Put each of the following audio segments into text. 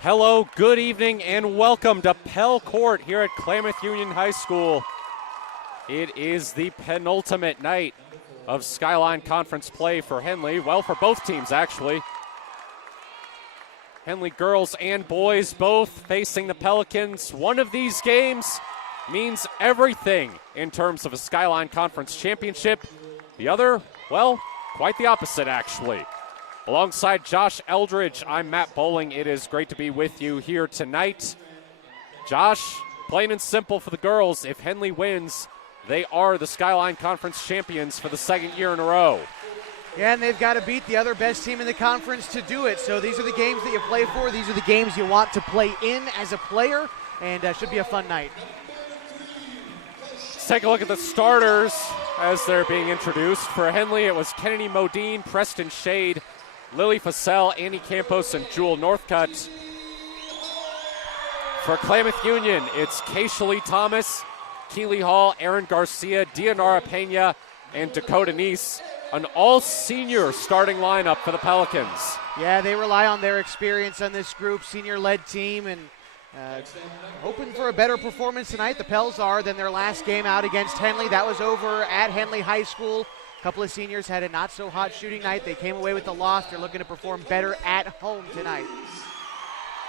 Hello, good evening, and welcome to Pell Court here at Klamath Union High School. It is the penultimate night of Skyline Conference play for Henley. Well, for both teams, actually. Henley girls and boys both facing the Pelicans. One of these games means everything in terms of a Skyline Conference championship. The other, well, quite the opposite, actually. Alongside Josh Eldredge, I'm Matt Bowling. It is great to be with you here tonight. Josh, plain and simple for the girls, if Henley wins, they are the Skyline Conference champions for the second year in a row. Yeah, and they've got to beat the other best team in the conference to do it. So these are the games that you play for. These are the games you want to play in as a player, and should be a fun night. Let's take a look at the starters as they're being introduced. For Henley, it was Kennedy Modine, Preston Shade, Lily Fassell, Annie Campos, and Jewel Northcutt. For Klamath Union, it's Kayshalee Thomas, Keely Hall, Aaron Garcia, Dianara Pena, and Dakota Neese. An all-senior starting lineup for the Pelicans. Yeah, they rely on their experience on this group, senior-led team, and hoping for a better performance tonight. The Pels are than their last game out against Henley. That was over at Henley High School. A couple of seniors had a not-so-hot shooting night. They came away with the loss. They're looking to perform better at home tonight.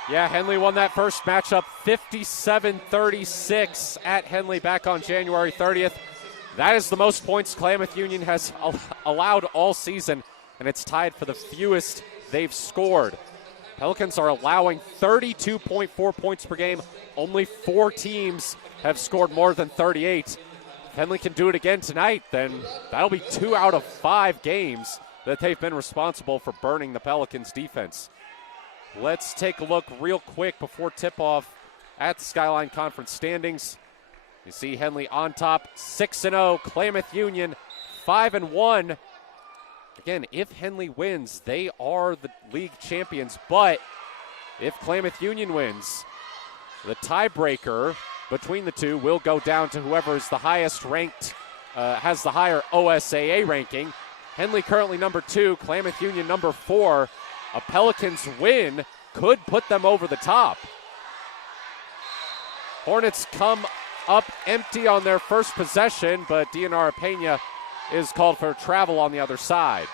Yeah, Henley won that first matchup 57-36 at Henley back on January 30th. That is the most points Klamath Union has allowed all season, and it's tied for the fewest they've scored. Pelicans are allowing 32.4 points per game. Only 4 teams have scored more than 38. If Henley can do it again tonight, then that'll be 2 out of 5 games that they've been responsible for burning the Pelicans' defense. Let's take a look real quick before tip-off at the Skyline Conference standings. You see Henley on top, 6-0. Klamath Union, 5-1. Again, if Henley wins, they are the league champions. But if Klamath Union wins, the tiebreaker between the two will go down to whoever is the highest ranked, has the higher OSAA ranking. Henley currently number 2, Klamath Union number 4. A Pelicans win could put them over the top. Hornets come up empty on their first possession, but Dianara Pena is called for travel on the other side.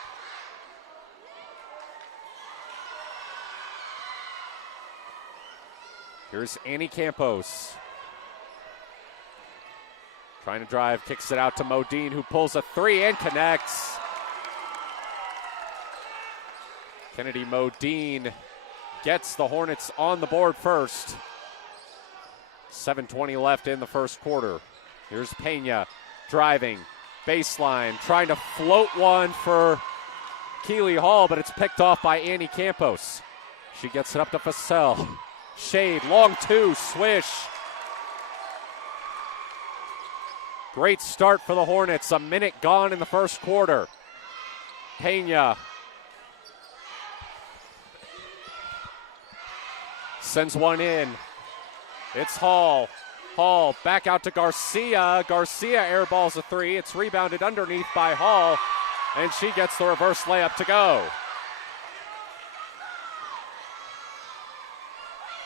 Here's Annie Campos. Trying to drive, kicks it out to Modine, who pulls a 3 and connects. Kennedy Modine gets the Hornets on the board first. 7:20 left in the first quarter. Here's Pena driving, baseline, trying to float one for Keely Hall, but it's picked off by Annie Campos. She gets it up to Fassell. Shade, long 2, swish. Great start for the Hornets. A minute gone in the first quarter. Pena sends one in. It's Hall. Hall back out to Garcia. Garcia airballs a 3. It's rebounded underneath by Hall, and she gets the reverse layup to go.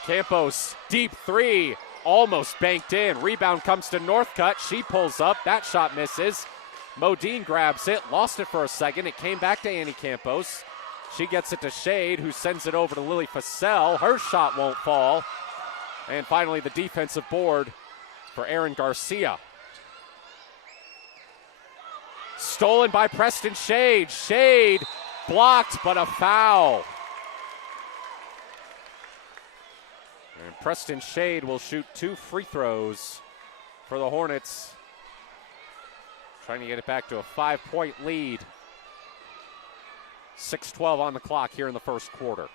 Campos, deep 3, almost banked in. Rebound comes to Northcutt. She pulls up. That shot misses. Modine grabs it, lost it for a second. It came back to Annie Campos. She gets it to Shade, who sends it over to Lily Fassell. Her shot won't fall. And finally, the defensive board for Aaron Garcia. Stolen by Preston Shade. Shade blocked, but a foul. And Preston Shade will shoot 2 free throws for the Hornets. Trying to get it back to a 5-point lead. 6:12 on the clock here in the first quarter.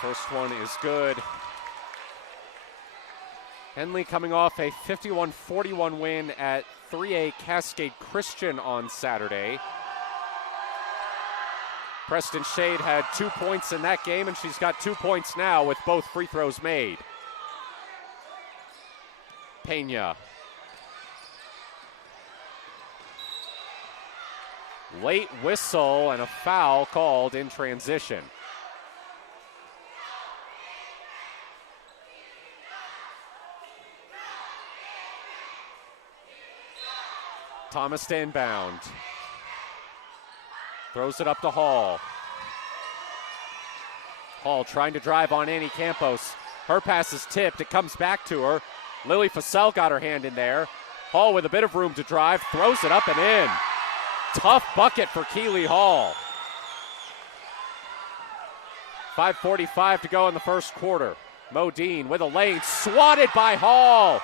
First one is good. Henley coming off a 51-41 win at 3A Cascade Christian on Saturday. Preston Shade had 2 points in that game, and she's got 2 points now with both free throws made. Pena. Late whistle and a foul called in transition. Thomas to inbound. Throws it up to Hall. Hall trying to drive on Annie Campos. Her pass is tipped. It comes back to her. Lily Fussell got her hand in there. Hall with a bit of room to drive. Throws it up and in. Tough bucket for Keeley Hall. 5:45 to go in the first quarter. Modine with a lane. Swatted by Hall.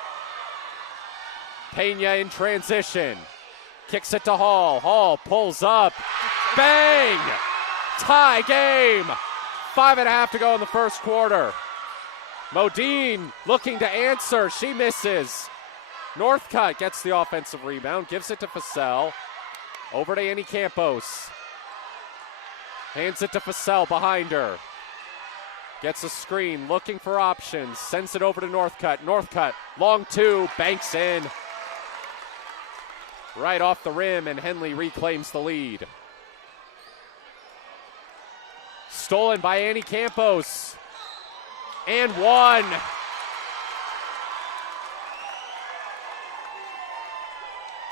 Pena in transition. Kicks it to Hall. Hall pulls up. Bang! Tie game. 5.5 to go in the first quarter. Modine looking to answer. She misses. Northcutt gets the offensive rebound. Gives it to Fussell. Over to Annie Campos. Hands it to Fussell behind her. Gets a screen. Looking for options. Sends it over to Northcutt. Northcutt. Long two. Banks in. Right off the rim, and Henley reclaims the lead. Stolen by Annie Campos. And one.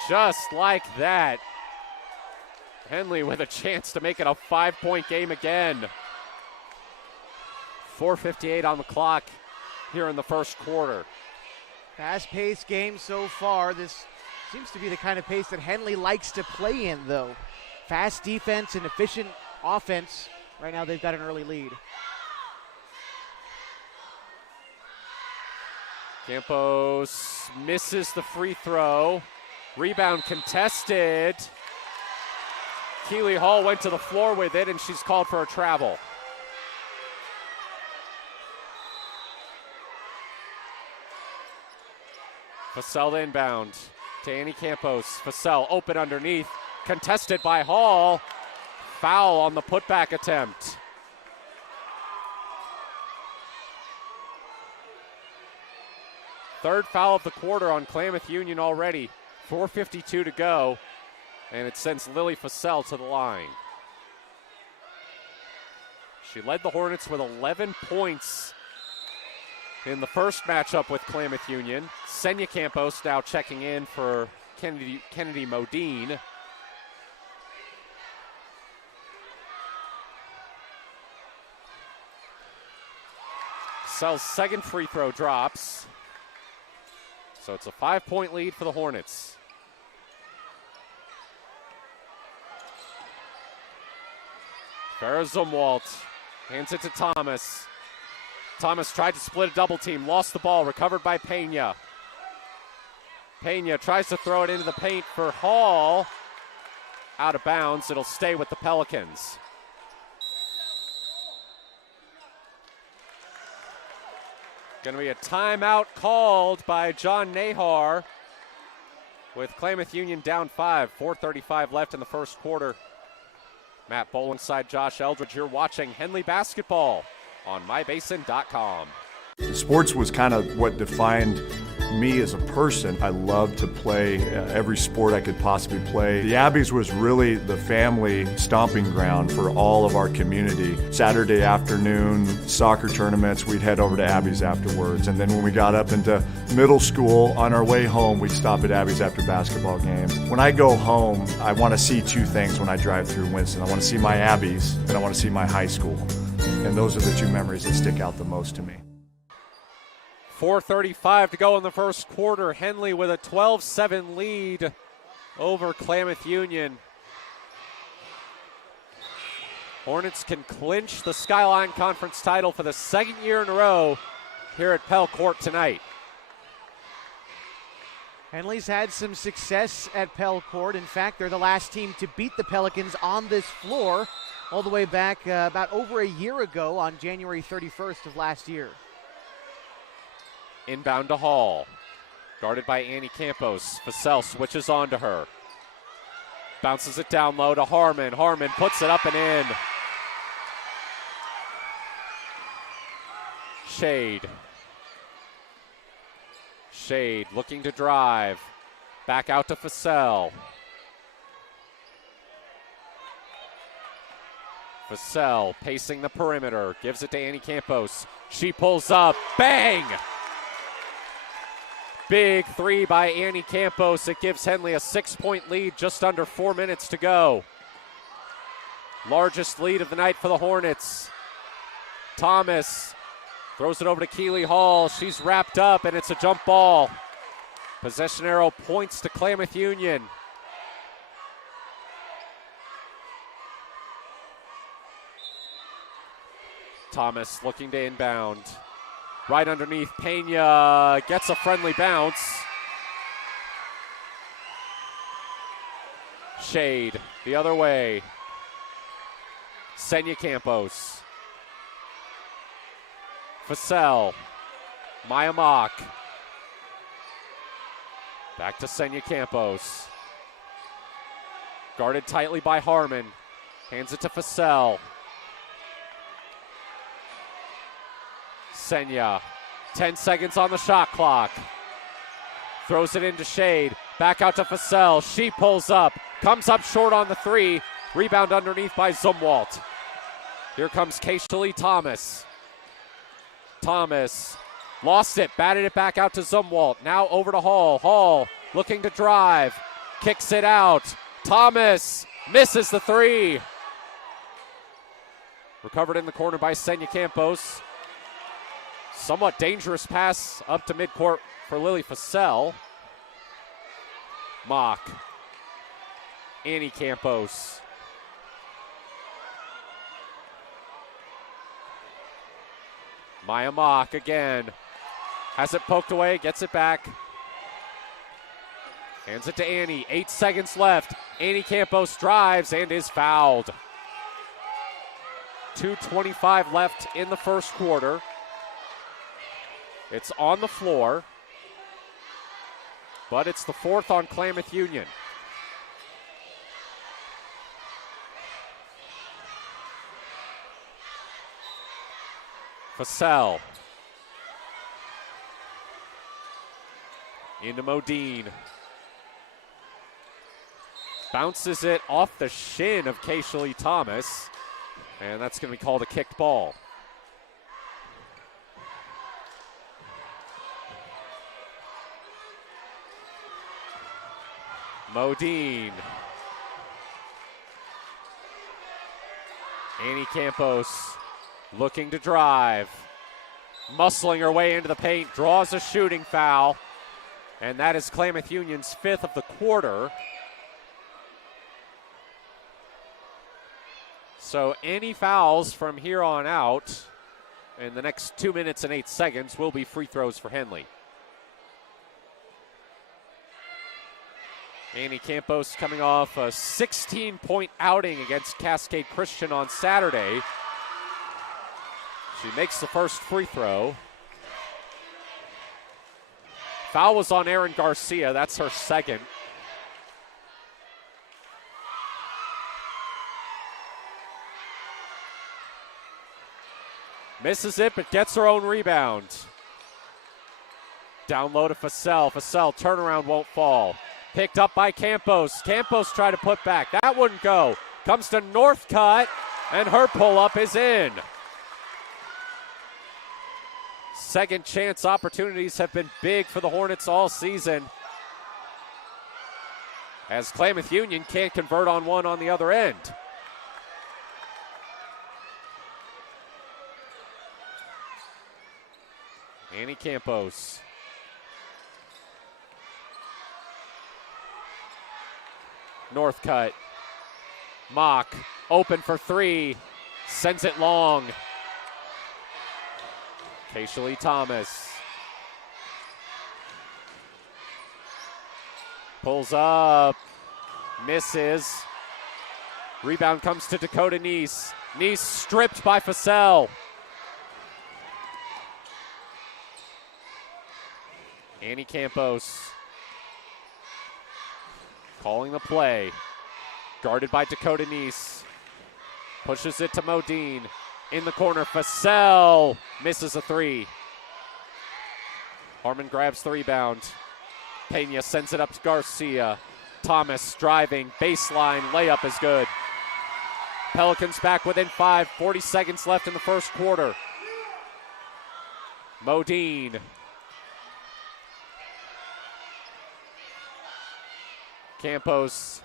Just like that. Henley with a chance to make it a 5-point game again. 4:58 on the clock here in the first quarter. Fast-paced game so far. This seems to be the kind of pace that Henley likes to play in, though. Fast defense and efficient offense. Right now they've got an early lead. Campos misses the free throw. Rebound contested. Keeley Hall went to the floor with it, and she's called for a travel. Fussell inbound to Annie Campos. Fussell open underneath. Contested by Hall. Foul on the putback attempt. Third foul of the quarter on Klamath Union already. 4:52 to go. And it sends Lily Fussell to the line. She led the Hornets with 11 points in the first matchup with Klamath Union. Senya Campos now checking in for Kennedy Modine. Fussell's second free throw drops. So it's a 5-point lead for the Hornets. Farrah Zumwalt hands it to Thomas. Thomas tried to split a double team, lost the ball, recovered by Pena. Pena tries to throw it into the paint for Hall. Out of bounds, it'll stay with the Pelicans. Going to be a timeout called by John Nahar with Klamath Union down 5. 4:35 left in the first quarter. Matt Bowl alongside Josh Eldredge. You're watching Henley basketball on mybasin.com. Sports was kind of what defined me as a person. I loved to play every sport I could possibly play. The Abbeys was really the family stomping ground for all of our community. Saturday afternoon soccer tournaments, we'd head over to Abbeys afterwards. And then when we got up into middle school, on our way home, we'd stop at Abbeys after basketball games. When I go home, I want to see two things when I drive through Winston. I want to see my Abbeys and I want to see my high school. And those are the two memories that stick out the most to me. 4:35 to go in the first quarter. Henley with a 12-7 lead over Klamath Union. Hornets can clinch the Skyline Conference title for the second year in a row here at Pell Court tonight. Henley's had some success at Pell Court. In fact, they're the last team to beat the Pelicans on this floor all the way back about over a year ago on January 31st of last year. Inbound to Hall. Guarded by Annie Campos. Fussell switches on to her. Bounces it down low to Harmon. Harmon puts it up and in. Shade looking to drive. Back out to Fussell. Fussell pacing the perimeter. Gives it to Annie Campos. She pulls up. Bang! Big three by Annie Campos. It gives Henley a 6-point lead, just under 4 minutes to go. Largest lead of the night for the Hornets. Thomas throws it over to Keeley Hall. She's wrapped up, and it's a jump ball. Possession arrow points to Klamath Union. Thomas looking to inbound. Right underneath, Pena gets a friendly bounce. Shade the other way. Senya Campos. Fussell. Maya Mock. Back to Senya Campos. Guarded tightly by Harmon. Hands it to Fussell. Senya, 10 seconds on the shot clock. Throws it into Shade. Back out to Fussell. She pulls up. Comes up short on the three. Rebound underneath by Zumwalt. Here comes Keisha Thomas. Thomas lost it. Batted it back out to Zumwalt. Now over to Hall. Hall looking to drive. Kicks it out. Thomas misses the three. Recovered in the corner by Senya Campos. Somewhat dangerous pass up to midcourt for Lily Fussell. Mock. Annie Campos. Maya Mock again. Has it poked away, gets it back. Hands it to Annie. 8 seconds left. Annie Campos drives and is fouled. 2:25 left in the first quarter. It's on the floor, but it's the fourth on Klamath Union. Fussell. Into Modine. Bounces it off the shin of Keisha Thomas, and that's going to be called a kicked ball. Modine. Annie Campos looking to drive. Muscling her way into the paint, draws a shooting foul. And that is Klamath Union's fifth of the quarter. So any fouls from here on out in the next 2 minutes and 8 seconds will be free throws for Henley. Annie Campos coming off a 16-point outing against Cascade Christian on Saturday. She makes the first free throw. Foul was on Erin Garcia. That's her second. Misses it, but gets her own rebound. Down low to Fussell. Fussell, turnaround won't fall. Picked up by Campos. Campos tried to put back. That wouldn't go. Comes to Northcutt, and her pull-up is in. Second chance opportunities have been big for the Hornets all season, as Klamath Union can't convert on one on the other end. Annie Campos. Northcutt. Mock. Open for three. Sends it long. Keisha Thomas. Pulls up. Misses. Rebound comes to Dakota Neese. Neese stripped by Fussell. Annie Campos calling the play. Guarded by Dakota Neese. Pushes it to Modine. In the corner, Fussell misses a three. Harmon grabs the rebound. Pena sends it up to Garcia. Thomas driving, baseline, layup is good. Pelicans back within 5, 40 seconds left in the first quarter. Modine. Campos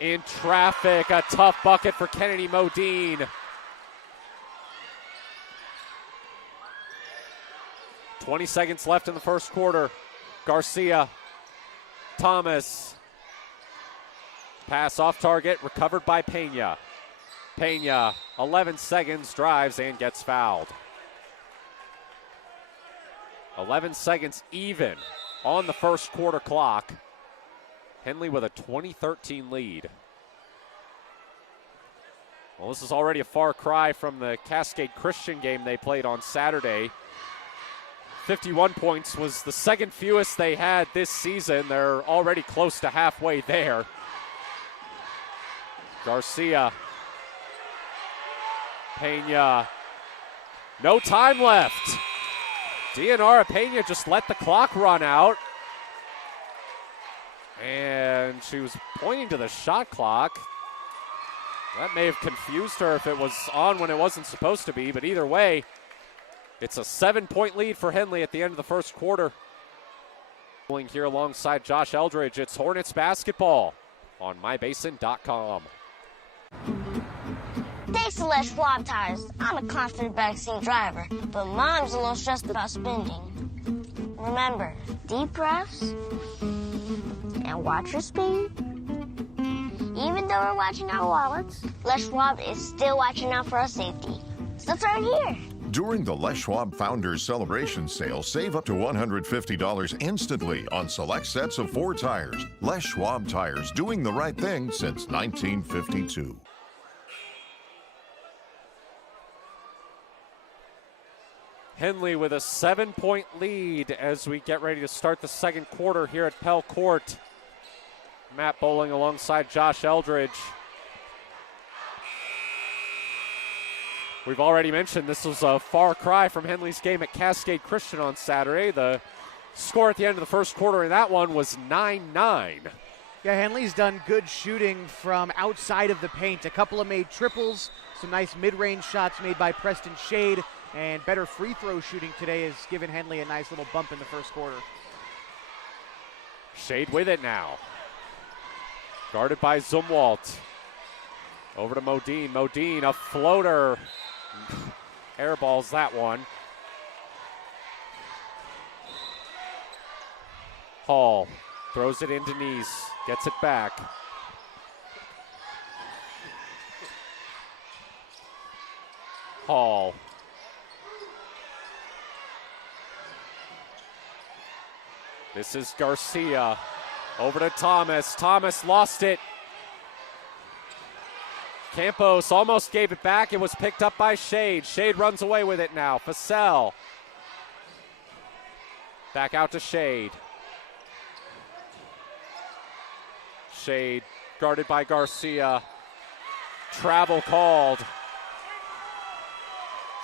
in traffic, a tough bucket for Kennedy Modine. 20 seconds left in the first quarter. Garcia, Thomas. Pass off target, recovered by Pena. Pena, 11 seconds, drives and gets fouled. 11 seconds even on the first quarter clock. Henley with a 20-13 lead. Well, this is already a far cry from the Cascade Christian game they played on Saturday. 51 points was the second fewest they had this season. They're already close to halfway there. Garcia. Pena. No time left. Dianara Pena just let the clock run out. And she was pointing to the shot clock. That may have confused her if it was on when it wasn't supposed to be, but either way, it's a 7-point lead for Henley at the end of the first quarter. Here alongside Josh Eldredge, it's Hornets basketball on mybasin.com. Thanks to Les Schwab Tires, I'm a confident backseat driver, but Mom's a little stressed about spending. Remember, deep breaths and watch your speed. Even though we're watching our wallets, Les Schwab is still watching out for our safety. So it's right here. During the Les Schwab Founders Celebration Sale, save up to $150 instantly on select sets of 4 tires. Les Schwab Tires, doing the right thing since 1952. Henley with a 7-point lead as we get ready to start the second quarter here at Pell Court. Matt Bowling alongside Josh Eldredge. We've already mentioned this was a far cry from Henley's game at Cascade Christian on Saturday. The score at the end of the first quarter in that one was 9-9. Yeah, Henley's done good shooting from outside of the paint. A couple of made triples, some nice mid-range shots made by Preston Shade, and better free throw shooting today has given Henley a nice little bump in the first quarter. Shade with it now. Guarded by Zumwalt. Over to Modine. Modine, a floater. Airballs that one. Hall throws it into Nice. Gets it back. Hall. This is Garcia. Over to Thomas. Thomas lost it. Campos almost gave it back. It was picked up by Shade. Shade runs away with it now. Facel. Back out to Shade. Shade guarded by Garcia. Travel called.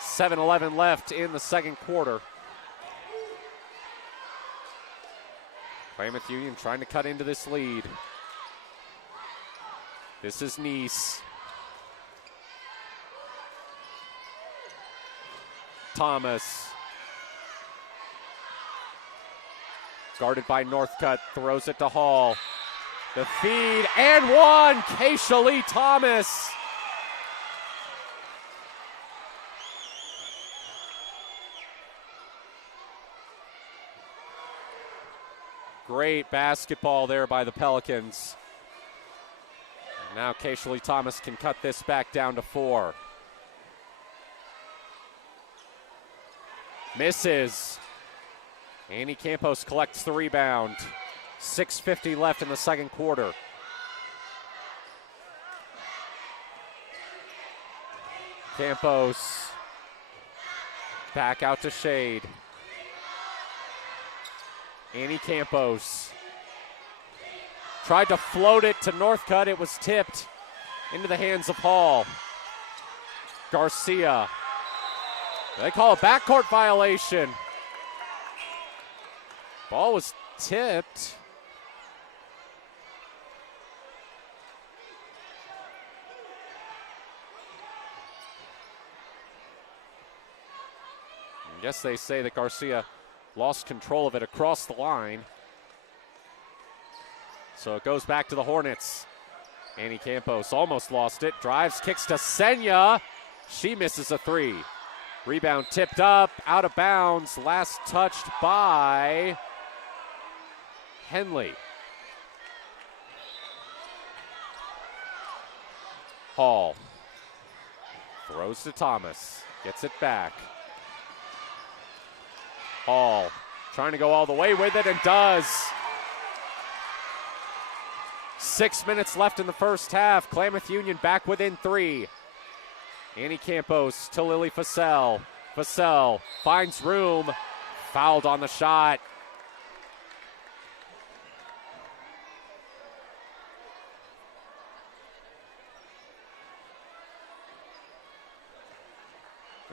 7:11 left in the second quarter. Klamath Union trying to cut into this lead. This is Nice. Thomas. Guarded by Northcutt, throws it to Hall. The feed and one, Keisha Lee Thomas. Great basketball there by the Pelicans. And now Keisha Lee Thomas can cut this back down to 4. Misses. Annie Campos collects the rebound. 6:50 left in the second quarter. Campos. Back out to Shade. Annie Campos. Tried to float it to Northcutt. It was tipped into the hands of Hall. Garcia. They call a backcourt violation. Ball was tipped. I guess they say that Garcia lost control of it across the line. So it goes back to the Hornets. Annie Campos almost lost it. Drives, kicks to Senya. She misses a three. Rebound tipped up, out of bounds. Last touched by Henley. Hall throws to Thomas. Gets it back. Hall trying to go all the way with it and does. 6 minutes left in the first half. Klamath Union back within 3. Annie Campos to Lily Fassell. Fassell finds room. Fouled on the shot.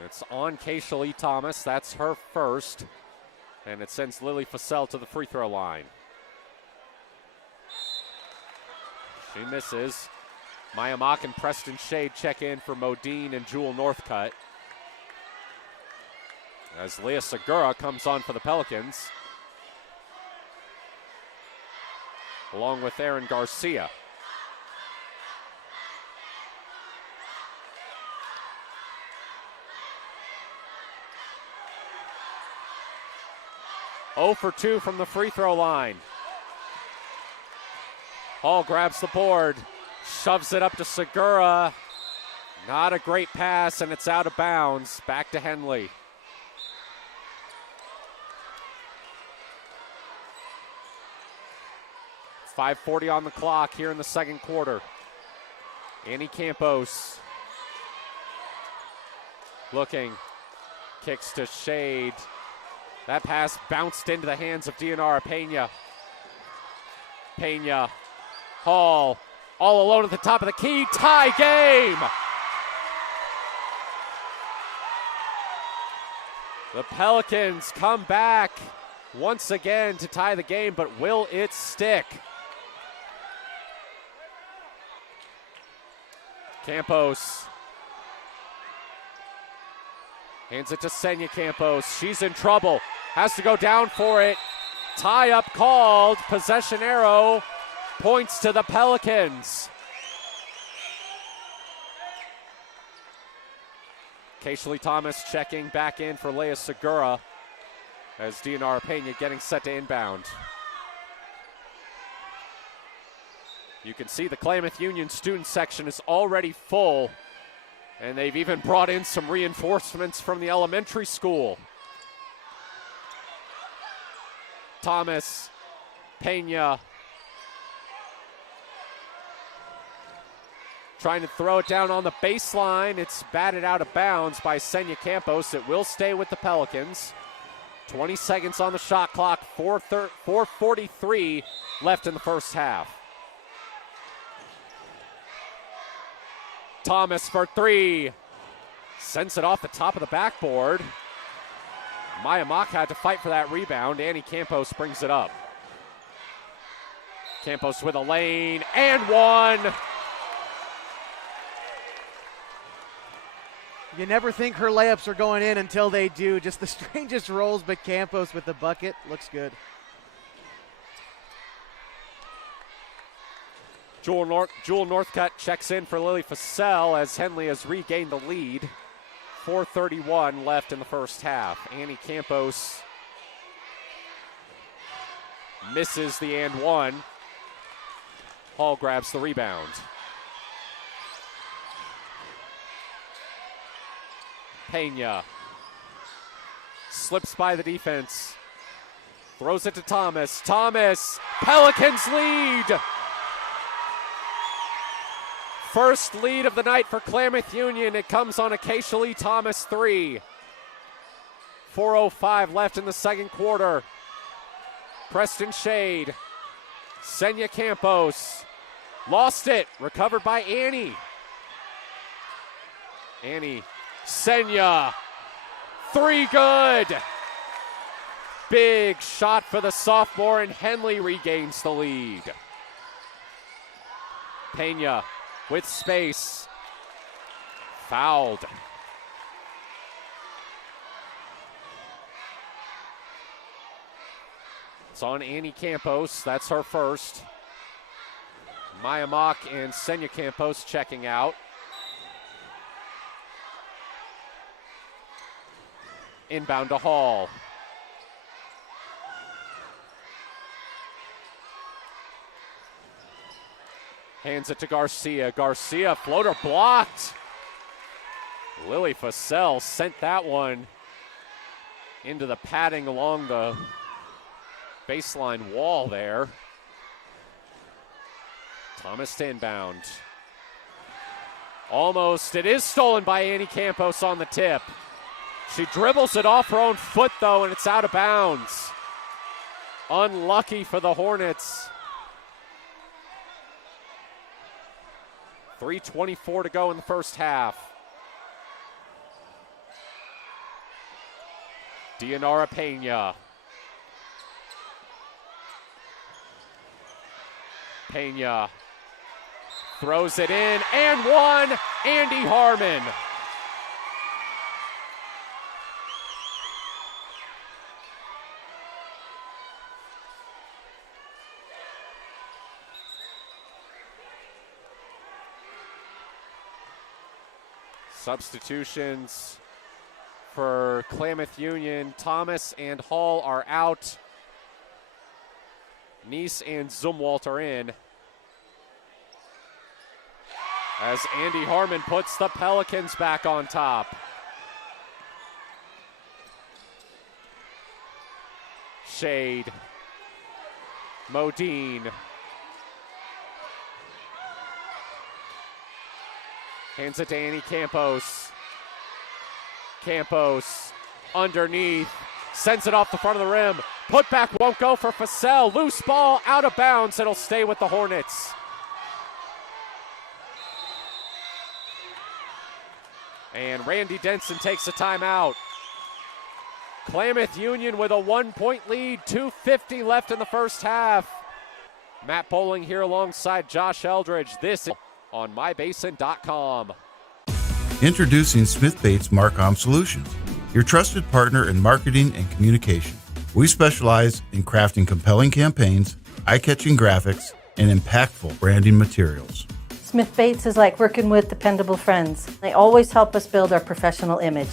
It's on Keisha Lee Thomas. That's her first. And it sends Lily Fassell to the free throw line. She misses. Maya Mock and Preston Shade check in for Modine and Jewel Northcutt. As Leah Segura comes on for the Pelicans. Along with Aaron Garcia. Oh for 2 from the free throw line. Hall grabs the board, shoves it up to Segura. Not a great pass, and it's out of bounds. Back to Henley. .540 on the clock here in the second quarter. Annie Campos looking, kicks to Shade. That pass bounced into the hands of Dianara Pena. Pena, Hall, all alone at the top of the key. Tie game! The Pelicans come back once again to tie the game, but will it stick? Campos hands it to Senya Campos. She's in trouble. Has to go down for it. Tie up called. Possession arrow points to the Pelicans. Keisha Lee Thomas checking back in for Leah Segura as Dianara Pena getting set to inbound. You can see the Klamath Union student section is already full, and they've even brought in some reinforcements from the elementary school. Thomas, Pena, trying to throw it down on the baseline. It's batted out of bounds by Senya Campos. It will stay with the Pelicans. 20 seconds on the shot clock, 4:43 left in the first half. Thomas for 3. Sends it off the top of the backboard. Maya Mock had to fight for that rebound. Annie Campos brings it up. Campos with a lane and one. You never think her layups are going in until they do. Just the strangest rolls, but Campos with the bucket looks good. Jewel Northcutt checks in for Lily Fassell as Henley has regained the lead. 4:31 left in the first half. Annie Campos misses the and one. Hall grabs the rebound. Pena slips by the defense. Throws it to Thomas. Thomas, Pelicans lead. First lead of the night for Klamath Union. It comes on a Keisha Lee Thomas 3. 4:05 left in the second quarter. Preston Shade. Senya Campos. Lost it. Recovered by Annie. Annie. Senya. 3 good. Big shot for the sophomore, and Henley regains the lead. Pena with space. Fouled. It's on Annie Campos. That's her first. Maya Mock and Senya Campos checking out. Inbound to Hall. Hands it to Garcia. Garcia, floater blocked. Lily Fussell sent that one into the padding along the baseline wall there. Thomas to inbound. Almost. It is stolen by Annie Campos on the tip. She dribbles it off her own foot, though, and it's out of bounds. Unlucky for the Hornets. 3:24 to go in the first half. Dianara Pena. Pena throws it in, and one, Andy Harmon. Substitutions for Klamath Union. Thomas and Hall are out. Neese and Zumwalt are in. As Andy Harmon puts the Pelicans back on top. Shade. Modine. Hands it to Annie Campos. Campos underneath. Sends it off the front of the rim. Putback won't go for Fussell. Loose ball out of bounds. It'll stay with the Hornets. And Randy Denson takes a timeout. Klamath Union with a 1-point lead. 2:50 left in the first half. Matt Bowling here alongside Josh Eldredge. This is on mybasin.com. Introducing Smith Bates Marcom Solutions, your trusted partner in marketing and communication. We specialize in crafting compelling campaigns, eye-catching graphics, and impactful branding materials. Smith Bates is like working with dependable friends. They always help us build our professional image.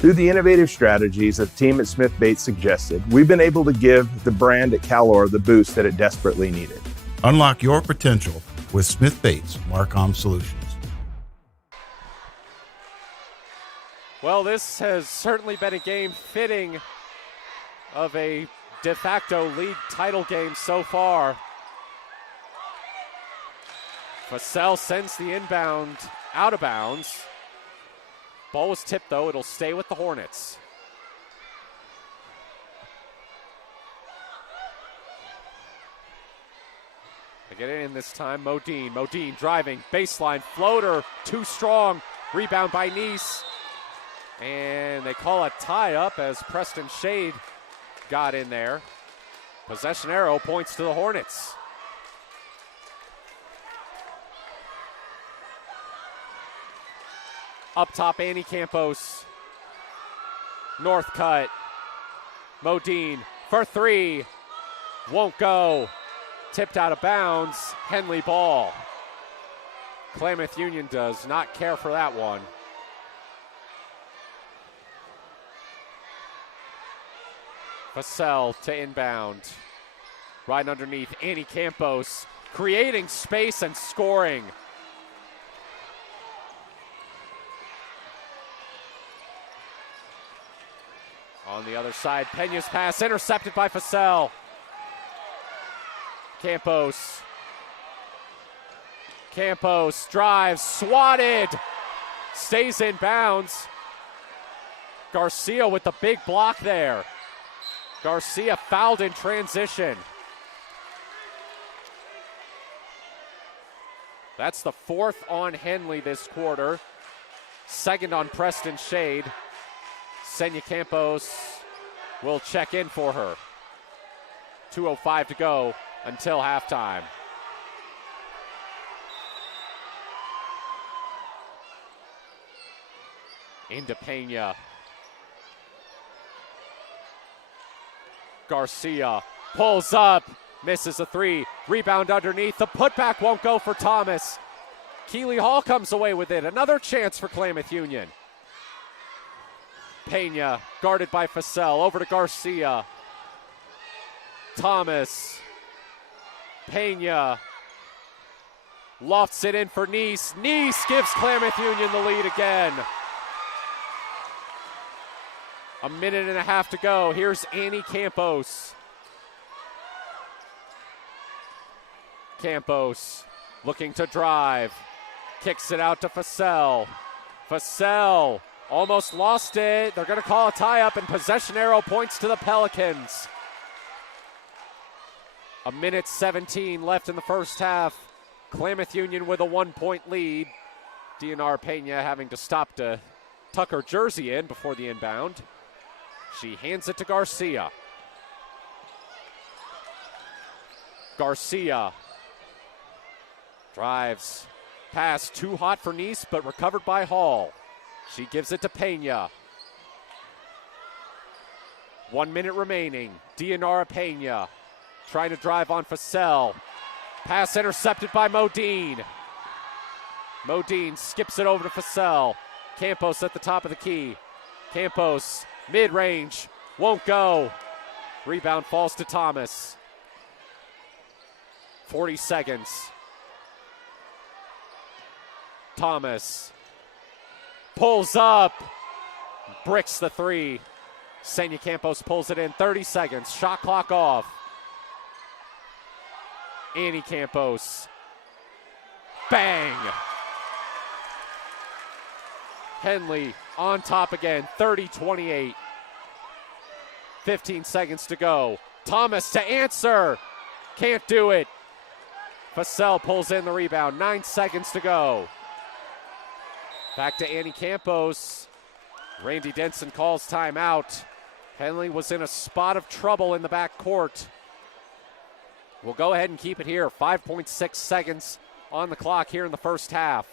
Through the innovative strategies that the team at Smith Bates suggested, we've been able to give the brand at Calor the boost that it desperately needed. Unlock your potential with Smith Bates Marcom Solutions. Well, this has certainly been a game fitting of a de facto league title game so far. Fussell sends the inbound out of bounds. Ball was tipped, though. It'll stay with the Hornets. They get it in this time. Modine. Modine driving. Baseline floater. Too strong. Rebound by Neese. And they call a tie-up as Preston Shade got in there. Possession arrow points to the Hornets. Up top, Annie Campos. North cut. Modine for three. Won't go. Tipped out of bounds. Henley ball. Klamath Union does not care for that one. Fussell to inbound. Right underneath, Annie Campos creating space and scoring. On the other side, Pena's pass intercepted by Fussell. Campos. Campos drives, swatted. Stays in bounds. Garcia with the big block there. Garcia fouled in transition. That's the fourth on Henley this quarter. Second on Preston Shade. Senya Campos will check in for her. 2:05 to go until halftime. Into Pena. Garcia pulls up, misses a three. Rebound underneath. The putback won't go for Thomas. Keeley Hall comes away with it. Another chance for Klamath Union. Pena guarded by Fasel. Over to Garcia. Thomas. Pena lofts it in for Neese. Neese gives Klamath Union the lead again. A minute and a half to go. Here's Annie Campos. Campos looking to drive. Kicks it out to Fasel. Fasel almost lost it. They're going to call a tie-up, and possession arrow points to the Pelicans. A minute 17 left in the first half. Klamath Union with a 1-point lead. DNR Pena having to stop to tuck her jersey in before the inbound. She hands it to Garcia. Garcia drives. Pass too hot for Neese, but recovered by Hall. She gives it to Pena. 1 minute remaining. Dianara Pena trying to drive on Fasel. Pass intercepted by Modine. Modine skips it over to Fasel. Campos at the top of the key. Campos, mid-range, won't go. Rebound falls to Thomas. 40 seconds. Thomas pulls up, bricks the three. Senya Campos pulls it in, 30 seconds, shot clock off. Annie Campos, bang! Henley on top again, 30-28. 15 seconds to go. Thomas to answer, can't do it. Fasel pulls in the rebound, 9 seconds to go. Back to Annie Campos. Randy Denson calls timeout. Henley was in a spot of trouble in the back court. We'll go ahead and keep it here. 5.6 seconds on the clock here in the first half.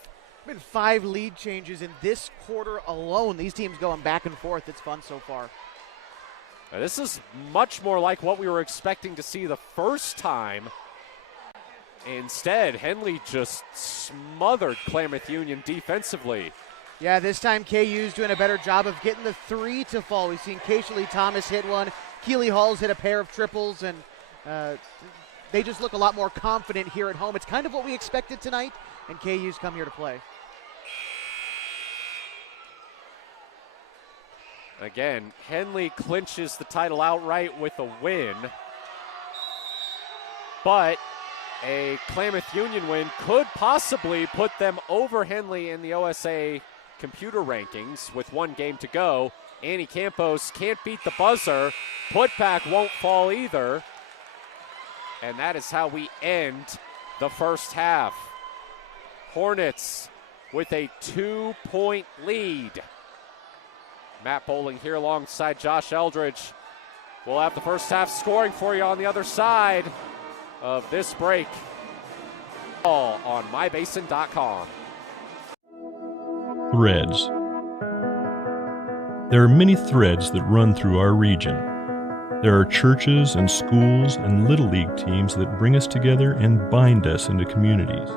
Been 5 lead changes in this quarter alone. These teams going back and forth. It's fun so far. Now, this is much more like what we were expecting to see the first time. Instead, Henley just smothered Klamath Union defensively. Yeah, this time KU's doing a better job of getting the three to fall. We've seen Keisha Thomas hit one. Keeley Hall's hit a pair of triples, and they just look a lot more confident here at home. It's kind of what we expected tonight, and KU's come here to play. Again, Henley clinches the title outright with a win, but a Klamath Union win could possibly put them over Henley in the OSA computer rankings with 1 game to go. Annie Campos can't beat the buzzer. Putback won't fall either. And that is how we end the first half. Hornets with a 2-point lead. Matt Bowling here alongside Josh Eldredge. We'll have the first half scoring for you on the other side of this break. All on mybasin.com. Threads. There are many threads that run through our region. There are churches and schools and Little League teams that bring us together and bind us into communities.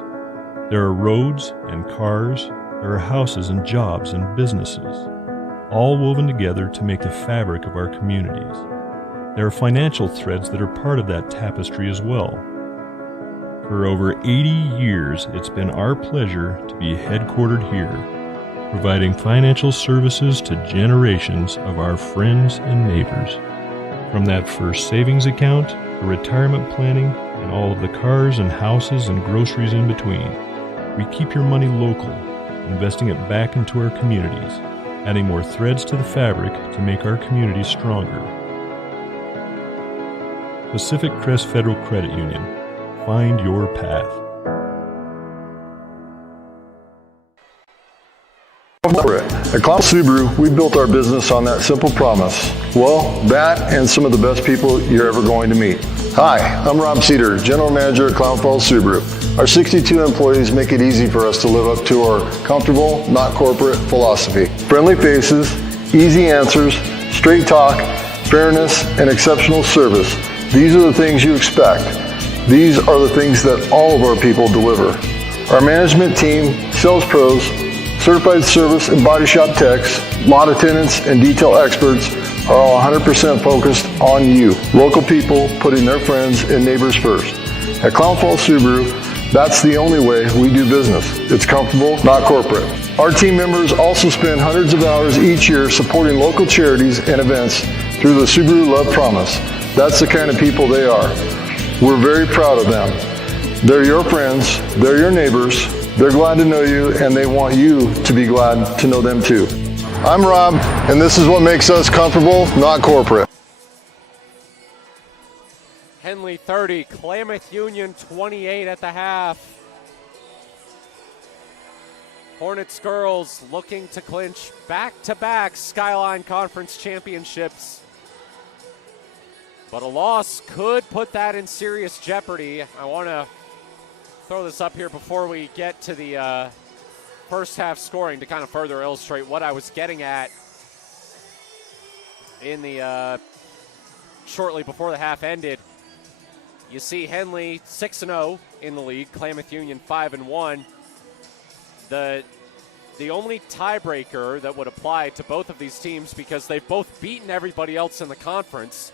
There are roads and cars. There are houses and jobs and businesses, all woven together to make the fabric of our communities. There are financial threads that are part of that tapestry as well. For over 80 years, it's been our pleasure to be headquartered here, providing financial services to generations of our friends and neighbors. From that first savings account, the retirement planning, and all of the cars and houses and groceries in between, we keep your money local, investing it back into our communities, adding more threads to the fabric to make our communities stronger. Pacific Crest Federal Credit Union. Find your path. At Klamath Subaru, we built our business on that simple promise. Well, that and some of the best people you're ever going to meet. Hi, I'm Rob Cedar, General Manager at Klamath Subaru. Our 62 employees make it easy for us to live up to our comfortable, not corporate philosophy. Friendly faces, easy answers, straight talk, fairness, and exceptional service. These are the things you expect. These are the things that all of our people deliver. Our management team, sales pros, certified service and body shop techs, lot attendants, and detail experts are all 100% focused on you. Local people putting their friends and neighbors first. At Klamath Subaru, that's the only way we do business. It's comfortable, not corporate. Our team members also spend hundreds of hours each year supporting local charities and events through the Subaru Love Promise. That's the kind of people they are. We're very proud of them. They're your friends, they're your neighbors, they're glad to know you, and they want you to be glad to know them too. I'm Rob, and this is what makes us comfortable, not corporate. Henley 30, Klamath Union 28 at the half. Hornets girls looking to clinch back-to-back Skyline Conference championships. But a loss could put that in serious jeopardy. I want to throw this up here before we get to the first half scoring to kind of further illustrate what I was getting at in the shortly before the half ended. You see Henley 6-0 in the league, Klamath Union 5-1. The only tiebreaker that would apply to both of these teams, because they've both beaten everybody else in the conference,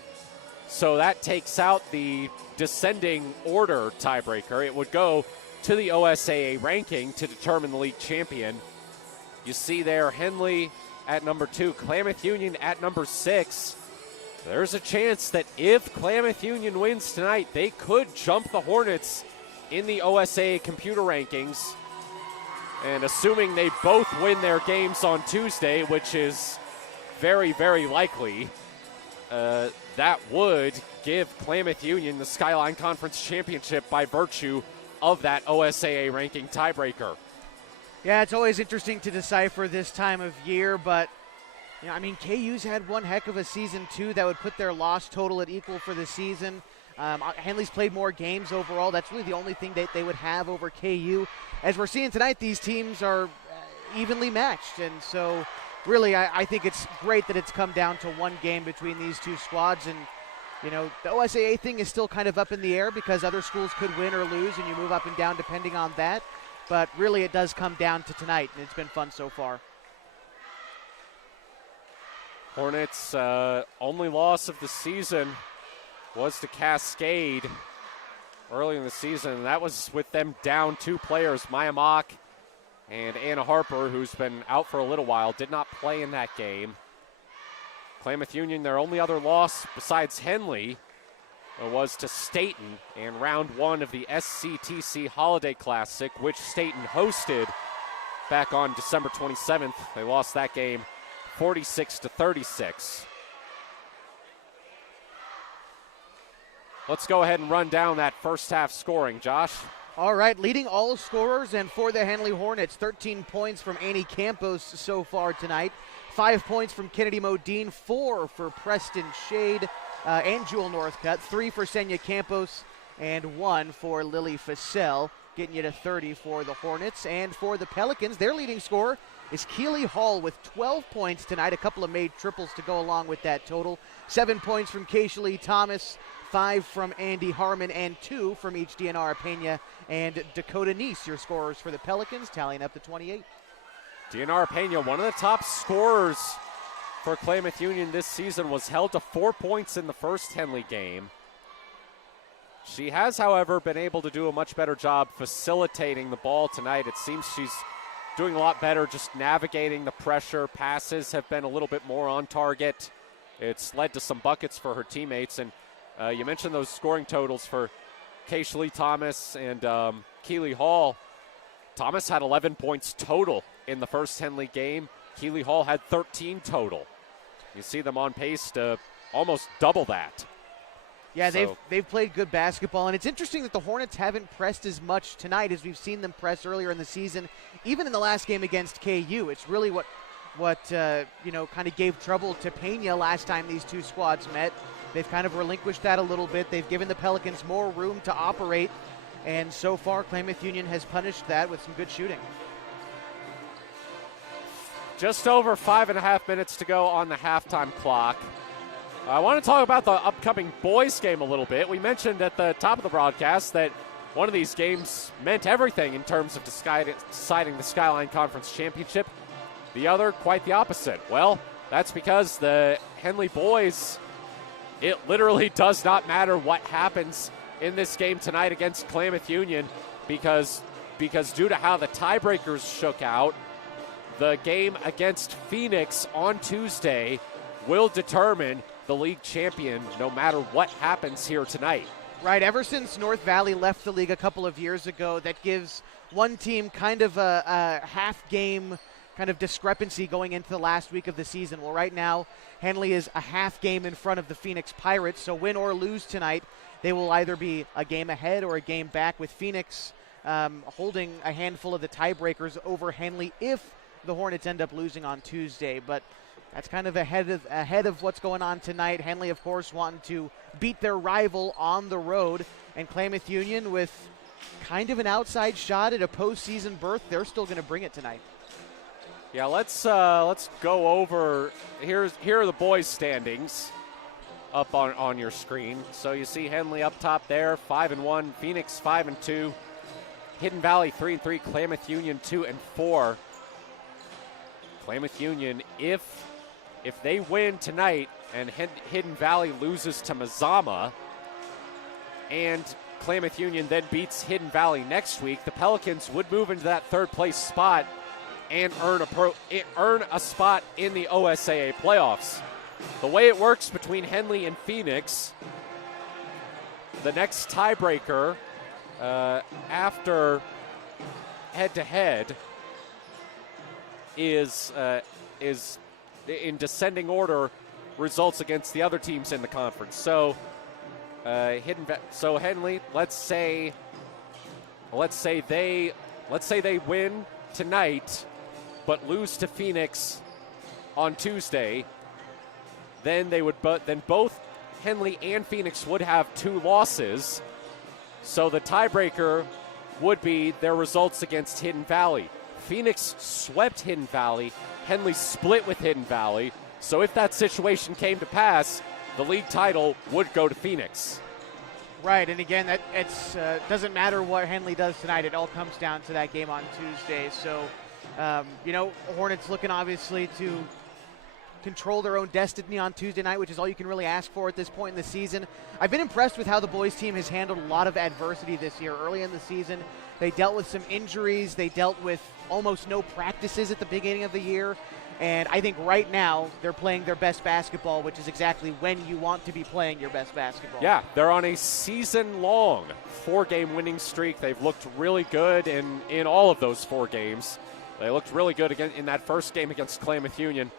so that takes out the descending order tiebreaker. It would go to the OSAA ranking to determine the league champion. You see there Henley at number 2, Klamath Union at number 6. There's a chance that if Klamath Union wins tonight, they could jump the Hornets in the OSAA computer rankings. And assuming they both win their games on Tuesday, which is very, very likely, that would give Klamath Union the Skyline Conference championship by virtue of that OSAA ranking tiebreaker. Yeah, it's always interesting to decipher this time of year, but you know, I mean, KU's had one heck of a season too. That would put their loss total at equal for the season. Henley's played more games overall. That's really the only thing that they would have over KU. As we're seeing tonight, these teams are evenly matched, and so really I think it's great that it's come down to one game between these two squads. And you know, the OSAA thing is still kind of up in the air because other schools could win or lose, and you move up and down depending on that. But really it does come down to tonight, and it's been fun so far. Hornets' only loss of the season was to Cascade early in the season, and that was with them down 2 players, Maya Mock and Anna Harper, who's been out for a little while, did not play in that game. Klamath Union, their only other loss besides Henley was to Staten in round 1 of the SCTC Holiday Classic, which Staten hosted back on December 27th. They lost that game 46-36. Let's go ahead and run down that first half scoring, Josh. All right, leading all scorers and for the Henley Hornets, 13 points from Annie Campos so far tonight. 5 points from Kennedy Modine, 4 for Preston Shade and Jewel Northcutt, 3 for Senya Campos, and 1 for Lily Fassell, getting you to 30 for the Hornets. And for the Pelicans, their leading scorer is Keely Hall with 12 points tonight, a couple of made triples to go along with that total. 7 points from Keisha Thomas, 5 from Andy Harmon, and 2 from each DNR Pena and Dakota Neese, your scorers for the Pelicans, tallying up to 28. DNR Pena, one of the top scorers for Klamath Union this season, was held to 4 points in the first Henley game. She has, however, been able to do a much better job facilitating the ball tonight. It seems she's doing a lot better just navigating the pressure. Passes have been a little bit more on target. It's led to some buckets for her teammates. And you mentioned those scoring totals for Keisha Thomas and Keely Hall. Thomas had 11 points total in the first Henley game. Keely Hall had 13 total. You see them on pace to almost double that. Yeah, they've played good basketball, and it's interesting that the Hornets haven't pressed as much tonight as we've seen them press earlier in the season, even in the last game against KU. It's really what kind of gave trouble to Pena last time these two squads met. They've kind of relinquished that a little bit. They've given the Pelicans more room to operate, and so far Klamath Union has punished that with some good shooting. Just over 5.5 minutes to go on the halftime clock. I want to talk about the upcoming boys game a little bit. We mentioned at the top of the broadcast that one of these games meant everything in terms of deciding the Skyline Conference Championship. The other, quite the opposite. Well, that's because the Henley boys, it literally does not matter what happens in this game tonight against Klamath Union because due to how the tiebreakers shook out, the game against Phoenix on Tuesday will determine the league champion no matter what happens here tonight. Right, ever since North Valley left the league a couple of years ago, that gives one team kind of a half-game kind of discrepancy going into the last week of the season. Well, right now, Henley is a half game in front of the Phoenix Pirates, so win or lose tonight, they will either be a game ahead or a game back, with Phoenix holding a handful of the tiebreakers over Henley if the Hornets end up losing on Tuesday. But that's kind of ahead of what's going on tonight. Henley, of course, wanting to beat their rival on the road, and Klamath Union with kind of an outside shot at a postseason berth. They're still going to bring it tonight. Yeah, let's go over. Here are the boys' standings up on your screen. So you see Henley up top there, 5-1. Phoenix 5-2. Hidden Valley 3-3. Klamath Union 2-4. Klamath Union, if they win tonight and Hidden Valley loses to Mazama, and Klamath Union then beats Hidden Valley next week, the Pelicans would move into that third-place spot and earn a spot in the OSAA playoffs. The way it works between Henley and Phoenix, the next tiebreaker after head-to-head is in descending order results against the other teams in the conference. So Henley, let's say they win tonight but lose to Phoenix on Tuesday, then both Henley and Phoenix would have 2 losses. So the tiebreaker would be their results against Hidden Valley. Phoenix swept Hidden Valley. Henley split with Hidden Valley. So if that situation came to pass, the league title would go to Phoenix. Right, and again, it doesn't matter what Henley does tonight. It all comes down to that game on Tuesday. So, Hornets looking obviously to control their own destiny on Tuesday night, which is all you can really ask for at this point in the season. I've been impressed with how the boys team has handled a lot of adversity this year. Early in the season, they dealt with some injuries. They dealt with almost no practices at the beginning of the year. And I think right now they're playing their best basketball, which is exactly when you want to be playing your best basketball. Yeah, they're on a season-long 4-game winning streak. They've looked really good in all of those 4 games. They looked really good again in that first game against Klamath Union.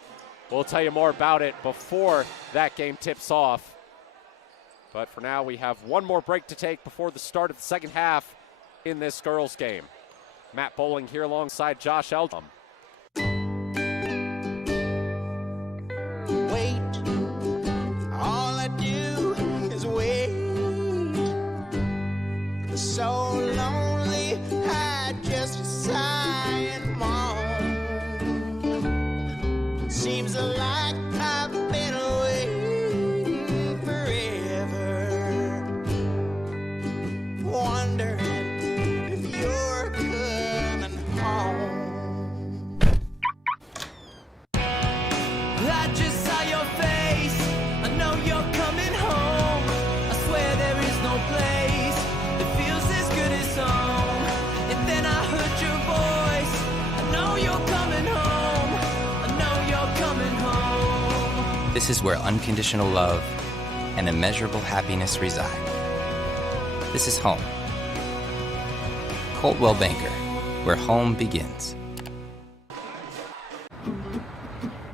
We'll tell you more about it before that game tips off. But for now, we have one more break to take before the start of the second half in this girls' game. Matt Bowling here alongside Josh Eldredge. So lonely, I just sigh and moan. Seems like I've been waiting forever, wondering if you're coming home. I just saw your face, I know you're coming home. I swear there is no place home. And then I heard your voice. I know you're coming home. I know you're coming home. This is where unconditional love and immeasurable happiness reside. This is home. Coltwell Banker, where home begins.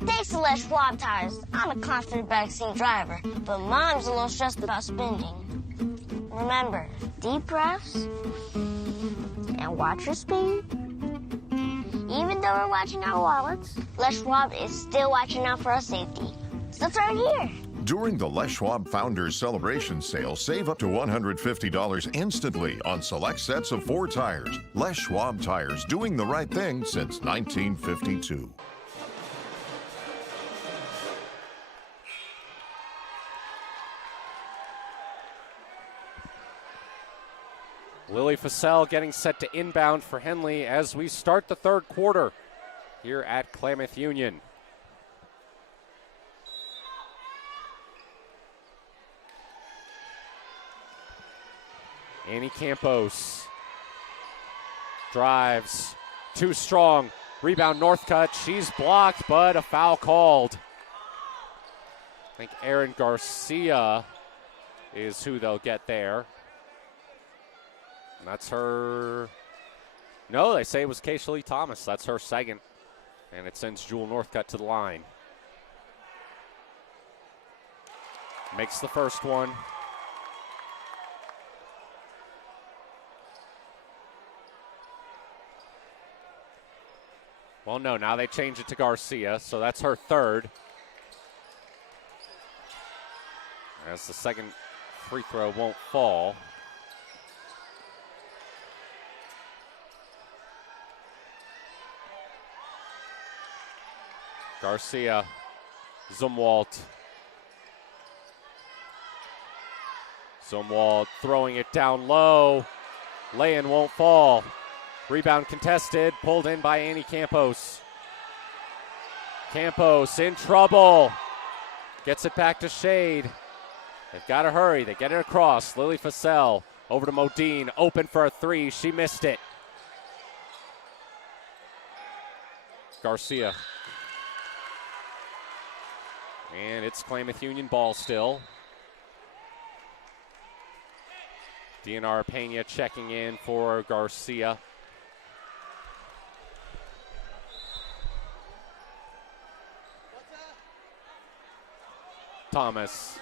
Thanks, Les Schwab tires. I'm a confident backseat driver, but Mom's a little stressed about spending. Remember, deep breaths and watch your speed. Even though we're watching our wallets, Les Schwab is still watching out for our safety. It's the third year. During the Les Schwab Founders Celebration Sale, save up to $150 instantly on select sets of 4 tires. Les Schwab tires, doing the right thing since 1952. Lily Fussell getting set to inbound for Henley as we start the third quarter here at Klamath Union. Annie Campos drives, too strong, rebound Northcutt, she's blocked, but a foul called. I think Erin Garcia is who they'll get there. And that's her, no, they say it was Keisha Lee Thomas, that's her second, and it sends Jewel Northcutt to the line. Makes the first one. Well, no, now they change it to Garcia, so that's her third. As the second free throw won't fall. Garcia, Zumwalt. Zumwalt throwing it down low. Lay-in won't fall. Rebound contested, pulled in by Annie Campos. Campos in trouble. Gets it back to Shade. They've got to hurry. They get it across. Lily Fussell over to Modine. Open for a three. She missed it. Garcia. And it's Klamath Union ball still. DNR Pena checking in for Garcia. Thomas.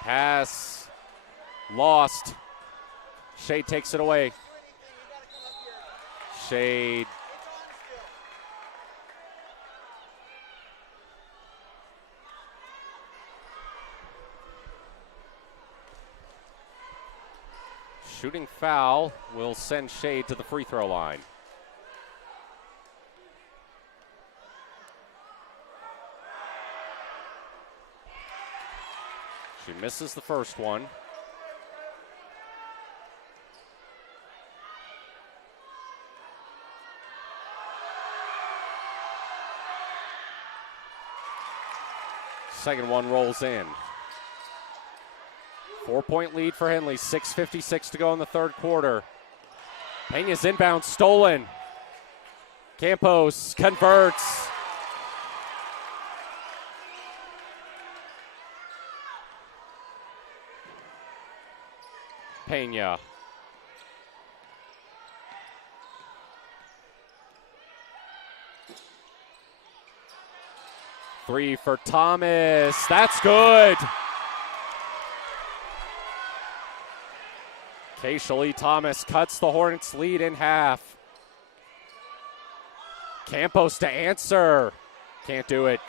Pass lost. Shade takes it away. Shade. Shooting foul will send Shade to the free throw line. She misses the first one. Second one rolls in. 4-point lead for Henley, 6:56 to go in the third quarter. Pena's inbound stolen. Campos converts. Pena. Three for Thomas. That's good. Keisha Lee Thomas cuts the Hornets' lead in half. Campos to answer. Can't do it.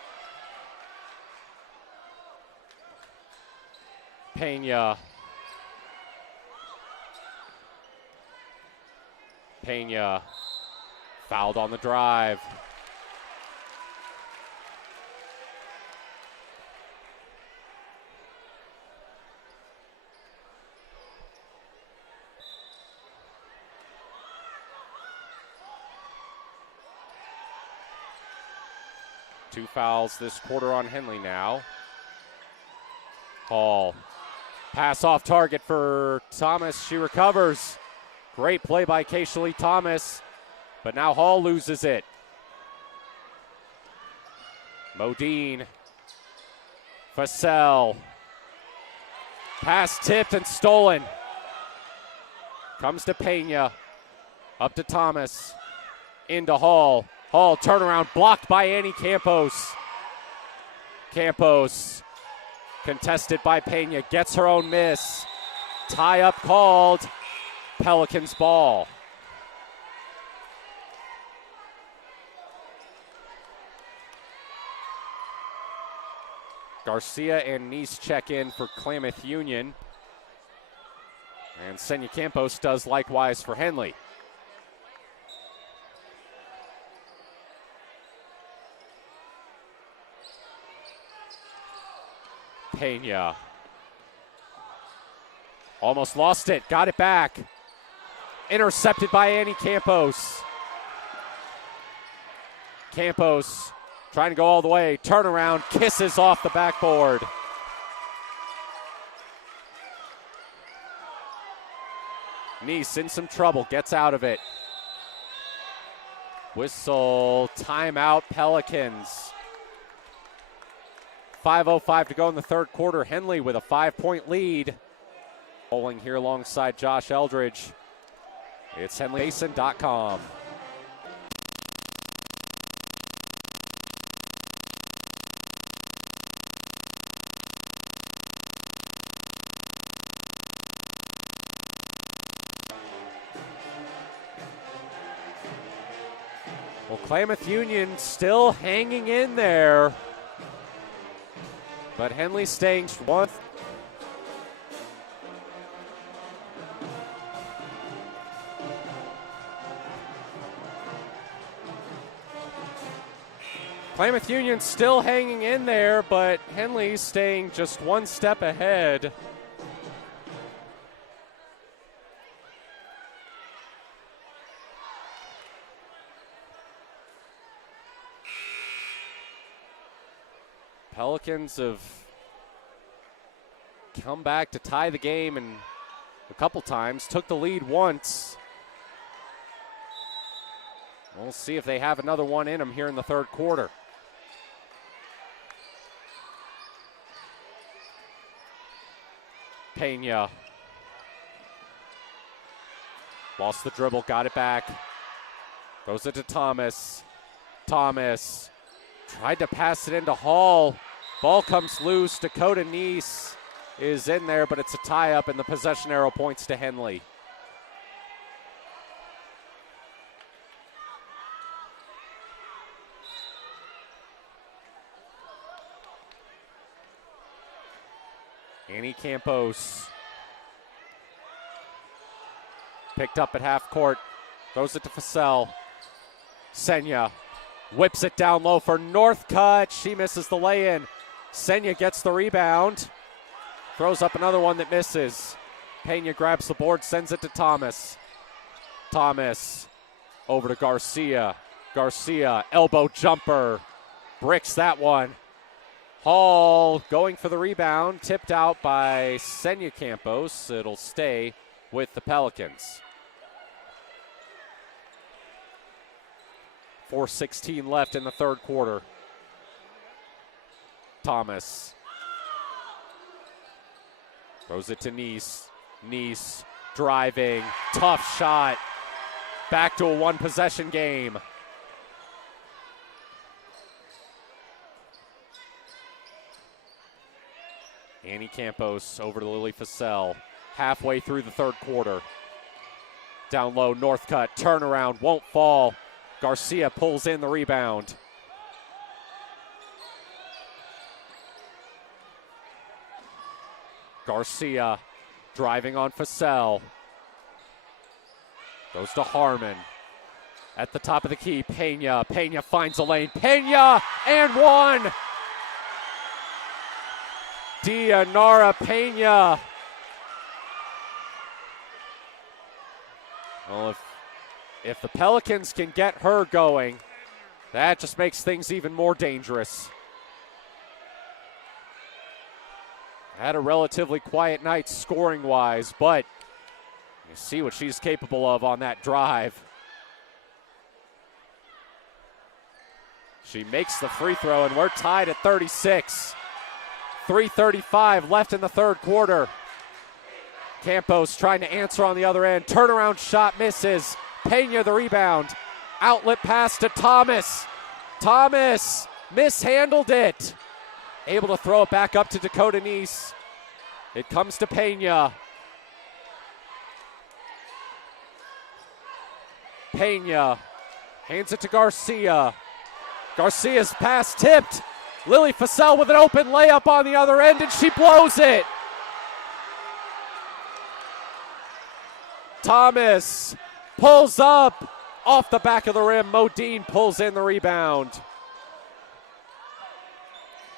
Pena. Pena fouled on the drive. Two fouls this quarter on Henley now. Hall. Pass off target for Thomas. She recovers. Great play by Keisha Lee Thomas, but now Hall loses it. Modine. Fussell. Pass tipped and stolen. Comes to Pena. Up to Thomas. Into Hall. Hall, turnaround, blocked by Annie Campos. Campos, contested by Pena, gets her own miss. Tie up called. Pelicans ball. Garcia and Nice check in for Klamath Union. And Senya Campos does likewise for Henley. Pena. Almost lost it, got it back. Intercepted by Annie Campos. Campos trying to go all the way. Turnaround, kisses off the backboard. Nice in some trouble, gets out of it. Whistle, timeout, Pelicans. 5:05 to go in the third quarter. Henley with a 5-point lead. Bowling here alongside Josh Eldredge. It's henleymason.com. Well, Klamath Union still hanging in there, but Henley staying one. Klamath Union still hanging in there, but Henley staying just one step ahead. Pelicans have come back to tie the game and a couple times, took the lead once. We'll see if they have another one in them here in the third quarter. Pena. Lost the dribble, got it back. Throws it to Thomas. Thomas tried to pass it into Hall. Ball comes loose. Dakota Nice is in there, but it's a tie-up, and the possession arrow points to Henley. Annie Campos picked up at half court, throws it to Fasel. Senya whips it down low for Northcutt. She misses the lay-in. Senya gets the rebound, throws up another one that misses. Pena grabs the board, sends it to Thomas. Thomas over to Garcia. Garcia, elbow jumper, bricks that one. Hall going for the rebound, tipped out by Senya Campos. It'll stay with the Pelicans. 4:16 left in the third quarter. Thomas throws it to Nice. Nice driving, tough shot. Back to a one-possession game. Annie Campos over to Lily Fasel. Halfway through the third quarter. Down low, Northcutt, turnaround, won't fall. Garcia pulls in the rebound. Garcia driving on Fasel. Goes to Harmon. At the top of the key, Pena. Pena finds a lane. Pena and one! Dianara Pena. Well, if the Pelicans can get her going, that just makes things even more dangerous. Had a relatively quiet night scoring-wise, but you see what she's capable of on that drive. She makes the free throw, and we're tied at 36. 3:35 left in the third quarter. Campos trying to answer on the other end. Turnaround shot misses. Pena the rebound. Outlet pass to Thomas. Thomas mishandled it. Able to throw it back up to Dakota Neese. It comes to Pena. Pena hands it to Garcia. Garcia's pass tipped. Lily Fussell with an open layup on the other end, and she blows it. Thomas pulls up off the back of the rim. Modine pulls in the rebound.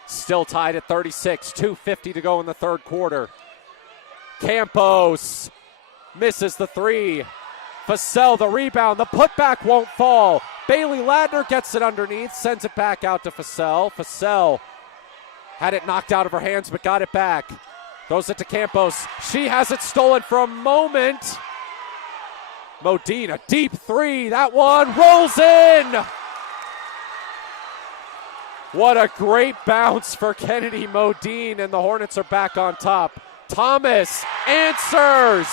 Still tied at 36, 2:50 to go in the third quarter. Campos misses the three. Fussell the rebound. The putback won't fall. Bailey Ladner gets it underneath, sends it back out to Fussell. Fussell had it knocked out of her hands but got it back. Throws it to Campos. She has it stolen for a moment. Modine, a deep three. That one rolls in. What a great bounce for Kennedy Modine, and the Hornets are back on top. Thomas answers.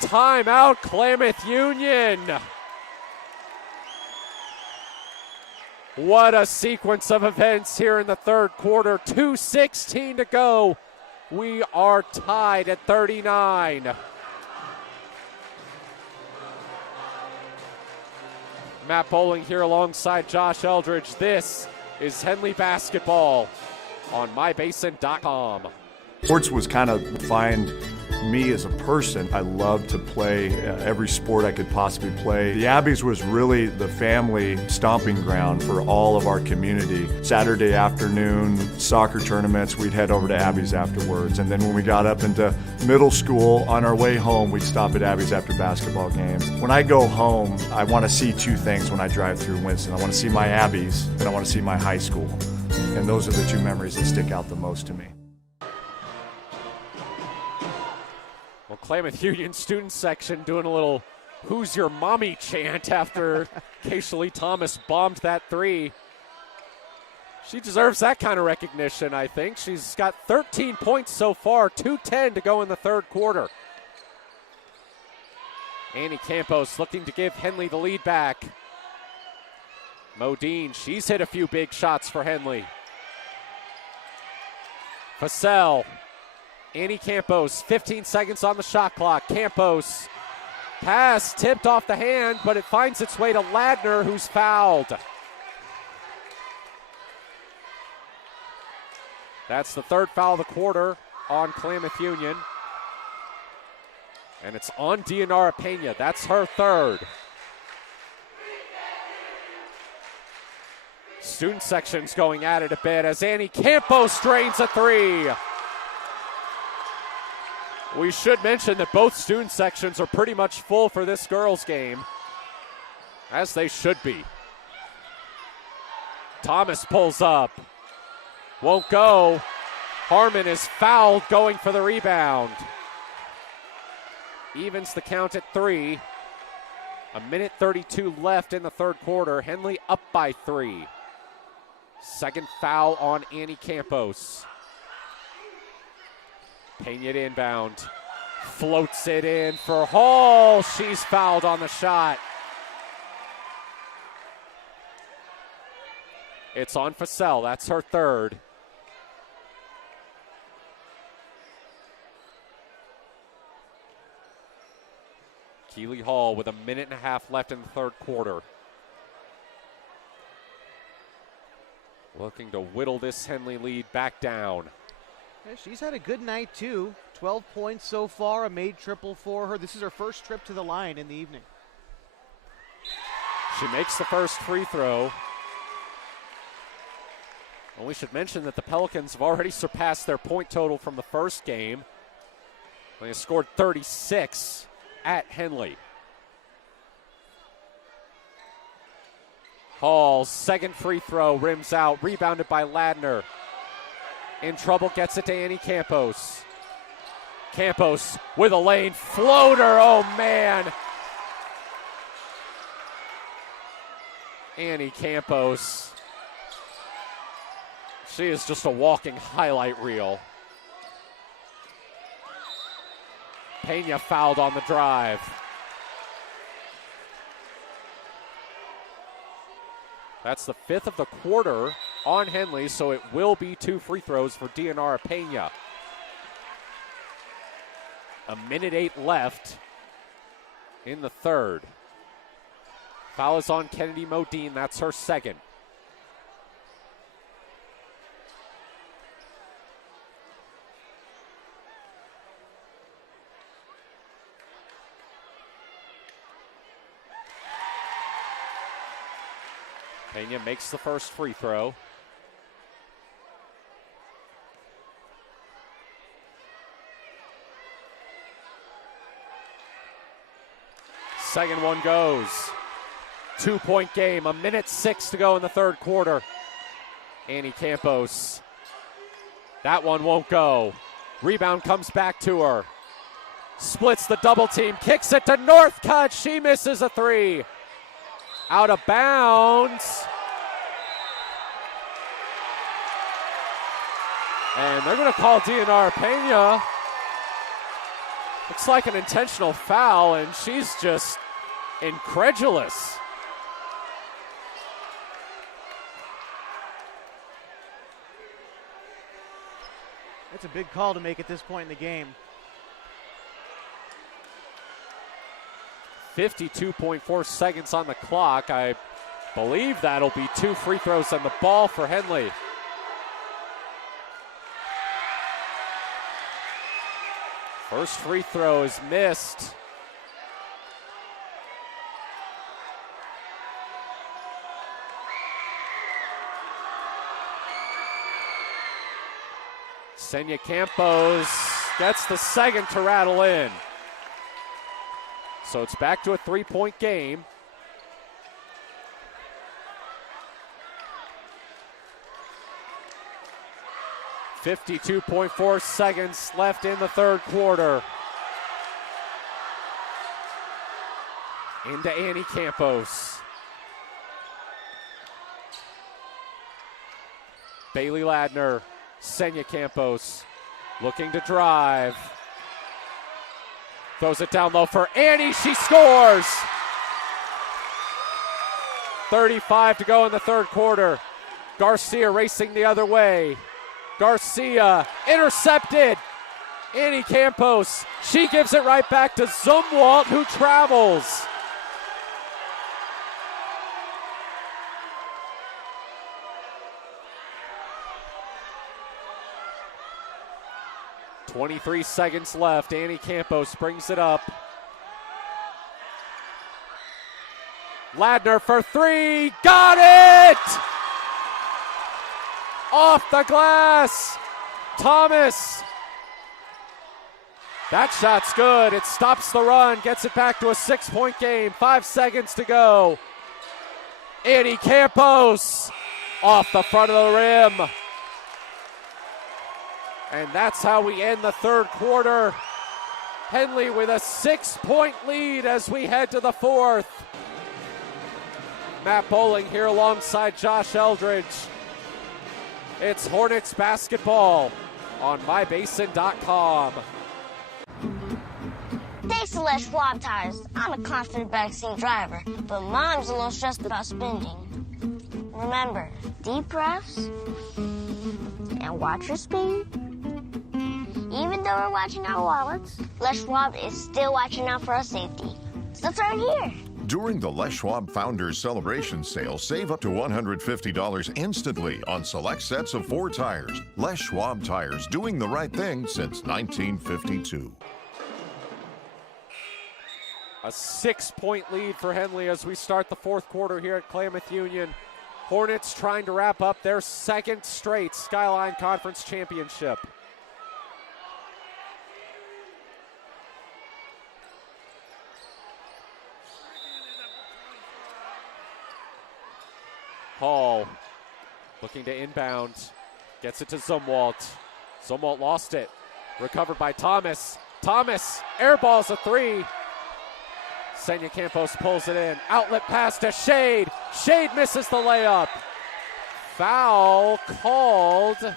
Timeout, Klamath Union. What a sequence of events here in the third quarter. 2:16 to go. We are tied at 39. Matt Bowling here alongside Josh Eldredge. This is Henley basketball on mybasin.com. Sports was kind of defined me as a person. I loved to play every sport I could possibly play. The Abbeys was really the family stomping ground for all of our community. Saturday afternoon soccer tournaments, we'd head over to Abbeys afterwards. And then when we got up into middle school, on our way home, we'd stop at Abbeys after basketball games. When I go home, I want to see two things when I drive through Winston. I want to see my Abbeys, and I want to see my high school. And those are the two memories that stick out the most to me. Well, Klamath Union student section doing a little "Who's Your Mommy" chant after Kayshalee Thomas bombed that three. She deserves that kind of recognition, I think. She's got 13 points so far, 2:10 to go in the third quarter. Annie Campos looking to give Henley the lead back. Modine, she's hit a few big shots for Henley. Fussell. Annie Campos, 15 seconds on the shot clock. Campos, pass tipped off the hand, but it finds its way to Ladner, who's fouled. That's the third foul of the quarter on Klamath Union. And it's on Dianara Pena. That's her third. Student section's going at it a bit as Annie Campos drains a three. We should mention that both student sections are pretty much full for this girls' game, as they should be. Thomas pulls up. Won't go. Harmon is fouled going for the rebound. Evens the count at 3. 1:32 left in the third quarter. Henley up by 3. Second foul on Annie Campos. Pena inbound. Floats it in for Hall. She's fouled on the shot. It's on Fussell. That's her third. Keely Hall with 1.5 left in the third quarter. Looking to whittle this Henley lead back down. Yeah, she's had a good night, too. 12 points so far, a made triple for her. This is her first trip to the line in the evening. She makes the first free throw. And we should mention that the Pelicans have already surpassed their point total from the first game. They scored 36 at Henley. Hall's second free throw rims out, rebounded by Ladner. In trouble, gets it to Annie Campos. Campos with a lane floater, oh man. Annie Campos. She is just a walking highlight reel. Pena fouled on the drive. That's the 5th of the quarter on Henley, so it will be 2 free throws for Dianara Pena. 1:08 left in the third. Foul is on Kennedy Modine. That's her second. Pena makes the first free throw. Second one goes. 2-point game, 1:06 to go in the third quarter. Annie Campos. That one won't go. Rebound comes back to her. Splits the double team, kicks it to Northcutt. She misses a three. Out of bounds. And they're going to call Dianara Pena. Looks like an intentional foul, and she's just incredulous. That's a big call to make at this point in the game. 52.4 seconds on the clock. I believe that'll be 2 free throws on the ball for Henley. First free throw is missed. Senya Campos gets the second to rattle in. So it's back to a 3-point game. .4 seconds left in the third quarter. Into Annie Campos. Bailey Ladner, Senya Campos looking to drive. Throws it down low for Annie. She scores. 35 to go in the third quarter. Garcia racing the other way. Garcia intercepted. Annie Campos. She gives it right back to Zumwalt, who travels. .23 seconds left. Annie Campos brings it up. Ladner for three. Got it! Off the glass. Thomas. That shot's good. It stops the run. Gets it back to a 6-point game. 5 seconds to go. Annie Campos off the front of the rim. And that's how we end the third quarter. Henley with a 6-point lead as we head to the fourth. Matt Bowling here alongside Josh Eldredge. It's Hornets basketball on mybasin.com. Thanks to Les Schwab Tires. I'm a confident backseat driver, but Mom's a little stressed about spending. Remember, deep breaths and watch your speed. Even though we're watching our wallets, Les Schwab is still watching out for our safety. So let's right here. During the Les Schwab Founders Celebration Sale, save up to $150 instantly on select sets of 4 tires. Les Schwab Tires, doing the right thing since 1952. A 6-point lead for Henley as we start the fourth quarter here at Klamath Union. Hornets trying to wrap up their second straight Skyline Conference championship. Hall looking to inbound, gets it to Zumwalt. Zumwalt lost it, recovered by Thomas. Thomas airballs a three. Senya Campos pulls it in, outlet pass to Shade. Shade misses the layup. Foul called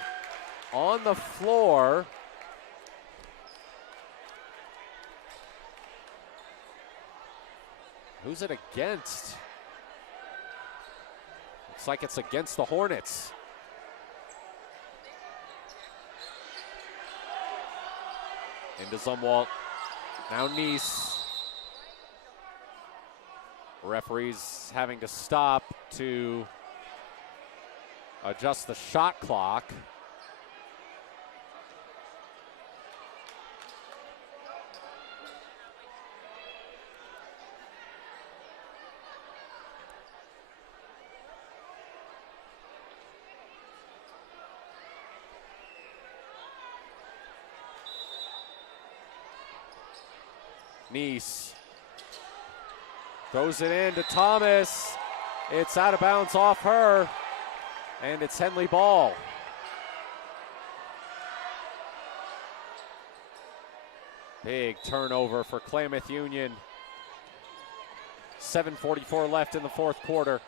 on the floor. Who's it against? Looks like it's against the Hornets. Into Zumwalt. Now Nice. Referees having to stop to adjust the shot clock. Nice throws it in to Thomas. It's out of bounds off her, and it's Henley ball. Big turnover for Klamath Union. 7:44 left in the fourth quarter.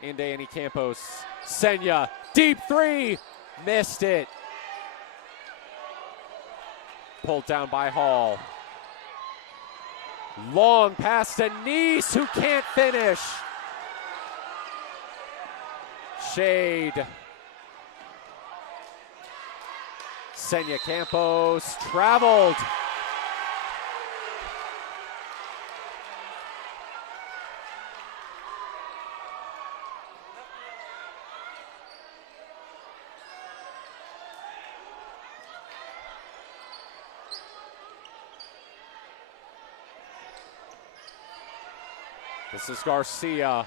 Into Annie Campos. Senya, deep three, missed it. Pulled down by Hall. Long pass to Nice, who can't finish. Shade. Senya Campos traveled. This is Garcia.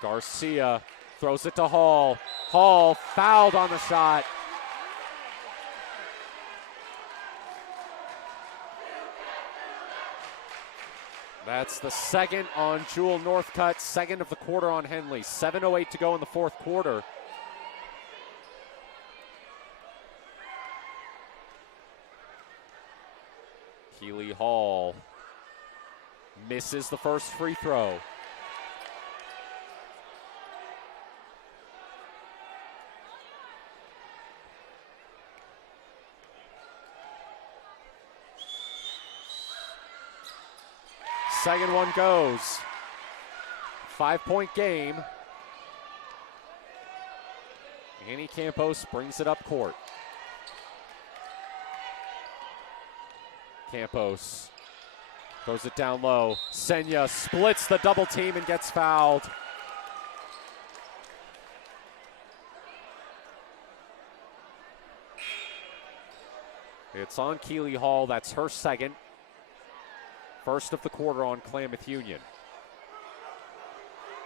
Garcia throws it to Hall. Hall fouled on the shot. That's the second on Jewel Northcutt, second of the quarter on Henley. 7:08 to go in the fourth quarter. Keeley Hall misses the first free throw. Second one goes. 5-point game. Annie Campos brings it up court. Campos throws it down low. Senya splits the double team and gets fouled. It's on Keeley Hall. That's her second. First of the quarter on Klamath Union.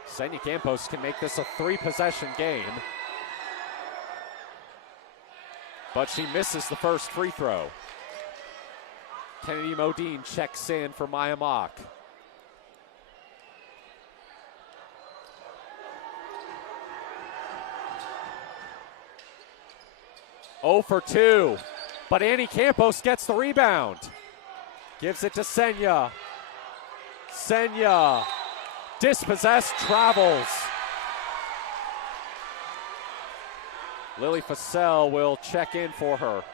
Senya Campos can make this a 3-possession game, but she misses the first free throw. Kennedy Modine checks in for Maya Mock. Oh for 2, but Annie Campos gets the rebound. Gives it to Senya. Senya, dispossessed, travels. Lily Fassell will check in for her.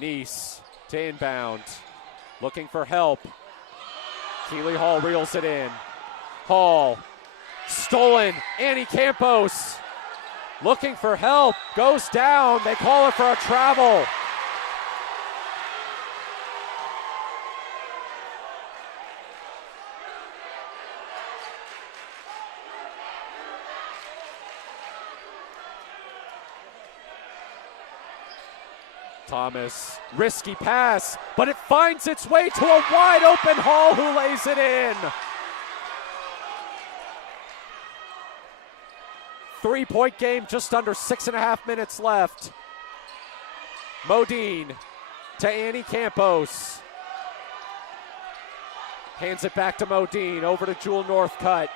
Nice to inbound, looking for help. Keeley Hall reels it in. Hall, stolen, Annie Campos, looking for help, goes down, they call it for a travel. Thomas, risky pass, but it finds its way to a wide open Hall who lays it in. 3-point game, just under 6.5 minutes left. Modine to Annie Campos. Hands it back to Modine, over to Jewel Northcutt.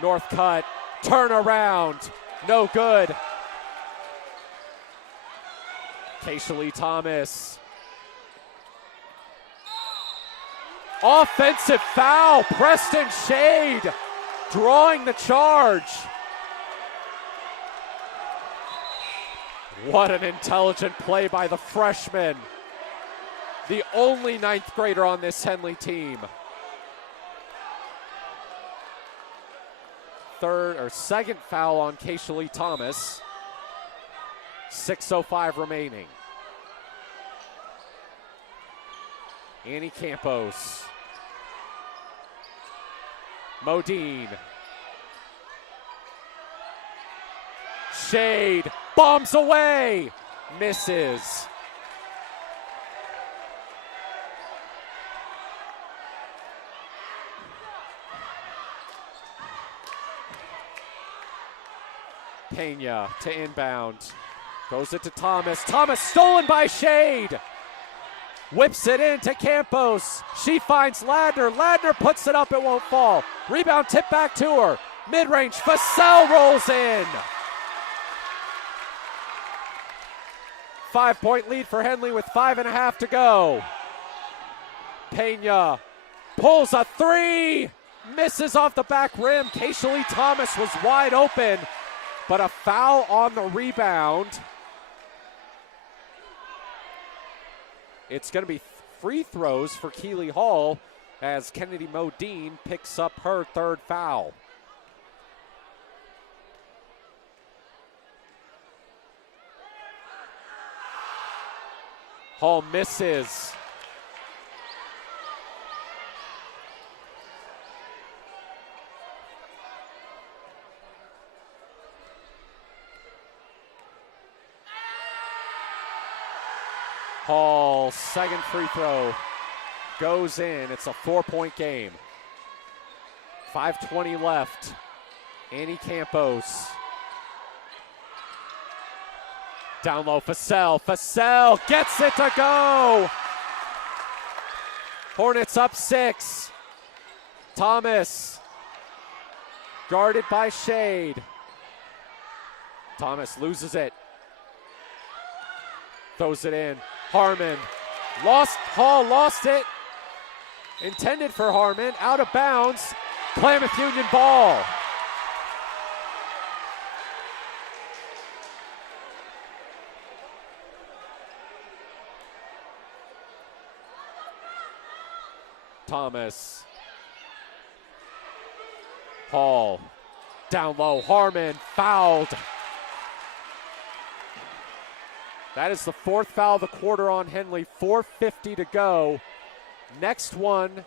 Northcutt, turnaround, no good. Keisha Lee Thomas. Offensive foul, Preston Shade drawing the charge. What an intelligent play by the freshman. The only ninth grader on this Henley team. Second foul on Keisha Lee Thomas. 6:05 remaining. Annie Campos. Modine. Shade. Bombs away. Misses. Pena to inbound. Goes it to Thomas. Thomas stolen by Shade. Whips it in to Campos. She finds Ladner. Ladner puts it up. It won't fall. Rebound tip back to her. Mid-range. Fasell rolls in. 5-point lead for Henley with 5.5 to go. Pena pulls a three. Misses off the back rim. Keisha Lee Thomas was wide open, but a foul on the rebound. It's going to be free throws for Keeley Hall as Kennedy Modine picks up her third foul. Hall misses. Hall, second free throw, goes in. It's a 4-point game. 5:20 left. Annie Campos. Down low, Fasell. Fasell gets it to go. Hornets up 6. Thomas guarded by Shade. Thomas loses it. Throws it in. Harmon. Hall lost it. Intended for Harmon. Out of bounds. Klamath Union ball. Thomas. Hall. Down low. Harmon fouled. That is the fourth foul of the quarter on Henley. 4:50 to go. Next one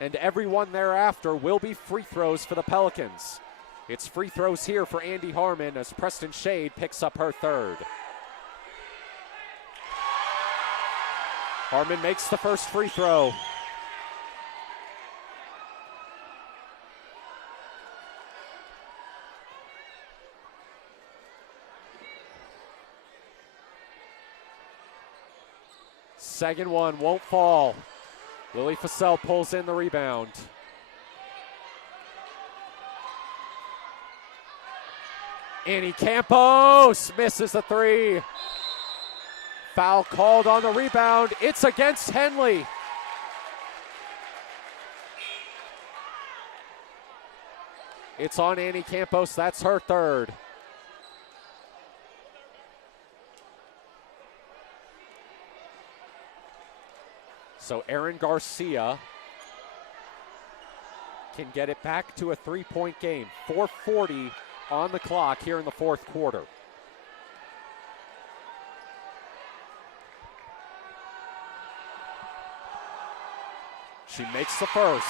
and every one thereafter will be free throws for the Pelicans. It's free throws here for Andy Harmon as Preston Shade picks up her third. Harmon makes the first free throw. Second one won't fall. Lily Fasell pulls in the rebound. Annie Campos misses the three. Foul called on the rebound. It's against Henley. It's on Annie Campos. That's her third. So Aaron Garcia can get it back to a 3-point game. 4:40 on the clock here in the fourth quarter. She makes the first.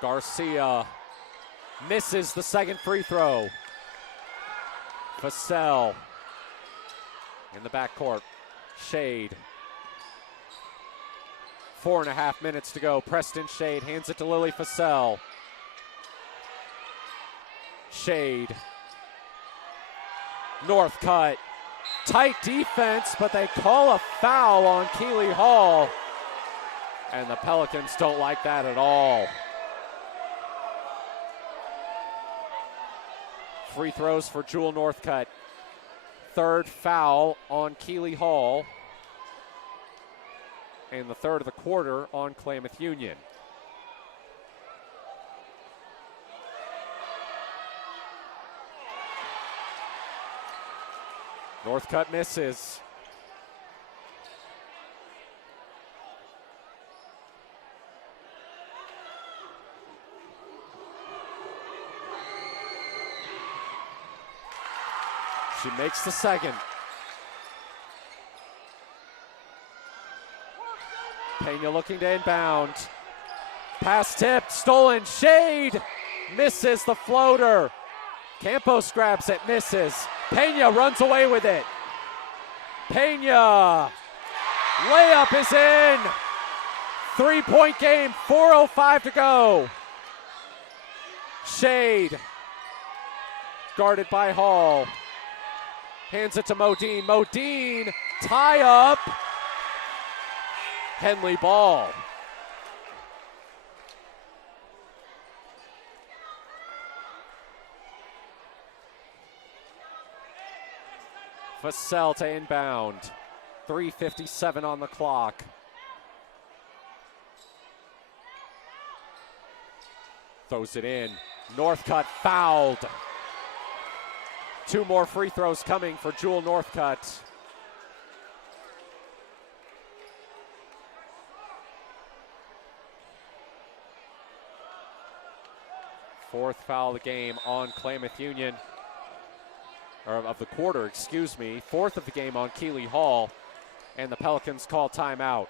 Garcia misses the second free throw. Fasell in the backcourt. Shade. 4.5 minutes to go. Preston Shade hands it to Lily Fasell. Shade. North cut. Tight defense, but they call a foul on Keeley Hall. And the Pelicans don't like that at all. Free throws for Jewel Northcutt. third foul on Keeley Hall and the third of the quarter on Klamath Union. Northcutt misses. She makes the second. Pena looking to inbound. Pass tipped, stolen, Shade misses the floater. Campos grabs it, misses. Pena runs away with it. Pena, layup is in. 3-point game, 4:05 to go. Shade, guarded by Hall. Hands it to Modine. Modine, tie up. Henley ball. Vassell to inbound. 3:57 on the clock. Throws it in. Northcutt fouled. 2 more free throws coming for Jewel Northcutt. Fourth foul of the game on Klamath Union. Or of the quarter, excuse me. Fourth of the game on Keeley Hall. And the Pelicans call timeout.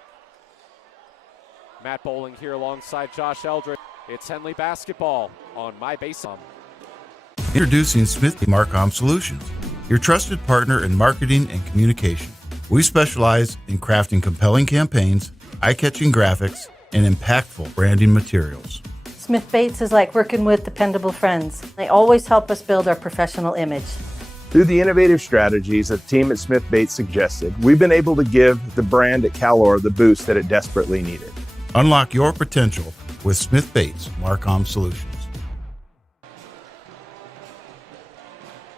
Matt Bowling here alongside Josh Eldredge. It's Henley basketball on My Baseline. Introducing Smith Marcom Solutions, your trusted partner in marketing and communication. We specialize in crafting compelling campaigns, eye-catching graphics, and impactful branding materials. Smith Bates is like working with dependable friends. They always help us build our professional image. Through the innovative strategies that the team at Smith Bates suggested, we've been able to give the brand at Calor the boost that it desperately needed. Unlock your potential with Smith Bates Marcom Solutions.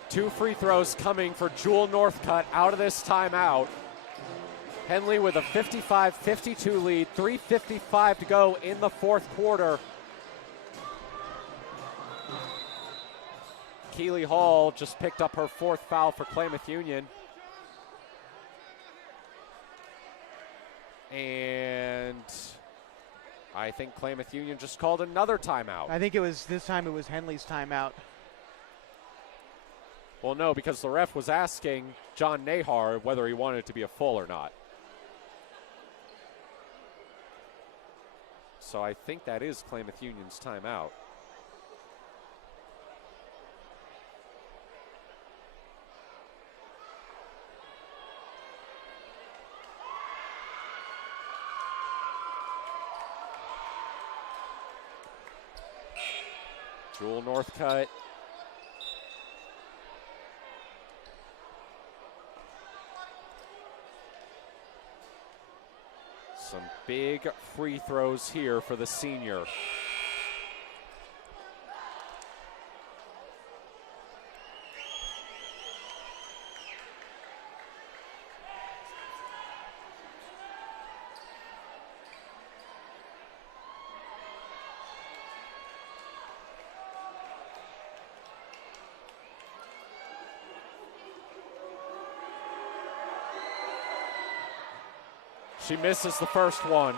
2 free throws coming for Jewel Northcutt out of this timeout. Henley with a 55-52 lead, 3:55 to go in the fourth quarter. Keeley Hall just picked up her 4th foul for Klamath Union. And I think Klamath Union just called another timeout. I think this time it was Henley's timeout. Well, no, because the ref was asking John Nahar whether he wanted it to be a full or not. So I think that is Klamath Union's timeout. Jewel Northcutt. Some big free throws here for the senior. She misses the first one.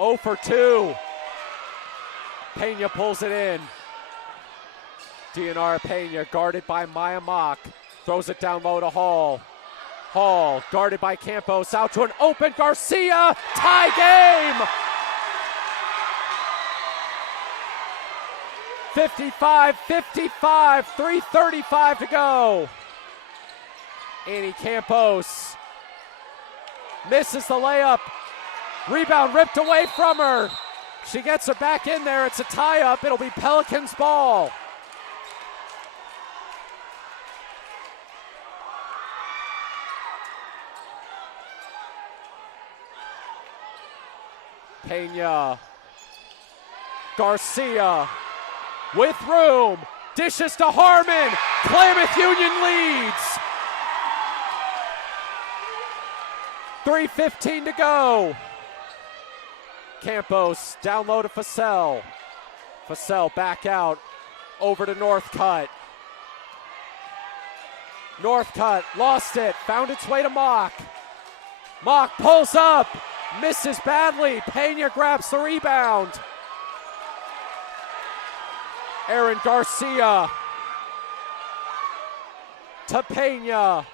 Oh for 2. Pena pulls it in. Dianara Pena guarded by Maya Mock. Throws it down low to Hall. Hall guarded by Campos. Out to an open Garcia. Tie game. 55-55, 3:35 to go. Annie Campos misses the layup. Rebound ripped away from her. She gets it back in there. It's a tie-up. It'll be Pelicans ball. Pena. Garcia with room. Dishes to Harmon. Klamath Union leads. 3:15 to go. Campos down low to Fussell. Fussell back out over to Northcutt. Northcutt lost it, found its way to Mock. Mock pulls up, misses badly. Pena grabs the rebound. Aaron Garcia to Pena.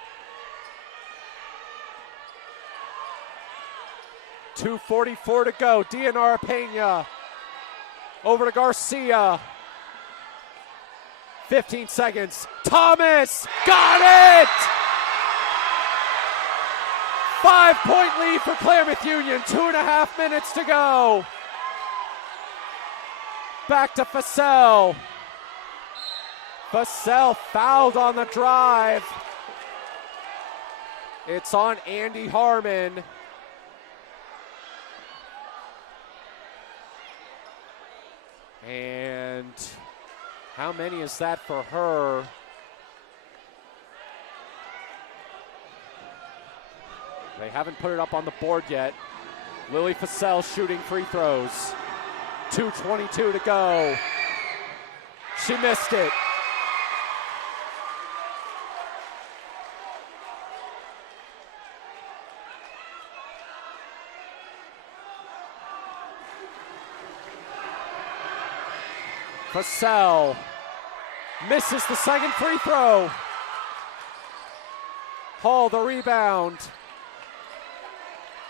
2:44 to go. Dianara Pena over to Garcia. 15 seconds. Thomas got it! 5-point lead for Klamath Union. 2.5 minutes to go. Back to Fussell. Fussell fouled on the drive. It's on Andy Harmon. And how many is that for her? They haven't put it up on the board yet. Lily Fussell shooting free throws. 2:22 to go. She missed it. Fussell misses the second free throw. Hall the rebound.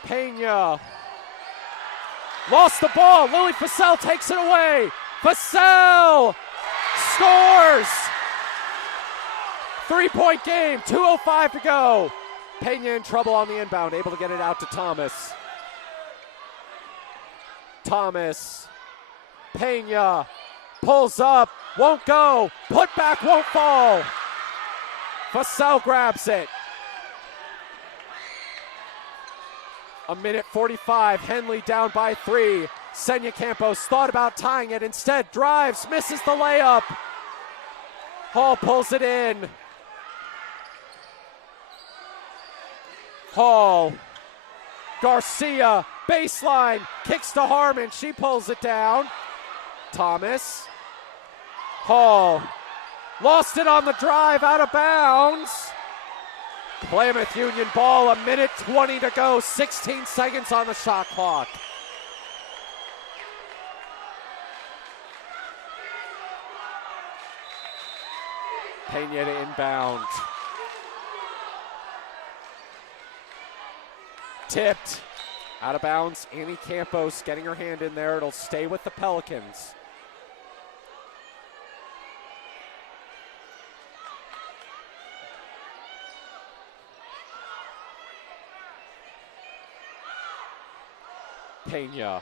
Pena lost the ball. Lily Fussell takes it away. Fussell scores. 3-point game. 2:05 to go. Pena in trouble on the inbound. Able to get it out to Thomas. Thomas. Pena pulls up. Won't go. Put back won't fall. Fussell grabs it. 1:45. Henley down by 3. Senya Campos thought about tying it. Instead drives. Misses the layup. Hall pulls it in. Hall. Garcia. Baseline. Kicks to Harmon. She pulls it down. Thomas. Hall. Lost it on the drive. Out of bounds. Klamath Union ball, 1:20 to go, 16 seconds on the shot clock. Pena to inbound. Tipped. Out of bounds, Annie Campos getting her hand in there. It'll stay with the Pelicans. Pena.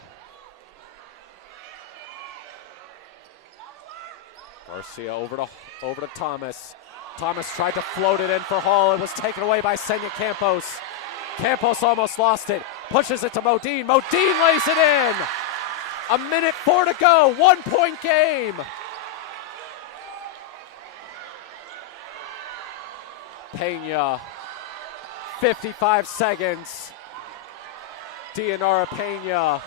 Garcia over to Thomas. Thomas tried to float it in for Hall. It was taken away by Senya Campos. Campos almost lost it. Pushes it to Modine. Modine lays it in. 1:04 to go. 1-point game. Pena. 55 seconds. Dianara Pena.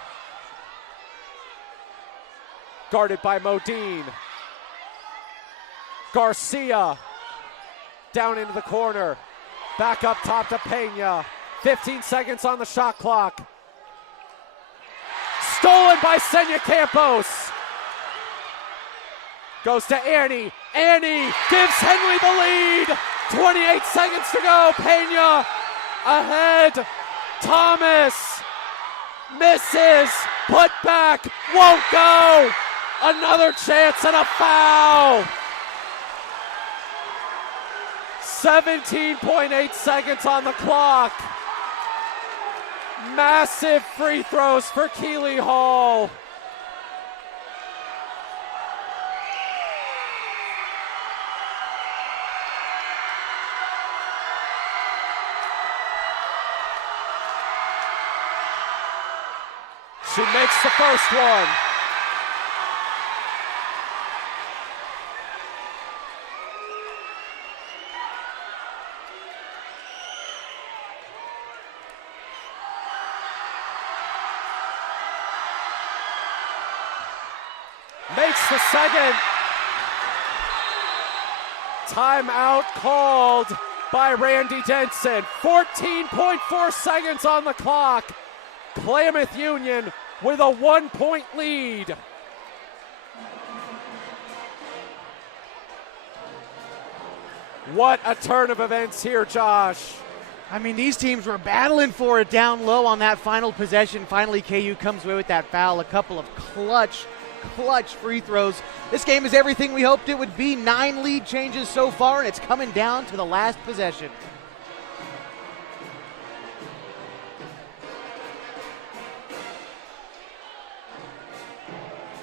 Guarded by Modine. Garcia. Down into the corner. Back up top to Pena. 15 seconds on the shot clock. Stolen by Senya Campos. Goes to Annie. Annie gives Henley the lead. 28 seconds to go. Pena ahead. Thomas. Misses, put back, won't go. Another chance and a foul. 17.8 seconds on the clock. Massive free throws for Keeley Hall. She makes the first one. Makes the second. Timeout called by Randy Denson. 14.4 seconds on the clock. Klamath Union with a 1-point lead. What a turn of events here, Josh. I mean, these teams were battling for it down low on that final possession. Finally, KU comes away with that foul. A couple of clutch free throws. This game is everything we hoped it would be. 9 lead changes so far, and it's coming down to the last possession.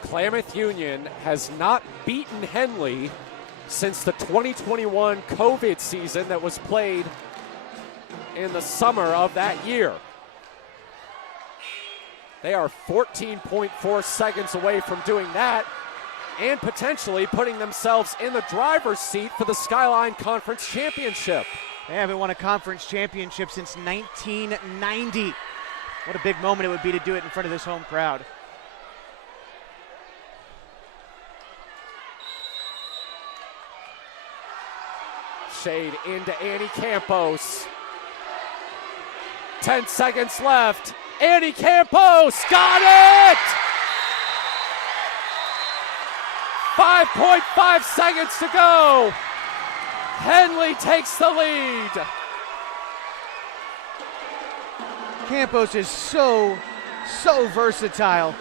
Klamath Union has not beaten Henley since the 2021 COVID season that was played in the summer of that year. They are 14.4 seconds away from doing that and potentially putting themselves in the driver's seat for the Skyline Conference Championship. They haven't won a conference championship since 1990. What a big moment it would be to do it in front of this home crowd. Shade into Annie Campos. 10 seconds left. Annie Campos got it! 5.5 seconds to go. Henley takes the lead. Campos is so versatile.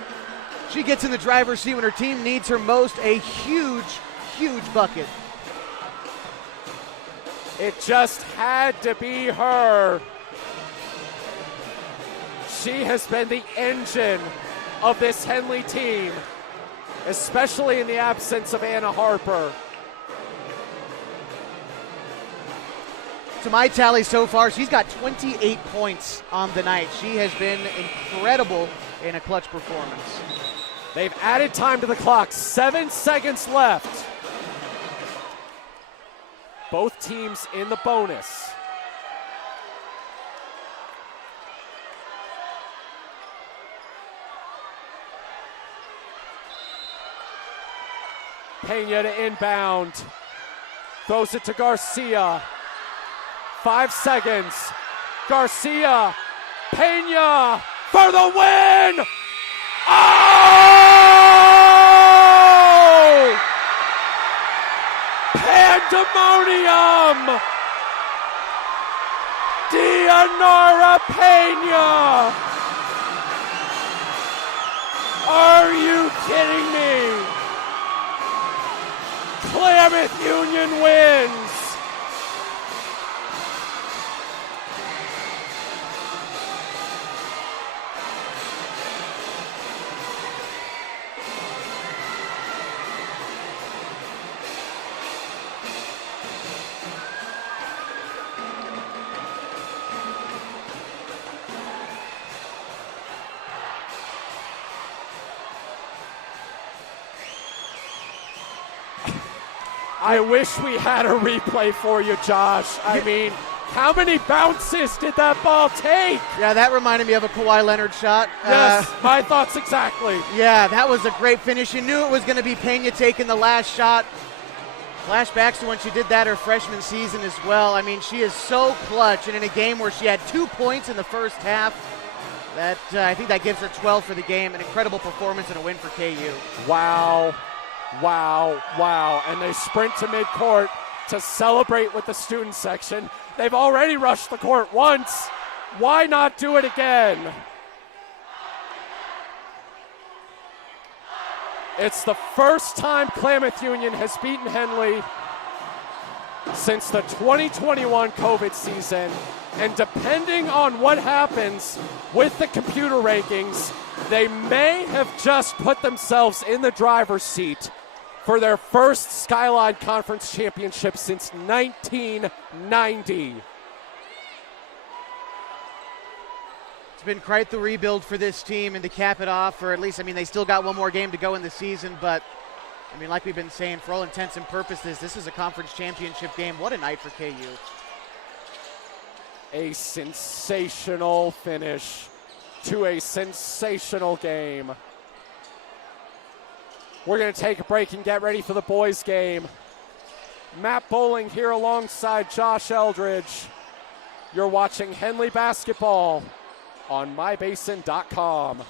She gets in the driver's seat when her team needs her most. A huge bucket. It just had to be her. She has been the engine of this Henley team, especially in the absence of Anna Harper. To my tally so far, she's got 28 points on the night. She has been incredible in a clutch performance. They've added time to the clock. 7 seconds left. Both teams in the bonus. Pena to inbound. Throws it to Garcia. 5 seconds. Garcia. Pena for the win! Oh! Pandemonium! Dianara Pena! Are you kidding me? Klamath Union wins! I wish we had a replay for you, Josh. I mean, how many bounces did that ball take? Yeah, that reminded me of a Kawhi Leonard shot. Yes, my thoughts exactly. Yeah, that was a great finish. You knew it was going to be Pena taking the last shot. Flashbacks to when she did that her freshman season as well. I mean, she is so clutch, and in a game where she had 2 points in the first half, that I think that gives her 12 for the game. An incredible performance and a win for KU. Wow. Wow, wow. And they sprint to midcourt to celebrate with the student section. They've already rushed the court once. Why not do it again? It's the first time Klamath Union has beaten Henley since the 2021 COVID season. And depending on what happens with the computer rankings, they may have just put themselves in the driver's seat for their first Skyline Conference championship since 1990. It's been quite the rebuild for this team, and to cap it off, or at least, I mean, they still got one more game to go in the season, but I mean, like we've been saying, for all intents and purposes, this is a conference championship game. What a night for KU. A sensational finish to a sensational game. We're going to take a break and get ready for the boys' game. Matt Bowling here alongside Josh Eldredge. You're watching Henley basketball on mybasin.com.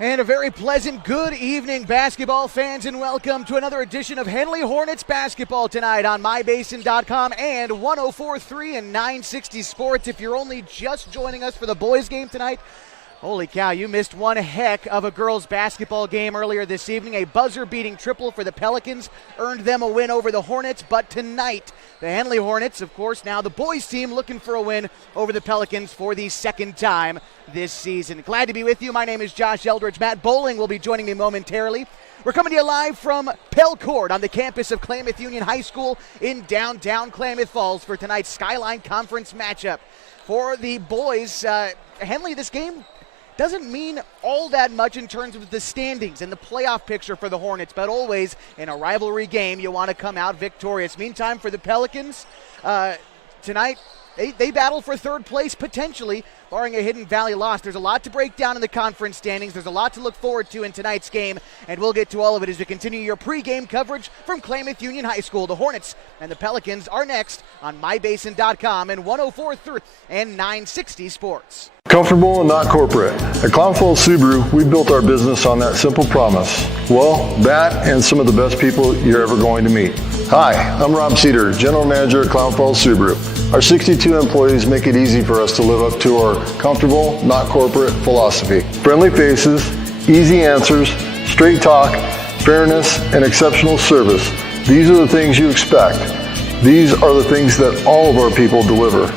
And a very pleasant good evening, basketball fans, and welcome to another edition of Henley Hornets basketball tonight on MyBasin.com and 104.3 and 960 Sports. If you're only just joining us for the boys' game tonight, holy cow, you missed one heck of a girls' basketball game earlier this evening. A buzzer-beating triple for the Pelicans earned them a win over the Hornets, but tonight, the Henley Hornets, of course, now the boys' team looking for a win over the Pelicans for the second time this season. Glad to be with you. My name is Josh Eldredge. Matt Bowling will be joining me momentarily. We're coming to you live from Pell Court on the campus of Klamath Union High School in downtown Klamath Falls for tonight's Skyline Conference matchup. For the boys, Henley, this game doesn't mean all that much in terms of the standings and the playoff picture for the Hornets, but always in a rivalry game, you want to come out victorious. Meantime, for the Pelicans, tonight, they battle for third place potentially, barring a Hidden Valley loss. There's a lot to break down in the conference standings. There's a lot to look forward to in tonight's game, and we'll get to all of it as we continue your pregame coverage from Klamath Union High School. The Hornets and the Pelicans are next on MyBasin.com and 104.3 and 960 Sports. Comfortable and not corporate. At Klamath Subaru, we built our business on that simple promise. Well, that and some of the best people you're ever going to meet. Hi, I'm Rob Cedar, General Manager at Klamath Subaru. Our 62 employees make it easy for us to live up to our comfortable, not corporate philosophy. Friendly faces, easy answers, straight talk, fairness, and exceptional service. These are the things you expect. These are the things that all of our people deliver.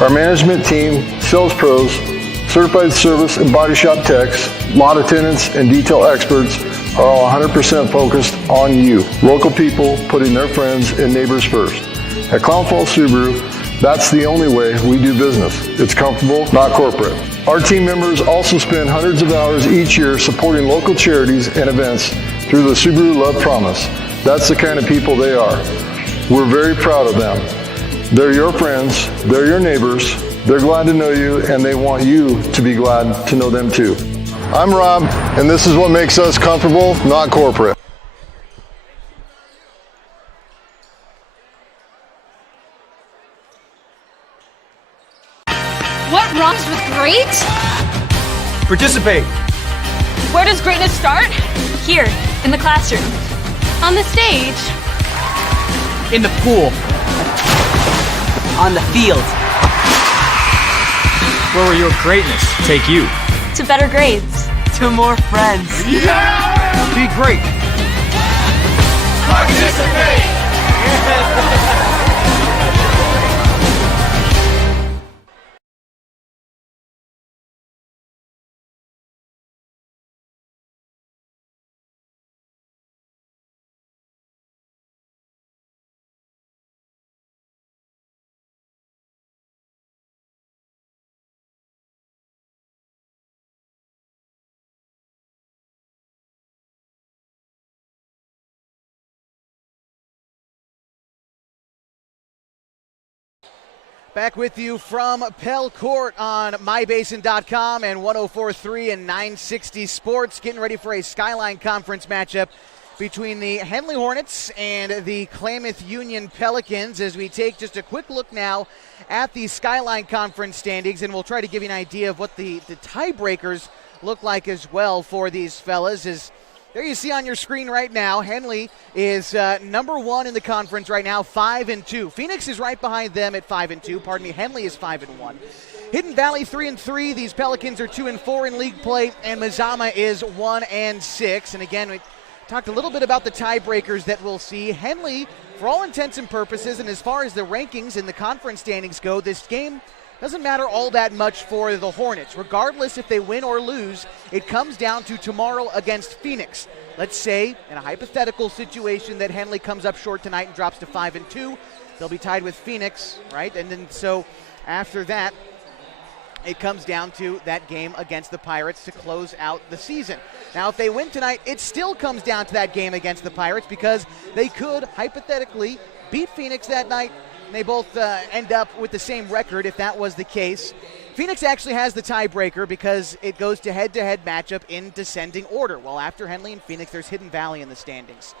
Our management team, sales pros, certified service and body shop techs, lot attendants, and detail experts are all 100% focused on you. Local people putting their friends and neighbors first. At Klamath Subaru, that's the only way we do business. It's comfortable, not corporate. Our team members also spend hundreds of hours each year supporting local charities and events through the Subaru Love Promise. That's the kind of people they are. We're very proud of them. They're your friends, they're your neighbors, they're glad to know you, and they want you to be glad to know them too. I'm Rob, and this is what makes us comfortable, not corporate. What rhymes with great? Participate. Where does greatness start? Here, in the classroom. On the stage. In the pool. On the field. Where will your greatness take you? To better grades. To more friends. Yeah! Be great. Participate! Back with you from Pell Court on MyBasin.com and 104.3 and 960 Sports. Getting ready for a Skyline Conference matchup between the Henley Hornets and the Klamath Union Pelicans as we take just a quick look now at the Skyline Conference standings, and we'll try to give you an idea of what the tiebreakers look like as well for these fellas. There you see on your screen right now, Henley is number one in the conference right now, 5-2. Phoenix is right behind them at 5-2. Pardon me, Henley is 5-1. Hidden Valley 3-3. These Pelicans are 2-4 in league play, and Mazama is 1-6. And again, we talked a little bit about the tiebreakers that we'll see. Henley, for all intents and purposes, and as far as the rankings and the conference standings go, this game doesn't matter all that much for the Hornets. Regardless if they win or lose, it comes down to tomorrow against Phoenix. Let's say, in a hypothetical situation, that Henley comes up short tonight and drops to 5-2. They'll be tied with Phoenix, right? And then so after that, it comes down to that game against the Pirates to close out the season. Now, if they win tonight, it still comes down to that game against the Pirates because they could hypothetically beat Phoenix that night. They both end up with the same record if that was the case. Phoenix actually has the tiebreaker because it goes to head-to-head matchup in descending order. Well, after Henley and Phoenix, there's Hidden Valley in the standings.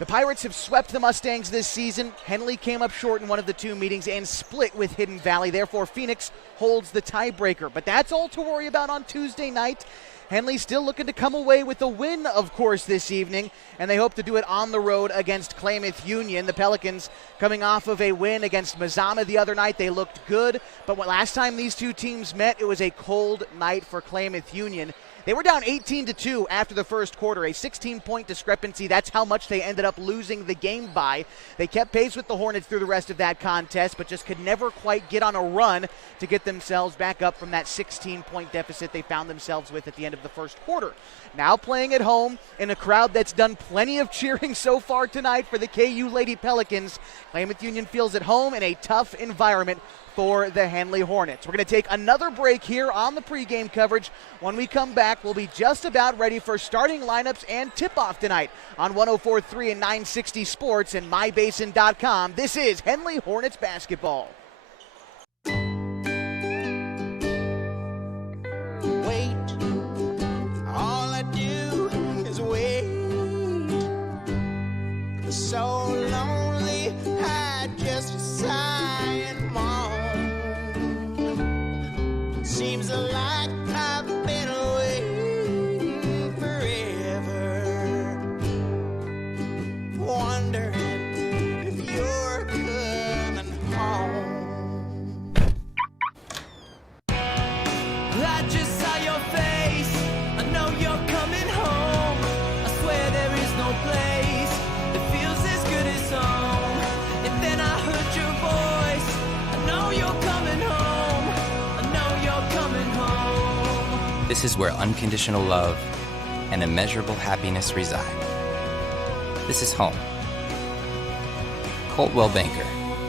The Pirates have swept the Mustangs this season. Henley came up short in one of the two meetings and split with Hidden Valley. Therefore, Phoenix holds the tiebreaker. But that's all to worry about on Tuesday night. Henley still looking to come away with a win, of course, this evening, and they hope to do it on the road against Klamath Union. The Pelicans coming off of a win against Mazama the other night. They looked good, but last time these two teams met, it was a cold night for Klamath Union. They were down 18-2 after the first quarter, a 16-point discrepancy. That's how much they ended up losing the game by. They kept pace with the Hornets through the rest of that contest, but just could never quite get on a run to get themselves back up from that 16-point deficit they found themselves with at the end of the first quarter. Now playing at home in a crowd that's done plenty of cheering so far tonight for the KU Lady Pelicans, Klamath Union feels at home in a tough environment for the Henley Hornets. We're going to take another break here on the pregame coverage. When we come back, we'll be just about ready for starting lineups and tip-off tonight on 104.3 and 960 Sports and MyBasin.com. This is Henley Hornets basketball. Wait, all I do is wait. So lonely, I just sigh and moan. Seems like I've been waiting forever, wondering if you're coming home. I just saw your face, I know you're coming home. I swear there is no place that feels as good as home. And then I heard your voice, I know you're coming home. I know you're coming home. This is where unconditional love and immeasurable happiness reside. This is home. Coltwell Banker,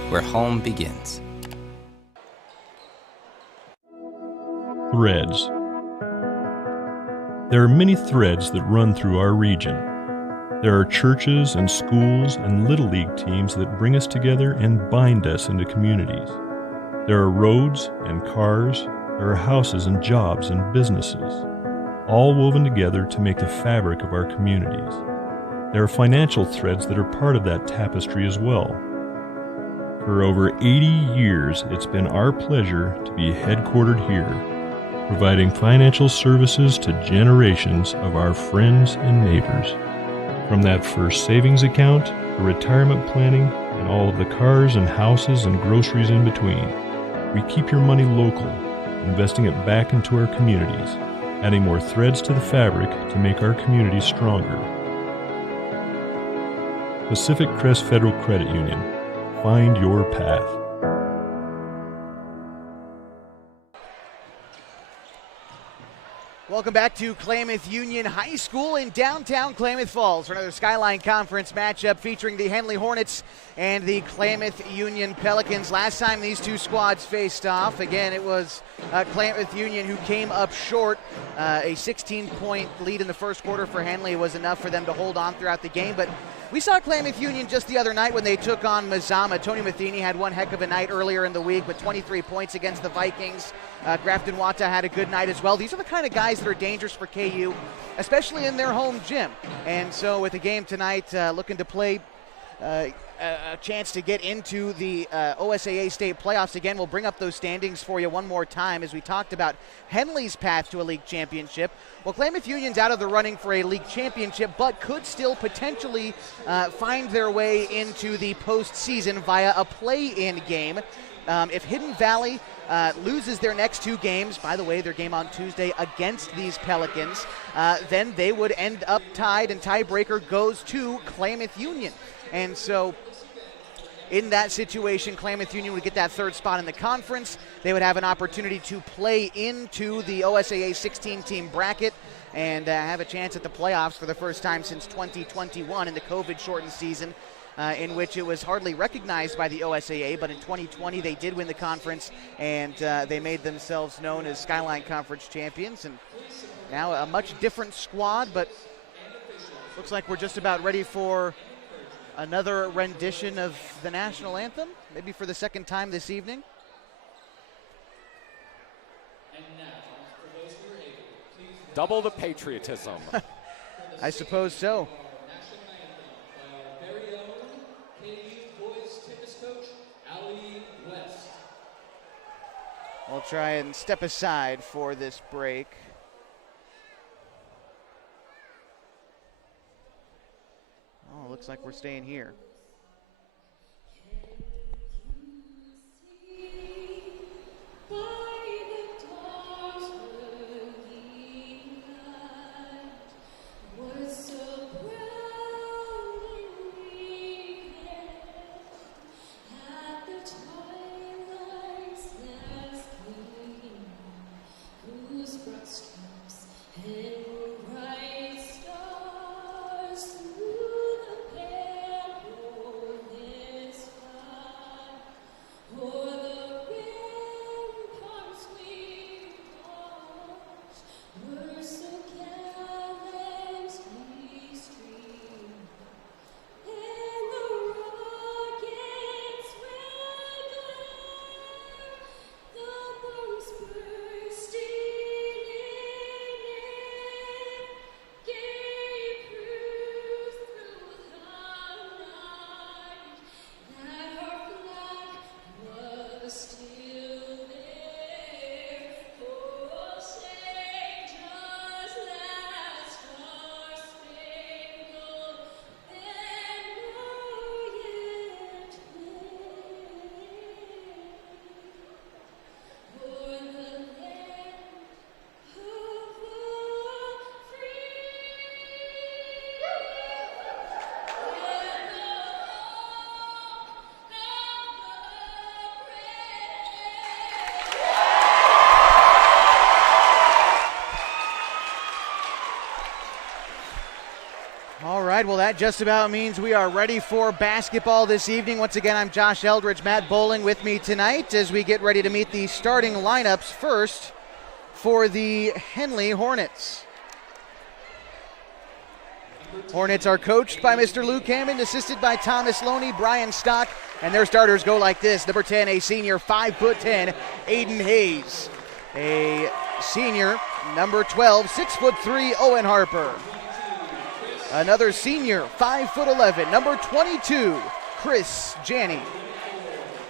where home begins. Threads. There are many threads that run through our region. There are churches and schools and little league teams that bring us together and bind us into communities. There are roads and cars, there are houses and jobs and businesses, all woven together to make the fabric of our communities. There are financial threads that are part of that tapestry as well. For over 80 years, it's been our pleasure to be headquartered here, providing financial services to generations of our friends and neighbors. From that first savings account, to retirement planning, and all of the cars and houses and groceries in between, we keep your money local, investing it back into our communities, adding more threads to the fabric to make our communities stronger. Pacific Crest Federal Credit Union. Find your path. Welcome back to Klamath Union High School in downtown Klamath Falls for another Skyline Conference matchup featuring the Henley Hornets and the Klamath Union Pelicans. Last time these two squads faced off, again, it was Klamath Union who came up short. A 16-point lead in the first quarter for Henley was enough for them to hold on throughout the game, but we saw Klamath Union just the other night when they took on Mazama. Tony Matheny had one heck of a night earlier in the week with 23 points against the Vikings. Grafton Wata had a good night as well. These are the kind of guys that are dangerous for KU, especially in their home gym. And so with the game tonight, looking to play a chance to get into the OSAA state playoffs again. We'll bring up those standings for you one more time as we talked about Henley's path to a league championship. Well, Klamath Union's out of the running for a league championship, but could still potentially find their way into the postseason via a play-in game. If Hidden Valley loses their next two games, by the way, their game on Tuesday against these Pelicans, then they would end up tied, and tiebreaker goes to Klamath Union. And so in that situation, Klamath Union would get that third spot in the conference. They would have an opportunity to play into the OSAA 16-team bracket and have a chance at the playoffs for the first time since 2021 in the COVID-shortened season, in which it was hardly recognized by the OSAA, but in 2020 they did win the conference, and they made themselves known as Skyline Conference champions. And now a much different squad, but looks like we're just about ready for another rendition of the national anthem, maybe for the second time this evening. Double the patriotism. I suppose so. We'll try and step aside for this break. looks like we're staying here. All right, well, that just about means we are ready for basketball this evening. Once again, I'm Josh Eldredge, Matt Bowling with me tonight as we get ready to meet the starting lineups first for the Henley Hornets. Hornets are coached by Mr. Luke Hammond, assisted by Thomas Loney, Brian Stock, and their starters go like this. Number 10, a senior, 5'10", Aiden Hayes. A senior, number 12, 6'3", Owen Harper. Another senior, 5'11", number 22, Chris Janney.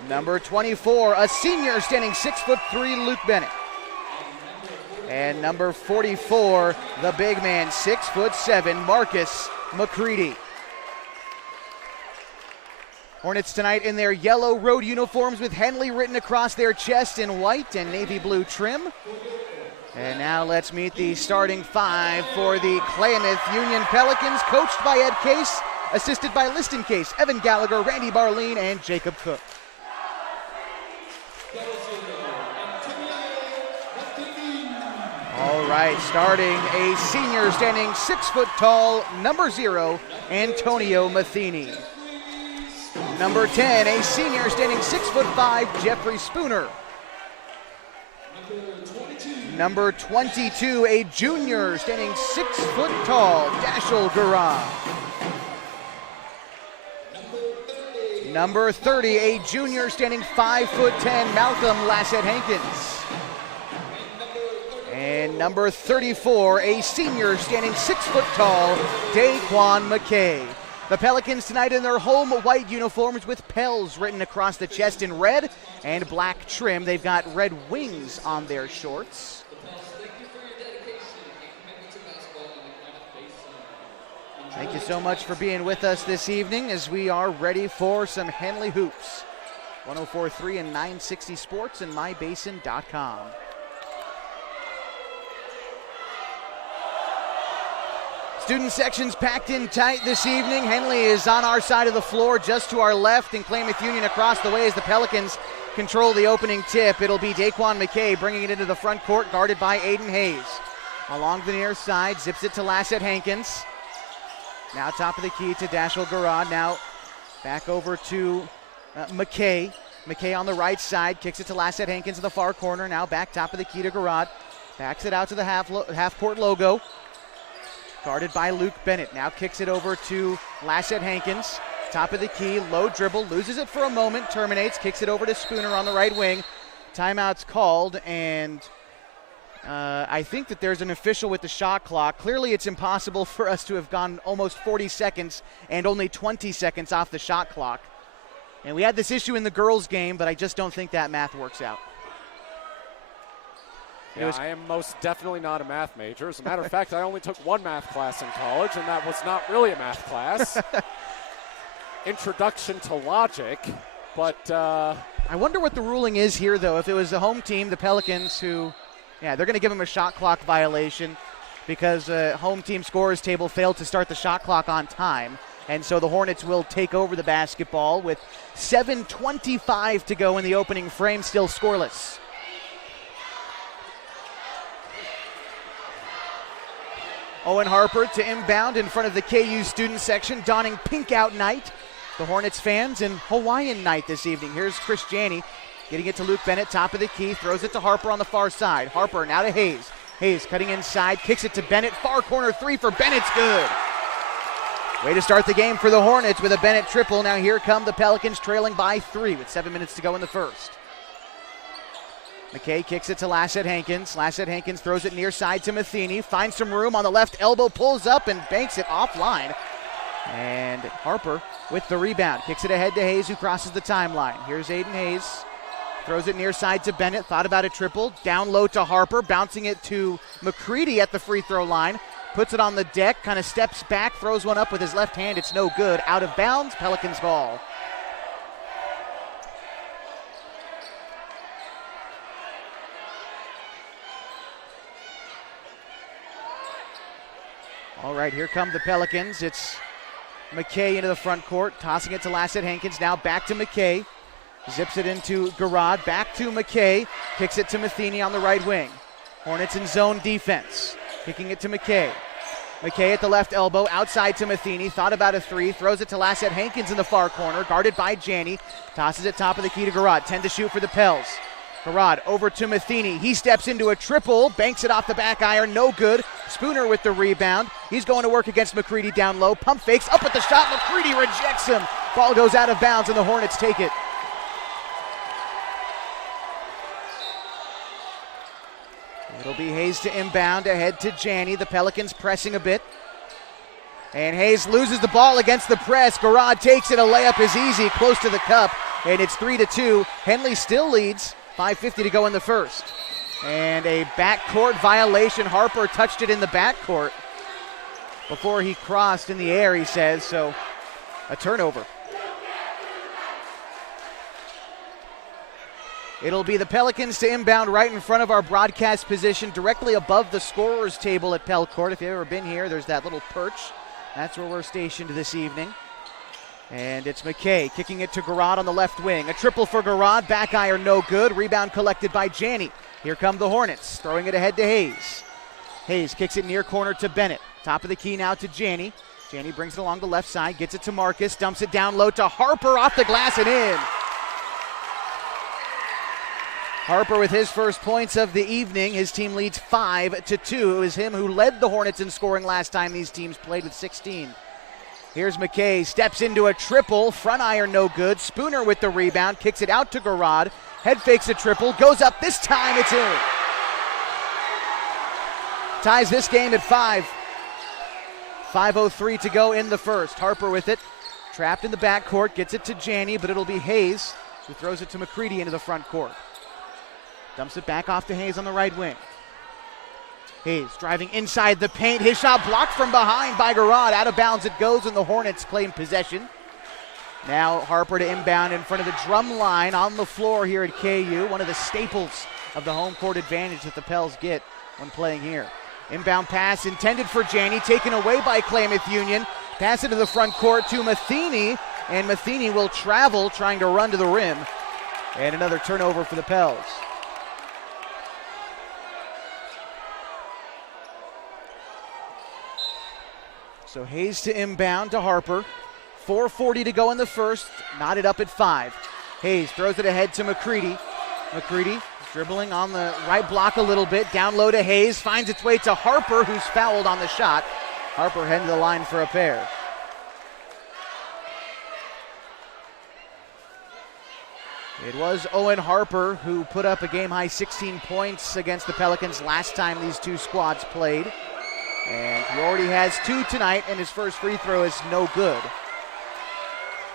Number 24, a senior standing 6'3", Luke Bennett. And number 44, the big man, 6'7", Marcus McCready. Hornets tonight in their yellow road uniforms with Henley written across their chest in white and navy blue trim. And now let's meet the starting five for the Klamath Union Pelicans, coached by Ed Case, assisted by Liston Case, Evan Gallagher, Randy Barleen, and Jacob Cook. All right, starting a senior standing 6 foot tall, number 0, Antonio Matheny. Number 10, a senior standing 6'5", Jeffrey Spooner. Number 22, a junior standing 6 foot tall, Dashel Garab. Number 30, a junior standing 5'10", Malcolm Lassett Hankins. And number 34, a senior standing 6 foot tall, Daquan McKay. The Pelicans tonight in their home white uniforms with Pels written across the chest in red and black trim. They've got red wings on their shorts. Thank you so much for being with us this evening as we are ready for some Henley hoops. 104.3 and 960 Sports and mybasin.com. Student sections packed in tight this evening. Henley is on our side of the floor, just to our left, and Klamath Union across the way as the Pelicans control the opening tip. It'll be Daquan McKay bringing it into the front court, guarded by Aiden Hayes. Along the near side, zips it to Lassett Hankins. Now top of the key to Dashel Garab. Now back over to McKay. McKay on the right side, kicks it to Lassett Hankins in the far corner. Now back top of the key to Garab. Backs it out to the half-court logo. Guarded by Luke Bennett. Now kicks it over to Lassett Hankins. Top of the key, low dribble, loses it for a moment, terminates, kicks it over to Spooner on the right wing. Timeout's called, and I think that there's an official with the shot clock. Clearly it's impossible for us to have gone almost 40 seconds and only 20 seconds off the shot clock. And we had this issue in the girls' game, but I just don't think that math works out. Yeah, I am most definitely not a math major. As a matter of fact, I only took one math class in college, and that was not really a math class. introduction to logic, but I wonder what the ruling is here, though. If it was the home team, the Pelicans, who, they're going to give them a shot clock violation because home team scorers table failed to start the shot clock on time. And so the Hornets will take over the basketball with 7:25 to go in the opening frame, still scoreless. Owen Harper to inbound in front of the KU student section, donning pink out night. The Hornets fans in Hawaiian night this evening. Here's Chris Janney getting it to Luke Bennett, top of the key, throws it to Harper on the far side. Harper now to Hayes. Hayes cutting inside, kicks it to Bennett. Far corner three for Bennett's good. Way to start the game for the Hornets with a Bennett triple. Now here come the Pelicans trailing by 3 with 7 minutes to go in the first. McKay kicks it to Lassett Hankins. Lassett Hankins throws it near side to Matheny. Finds some room on the left elbow, pulls up and banks it offline. And Harper with the rebound. Kicks it ahead to Hayes, who crosses the timeline. Here's Aiden Hayes. Throws it near side to Bennett. Thought about a triple. Down low to Harper. Bouncing it to McCready at the free throw line. Puts it on the deck. Kind of steps back. Throws one up with his left hand. It's no good. Out of bounds. Pelicans ball. All right, here come the Pelicans. It's McKay into the front court, tossing it to Lassett Hankins. Now back to McKay. Zips it into Garrod. Back to McKay. Kicks it to Matheny on the right wing. Hornets in zone defense. Kicking it to McKay. McKay at the left elbow, outside to Matheny. Thought about a three. Throws it to Lassett Hankins in the far corner. Guarded by Janney. Tosses it top of the key to Garrod. 10 to shoot for the Pels. Garrod over to Matheny. He steps into a triple. Banks it off the back iron. No good. Spooner with the rebound. He's going to work against McCready down low. Pump fakes. Up with the shot. McCready rejects him. Ball goes out of bounds and the Hornets take it. It'll be Hayes to inbound ahead to Janney. The Pelicans pressing a bit. And Hayes loses the ball against the press. Garrod takes it. A layup is easy. Close to the cup. And it's 3-2. Henley still leads. 5:50 to go in the first. And a backcourt violation. Harper touched it in the backcourt before he crossed in the air, he says. So a turnover. It'll be the Pelicans to inbound right in front of our broadcast position, directly above the scorer's table at Pell Court. If you've ever been here, there's that little perch. That's where we're stationed this evening. And it's McKay kicking it to Garrod on the left wing. A triple for Garrod. Back iron no good. Rebound collected by Janney. Here come the Hornets. Throwing it ahead to Hayes. Hayes kicks it near corner to Bennett. Top of the key now to Janney. Janney brings it along the left side. Gets it to Marcus. Dumps it down low to Harper. Off the glass and in. Harper with his first points of the evening. His team leads 5-2. It was him who led the Hornets in scoring last time these teams played with 16. Here's McKay, steps into a triple, front iron no good. Spooner with the rebound, kicks it out to Garrod. Head fakes a triple, goes up, this time it's in. Ties this game at 5. 5:03 to go in the first. Harper with it, trapped in the backcourt, gets it to Janney, but it'll be Hayes who throws it to McCready into the front court. Dumps it back off to Hayes on the right wing. Hayes driving inside the paint. His shot blocked from behind by Garrod. Out of bounds it goes, and the Hornets claim possession. Now Harper to inbound in front of the drum line on the floor here at KU. One of the staples of the home court advantage that the Pels get when playing here. Inbound pass intended for Janney, taken away by Klamath Union. Pass it to the front court to Matheny, and Matheny will travel, trying to run to the rim. And another turnover for the Pels. So Hayes to inbound to Harper. 4:40 to go in the first. Knotted up at 5. Hayes throws it ahead to McCready. McCready dribbling on the right block a little bit. Down low to Hayes. Finds its way to Harper, who's fouled on the shot. Harper heading to the line for a pair. It was Owen Harper who put up a game-high 16 points against the Pelicans last time these two squads played. And he already has 2 tonight, and his first free throw is no good.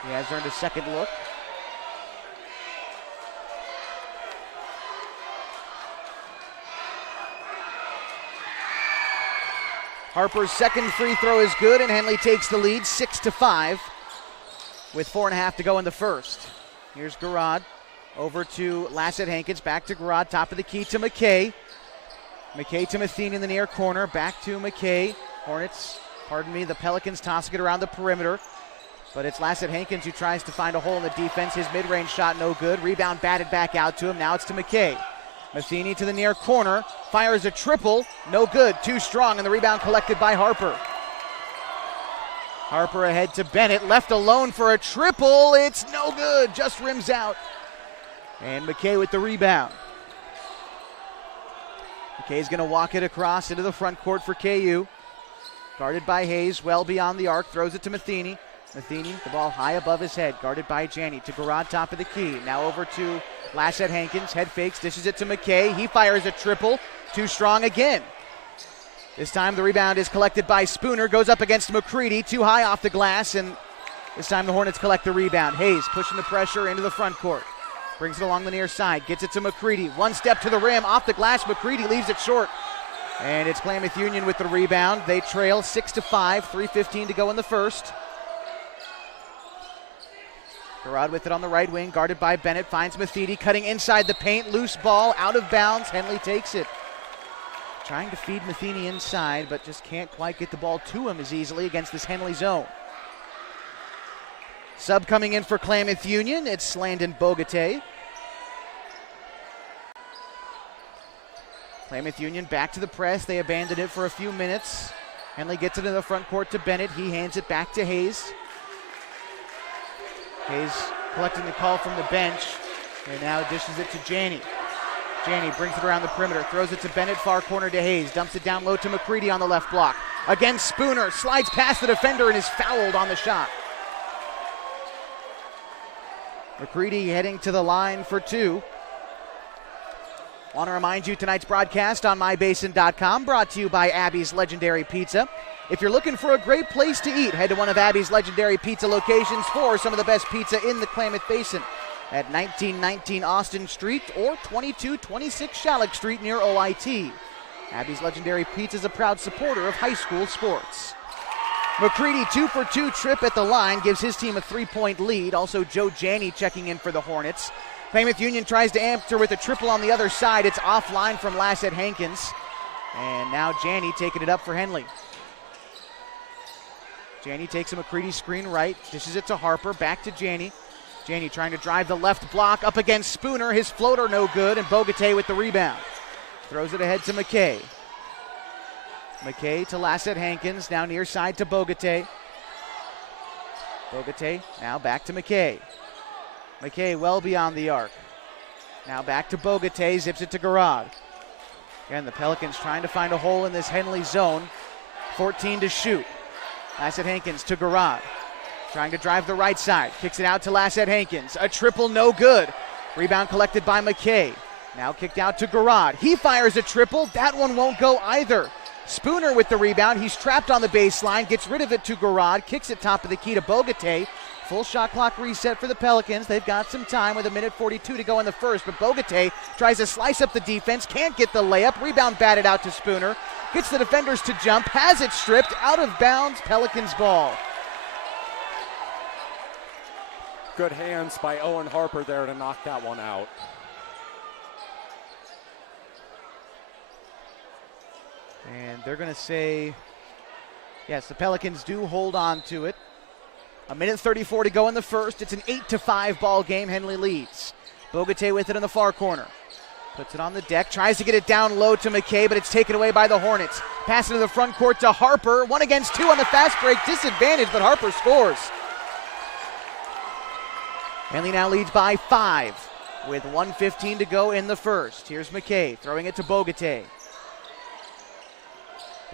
He has earned a second look. Harper's second free throw is good, and Henley takes the lead 6-5. with 4.5 to go in the first. Here's Garrod over to Lassett Hankins, back to Garrod, top of the key to McKay. McKay to Matheny in the near corner, back to McKay. The Pelicans tossing it around the perimeter. But it's Lassett Hankins who tries to find a hole in the defense. His mid-range shot no good. Rebound batted back out to him. Now it's to McKay. Matheny to the near corner. Fires a triple. No good. Too strong. And the rebound collected by Harper. Harper ahead to Bennett. Left alone for a triple. It's no good. Just rims out. And McKay with the rebound. McKay's going to walk it across into the front court for KU. Guarded by Hayes. Well beyond the arc. Throws it to Matheny. Matheny, the ball high above his head, guarded by Janney. To Garrod, top of the key. Now over to Lassett Hankins. Head fakes, dishes it to McKay. He fires a triple. Too strong again. This time the rebound is collected by Spooner. Goes up against McCready. Too high off the glass, and this time the Hornets collect the rebound. Hayes pushing the pressure into the front court. Brings it along the near side. Gets it to McCready. One step to the rim. Off the glass. McCready leaves it short. And it's Klamath Union with the rebound. They trail 6-5. 3:15 to go in the first. Garrod with it on the right wing, guarded by Bennett, finds Matheny, cutting inside the paint, loose ball, out of bounds. Henley takes it. Trying to feed Matheny inside, but just can't quite get the ball to him as easily against this Henley zone. Sub coming in for Klamath Union, it's Landon Bogatay. Klamath Union back to the press, they abandoned it for a few minutes. Henley gets it in the front court to Bennett, he hands it back to Hayes. Hayes collecting the call from the bench, and now dishes it to Janney. Janney brings it around the perimeter, throws it to Bennett, far corner to Hayes, dumps it down low to McCready on the left block. Again, Spooner slides past the defender and is fouled on the shot. McCready heading to the line for two. Want to remind you tonight's broadcast on mybasin.com, brought to you by Abby's Legendary Pizza. If you're looking for a great place to eat, head to one of Abby's Legendary Pizza locations for some of the best pizza in the Klamath Basin at 1919 Austin Street or 2226 Shalleck Street near OIT. Abby's Legendary Pizza is a proud supporter of high school sports. McCready 2-for-2 trip at the line gives his team a 3-point lead. Also Joe Janney checking in for the Hornets. Klamath Union tries to answer with a triple on the other side. It's offline from Lassett Hankins. And now Janney taking it up for Henley. Janney takes a McCready screen right, dishes it to Harper, back to Janney. Janney trying to drive the left block up against Spooner. His floater no good, and Bogatay with the rebound. Throws it ahead to McKay. McKay to Lassett Hankins, now near side to Bogatay. Bogatay now back to McKay. McKay well beyond the arc. Now back to Bogatay, zips it to Garrod. Again, the Pelicans trying to find a hole in this Henley zone. 14 to shoot. Lassett Hankins to Garrod. Trying to drive the right side. Kicks it out to Lassett Hankins. A triple no good. Rebound collected by McKay. Now kicked out to Garrod. He fires a triple. That one won't go either. Spooner with the rebound. He's trapped on the baseline. Gets rid of it to Garrod. Kicks it top of the key to Bogatay. Full shot clock reset for the Pelicans. They've got some time with 1:42 to go in the first. But Bogatay tries to slice up the defense. Can't get the layup. Rebound batted out to Spooner. Gets the defenders to jump. Has it stripped. Out of bounds. Pelicans ball. Good hands by Owen Harper there to knock that one out. And they're going to say, yes, the Pelicans do hold on to it. 1:34 to go in the first. It's an 8-5 ball game. Henley leads. Bogatay with it in the far corner. Puts it on the deck. Tries to get it down low to McKay, but it's taken away by the Hornets. Pass it to the front court to Harper. 1 against 2 on the fast break. Disadvantage, but Harper scores. Henley now leads by 5 with 1:15 to go in the first. Here's McKay throwing it to Bogatay.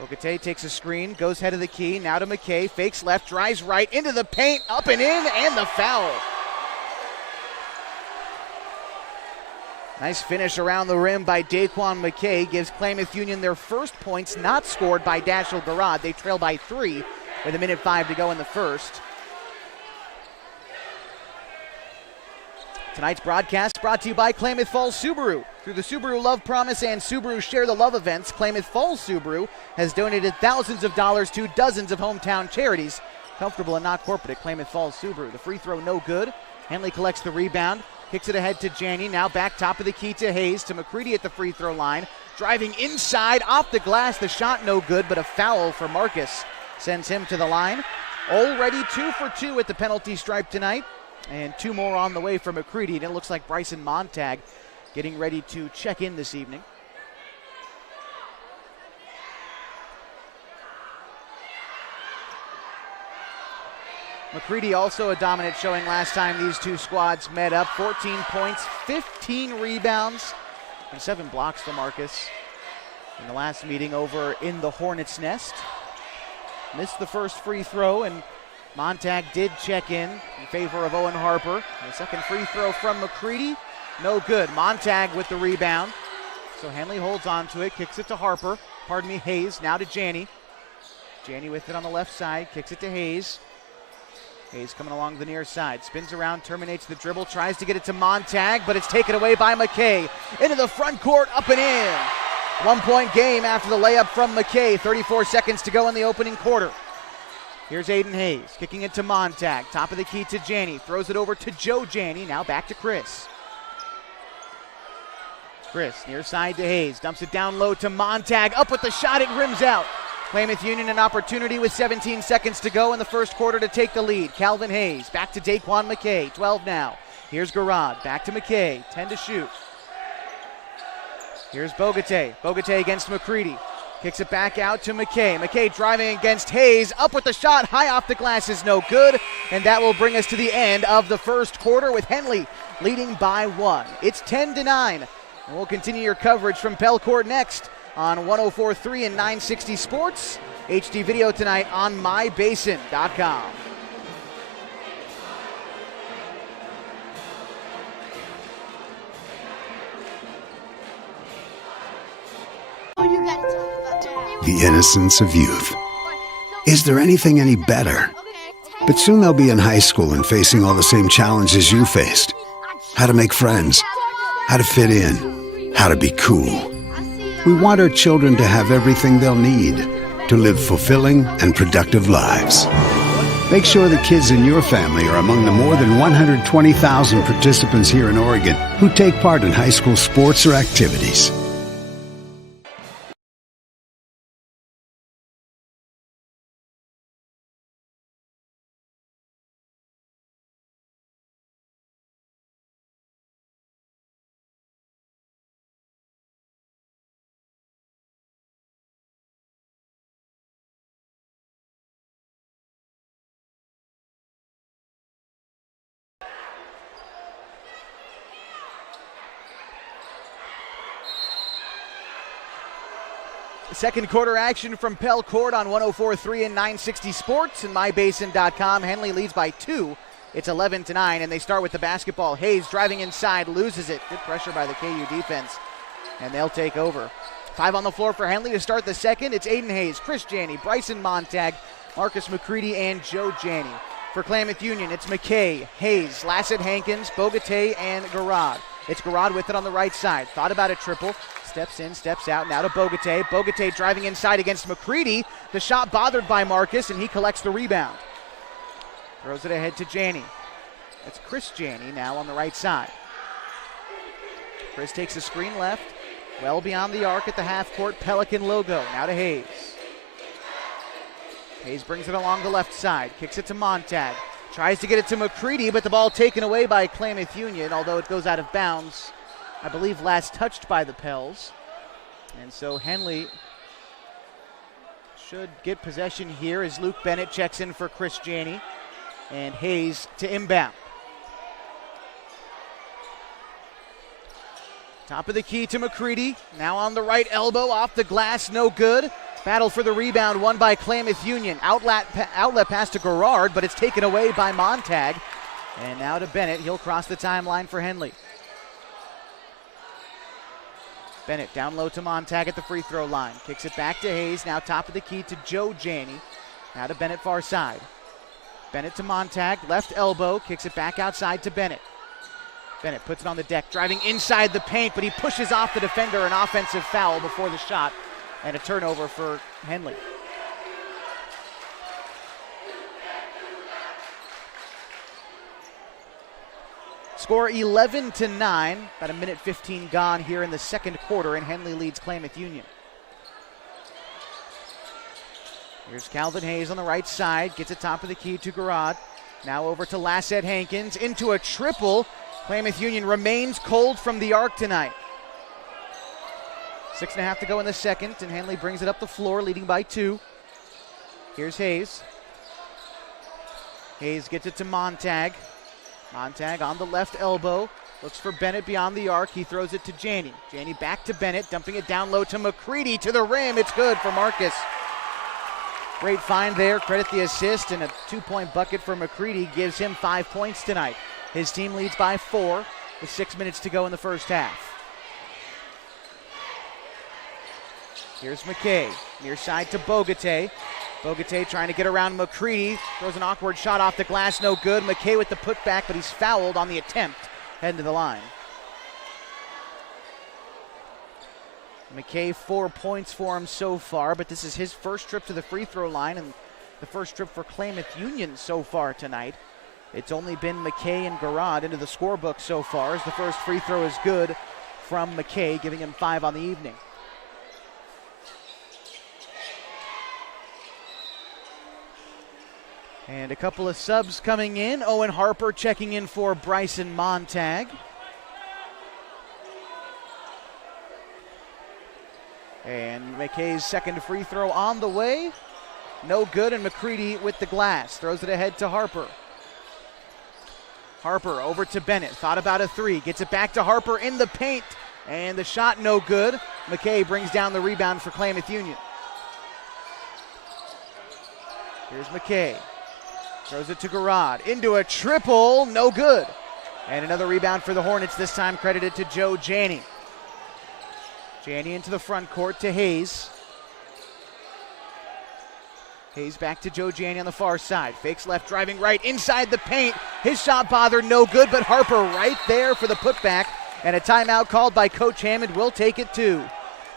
Bogatay takes a screen, goes head of the key, now to McKay, fakes left, drives right, into the paint, up and in, and the foul. Nice finish around the rim by Daquan McKay, gives Klamath Union their first points not scored by Dashel Garrod. They trail by 3 with 1:05 to go in the first. Tonight's broadcast brought to you by Klamath Falls Subaru. Through the Subaru Love Promise and Subaru Share the Love events, Klamath Falls Subaru has donated thousands of dollars to dozens of hometown charities. comfortable and not corporate at Klamath Falls Subaru. The free throw no good. Henley collects the rebound, kicks it ahead to Janney. Now back top of the key to Hayes, to McCready at the free throw line. Driving inside, off the glass, the shot no good, but a foul for Marcus sends him to the line. Already 2 for 2 at the penalty stripe tonight, and 2 more on the way for McCready. And it looks like Bryson Montag getting ready to check in this evening. McCready also a dominant showing last time these two squads met up. 14 points, 15 rebounds, and 7 blocks for Marcus in the last meeting over in the Hornets' Nest. Missed the first free throw, and Montag did check in favor of Owen Harper. The second free throw from McCready, no good. Montag with the rebound. So Henley holds on to it, kicks it to Harper. Hayes, now to Janney. Janney with it on the left side, kicks it to Hayes. Hayes coming along the near side, spins around, terminates the dribble, tries to get it to Montag, but it's taken away by McKay. Into the front court, up and in. 1-point game after the layup from McKay. 34 seconds to go in the opening quarter. Here's Aiden Hayes, kicking it to Montag. Top of the key to Janney, throws it over to Joe Janney, now back to Chris. Chris, near side to Hayes, dumps it down low to Montag, up with the shot, it rims out. Klamath Union an opportunity with 17 seconds to go in the first quarter to take the lead. Calvin Hayes back to Daquan McKay, 12 now. Here's Garrod, back to McKay, 10 to shoot. Here's Bogatay. Bogatay against McCready. Kicks it back out to McKay. McKay driving against Hayes, up with the shot, high off the glass is no good. And that will bring us to the end of the first quarter with Henley leading by 1. It's 10-9. And we'll continue your coverage from Pell Court next on 104.3 and 960 Sports. HD video tonight on mybasin.com. The innocence of youth. Is there anything any better? But soon they'll be in high school and facing all the same challenges you faced. How to make friends, how to fit in, how to be cool. We want our children to have everything they'll need to live fulfilling and productive lives. Make sure the kids in your family are among the more than 120,000 participants here in Oregon who take part in high school sports or activities. Second quarter action from Pell Court on 104.3 and 960 Sports and mybasin.com. Henley leads by 2. It's 11-9, and they start with the basketball. Hayes driving inside, loses it. Good pressure by the KU defense, and they'll take over. 5 on the floor for Henley to start the second. It's Aiden Hayes, Chris Janney, Bryson Montag, Marcus McCready, and Joe Janney. For Klamath Union, it's McKay, Hayes, Lassett Hankins, Bogatay, and Garrod. It's Garrod with it on the right side. Thought about a triple. Steps in, steps out, now to Bogatay. Bogatay driving inside against McCready. The shot bothered by Marcus, and he collects the rebound. Throws it ahead to Janney. It's Chris Janney now on the right side. Chris takes a screen left, well beyond the arc at the half-court Pelican logo. Now to Hayes. Hayes brings it along the left side, kicks it to Montag. Tries to get it to McCready, but the ball taken away by Klamath Union, although it goes out of bounds. I believe last touched by the Pels. And so Henley should get possession here as Luke Bennett checks in for Chris Janney. And Hayes to inbound. Top of the key to McCready. Now on the right elbow, off the glass, no good. Battle for the rebound won by Klamath Union. Outlet pass to Garrard, but it's taken away by Montag. And now to Bennett. He'll cross the timeline for Henley. Bennett down low to Montag at the free throw line. Kicks it back to Hayes. Now top of the key to Joe Janney. Now to Bennett far side. Bennett to Montag. Left elbow. Kicks it back outside to Bennett. Bennett puts it on the deck. Driving inside the paint, but he pushes off the defender. An offensive foul before the shot. And a turnover for Henley. Score 11-9. About a minute 15 gone here in the second quarter, and Henley leads Klamath Union. Here's Calvin Hayes on the right side. Gets it top of the key to Garrod. Now over to Lassette Hankins. Into a triple. Klamath Union remains cold from the arc tonight. 6.5 to go in the second, and Henley brings it up the floor, leading by 2. Here's Hayes. Hayes gets it to Montag. Montag on the left elbow. Looks for Bennett beyond the arc. He throws it to Janney. Janney back to Bennett, dumping it down low to McCready to the rim. It's good for Marcus. Great find there. Credit the assist, and a 2-point bucket for McCready gives him 5 points tonight. His team leads by 4 with 6 minutes to go in the first half. Here's McKay. Near side to Bogatay. Bogatay trying to get around McCready. Throws an awkward shot off the glass. No good. McKay with the putback, but he's fouled on the attempt. Heading to the line. McKay 4 points for him so far, but this is his first trip to the free throw line and the first trip for Klamath Union so far tonight. It's only been McKay and Garrod into the scorebook so far, as the first free throw is good from McKay, giving him 5 on the evening. And a couple of subs coming in. Owen Harper checking in for Bryson Montag. And McKay's second free throw on the way. No good, and McCready with the glass. Throws it ahead to Harper. Harper over to Bennett. Thought about a 3. Gets it back to Harper in the paint. And the shot no good. McKay brings down the rebound for Klamath Union. Here's McKay. Throws it to Garrod. Into a triple. No good. And another rebound for the Hornets, this time credited to Joe Janney. Janney into the front court to Hayes. Hayes back to Joe Janney on the far side. Fakes left, driving right inside the paint. His shot bothered, no good, but Harper right there for the putback. And a timeout called by Coach Hammond. Will take it too.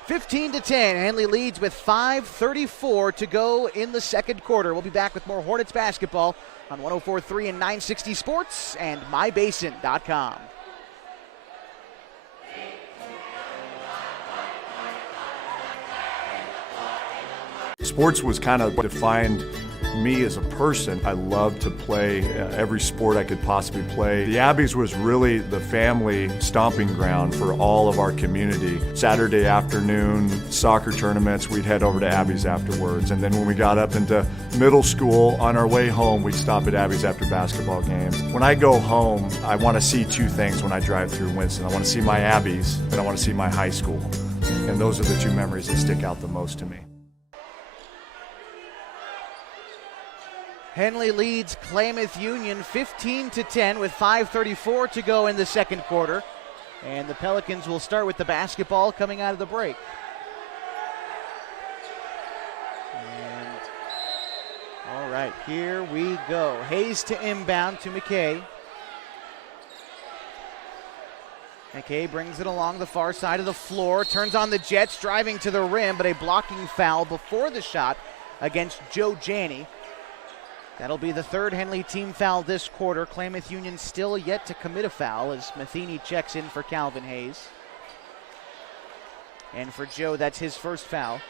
15-10. Henley leads with 5:34 to go in the second quarter. We'll be back with more Hornets basketball on 104.3 and 960 Sports and mybasin.com. Sports was kind of what defined me as a person. I loved to play every sport I could possibly play. The Abbeys was really the family stomping ground for all of our community. Saturday afternoon, soccer tournaments, we'd head over to Abbeys afterwards. And then when we got up into middle school, on our way home, we'd stop at Abbeys after basketball games. When I go home, I want to see 2 things when I drive through Winston. I want to see my Abbeys, and I want to see my high school. And those are the 2 memories that stick out the most to me. Henley leads Klamath Union 15-10 with 5:34 to go in the second quarter. And the Pelicans will start with the basketball coming out of the break. And all right, here we go. Hayes to inbound to McKay. McKay brings it along the far side of the floor, turns on the Jets, driving to the rim, but a blocking foul before the shot against Joe Janney. That'll be the 3rd Henley team foul this quarter. Klamath Union still yet to commit a foul as Matheny checks in for Calvin Hayes. And for Joe, that's his first foul.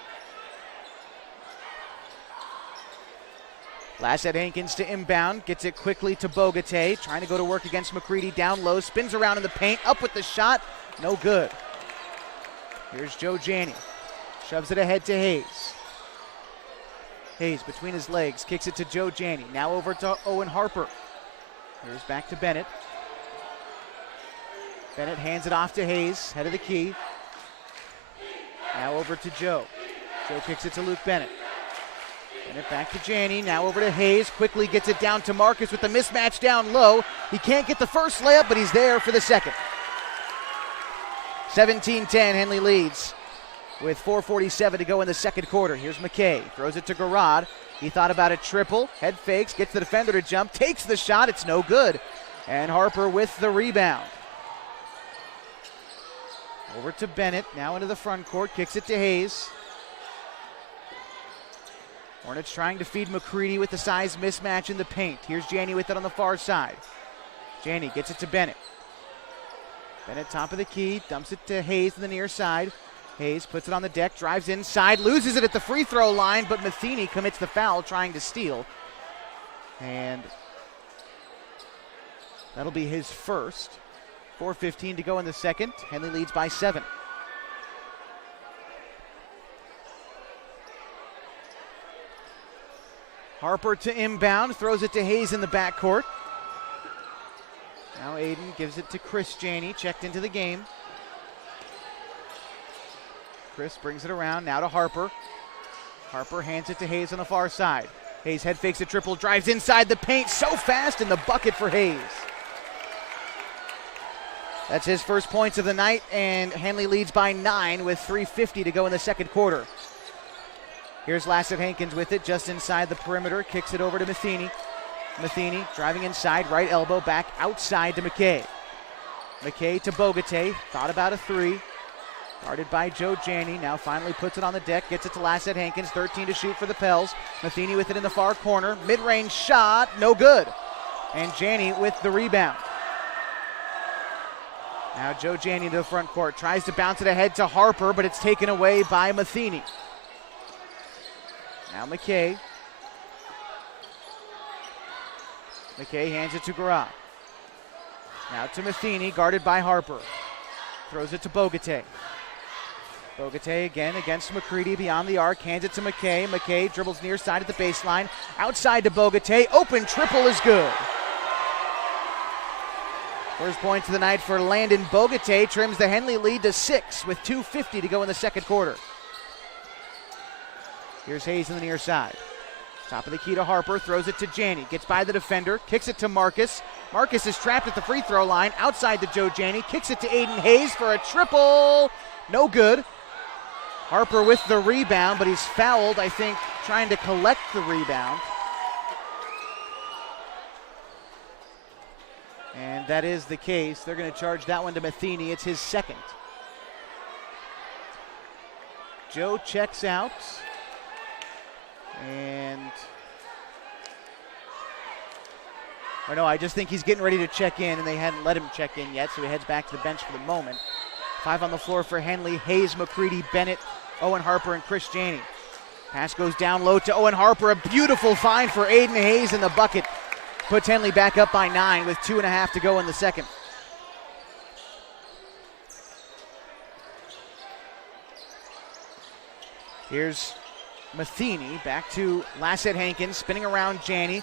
Lassette Hankins to inbound, gets it quickly to Bogatay, trying to go to work against McCready, down low, spins around in the paint, up with the shot, no good. Here's Joe Janney, shoves it ahead to Hayes. Hayes between his legs, kicks it to Joe Janney. Now over to Owen Harper. Here's back to Bennett. Bennett hands it off to Hayes, head of the key. Now over to Joe. Joe kicks it to Luke Bennett. Bennett back to Janney, now over to Hayes. Quickly gets it down to Marcus with the mismatch down low. He can't get the first layup, but he's there for the second. 17-10, Henley leads with 4:47 to go in the second quarter. Here's McKay, throws it to Garrod. He thought about a triple, head fakes, gets the defender to jump, takes the shot, it's no good. And Harper with the rebound. Over to Bennett, now into the front court, kicks it to Hayes. Hornets trying to feed McCready with the size mismatch in the paint. Here's Janney with it on the far side. Janney gets it to Bennett. Bennett top of the key, dumps it to Hayes to the near side. Hayes puts it on the deck, drives inside, loses it at the free throw line, but Matheny commits the foul trying to steal. And that'll be his first. 4:15 to go in the second. Henley leads by 7. Harper to inbound, throws it to Hayes in the backcourt. Now Aiden gives it to Chris Janney, checked into the game. Chris brings it around, now to Harper. Harper hands it to Hayes on the far side. Hayes head fakes a triple, drives inside the paint so fast, and the bucket for Hayes. That's his first points of the night, and Henley leads by 9 with 3:50 to go in the second quarter. Here's Lassett Hankins with it, just inside the perimeter, kicks it over to Matheny. Matheny driving inside, right elbow, back outside to McKay. McKay to Bogatay, thought about a 3. Guarded by Joe Janney, now finally puts it on the deck, gets it to Lassett Hankins, 13 to shoot for the Pels. Matheny with it in the far corner, mid-range shot, no good. And Janney with the rebound. Now Joe Janney to the front court, tries to bounce it ahead to Harper, but it's taken away by Matheny. Now McKay. McKay hands it to Garat. Now to Matheny, guarded by Harper. Throws it to Bogatay. Bogatay again against McCready beyond the arc, hands it to McKay. McKay dribbles near side at the baseline. Outside to Bogatay, open triple is good. First point of the night for Landon Bogatay, trims the Henley lead to 6 with 2:50 to go in the second quarter. Here's Hayes on the near side. Top of the key to Harper, throws it to Janney, gets by the defender, kicks it to Marcus. Marcus is trapped at the free throw line, outside to Joe Janney, kicks it to Aiden Hayes for a triple. No good. Harper with the rebound, but he's fouled, I think, trying to collect the rebound. And that is the case. They're going to charge that one to Matheny. It's his second. Joe checks out. I just think he's getting ready to check in, and they hadn't let him check in yet, so he heads back to the bench for the moment. 5 on the floor for Henley. Hayes, McCready, Bennett, Owen Harper, and Chris Janney. Pass goes down low to Owen Harper. A beautiful find for Aiden Hayes in the bucket. Puts Henley back up by 9 with 2.5 to go in the second. Here's Matheny, back to Lassett Hankins, spinning around Janney.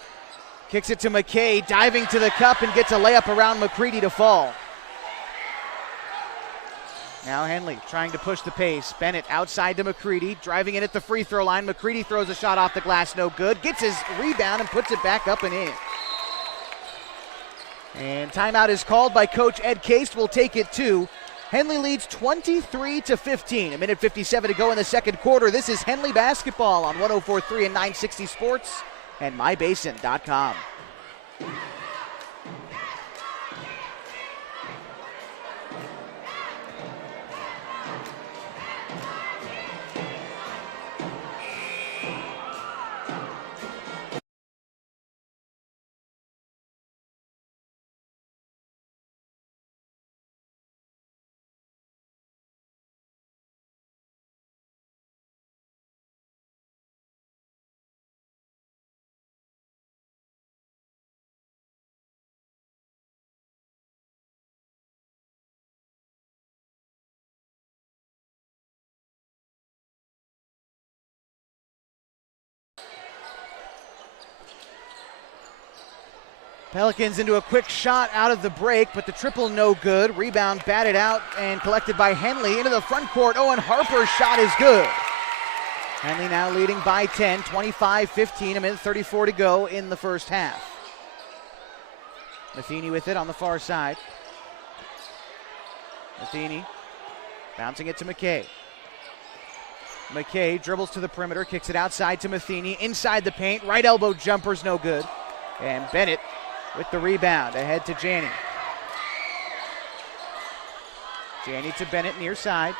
Kicks it to McKay, diving to the cup and gets a layup around McCready to fall. Now Henley trying to push the pace. Bennett outside to McCready, driving in at the free throw line. McCready throws a shot off the glass, no good. Gets his rebound and puts it back up and in. And timeout is called by Coach Ed Case. Will take it to. Henley leads 23-15. 1:57 to go in the second quarter. This is Henley basketball on 104.3 and 960 Sports and mybasin.com. Pelicans into a quick shot out of the break, but the triple no good. Rebound batted out and collected by Henley into the front court. Owen Harper's shot is good. Henley now leading by 10, 25-15, 1:34 to go in the first half. Matheny with it on the far side. Matheny bouncing it to McKay. McKay dribbles to the perimeter, kicks it outside to Matheny, inside the paint, right elbow jumper's no good. And Bennett with the rebound, ahead to Janney. Janney to Bennett near side.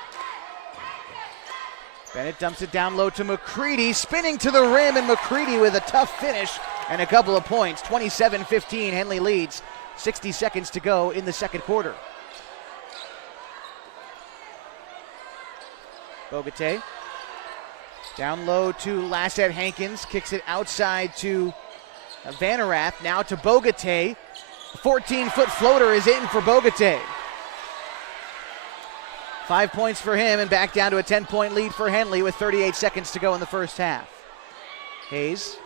Bennett dumps it down low to McCready, spinning to the rim, and McCready with a tough finish and a couple of points. 27-15, Henley leads. 60 seconds to go in the second quarter. Bogatay. Down low to Lassette Hankins. Kicks it outside to Vanerath. Now to Bogatay. 14-foot floater is in for Bogatay. 5 points for him, and back down to a 10-point lead for Henley with 38 seconds to go in the first half. Hayes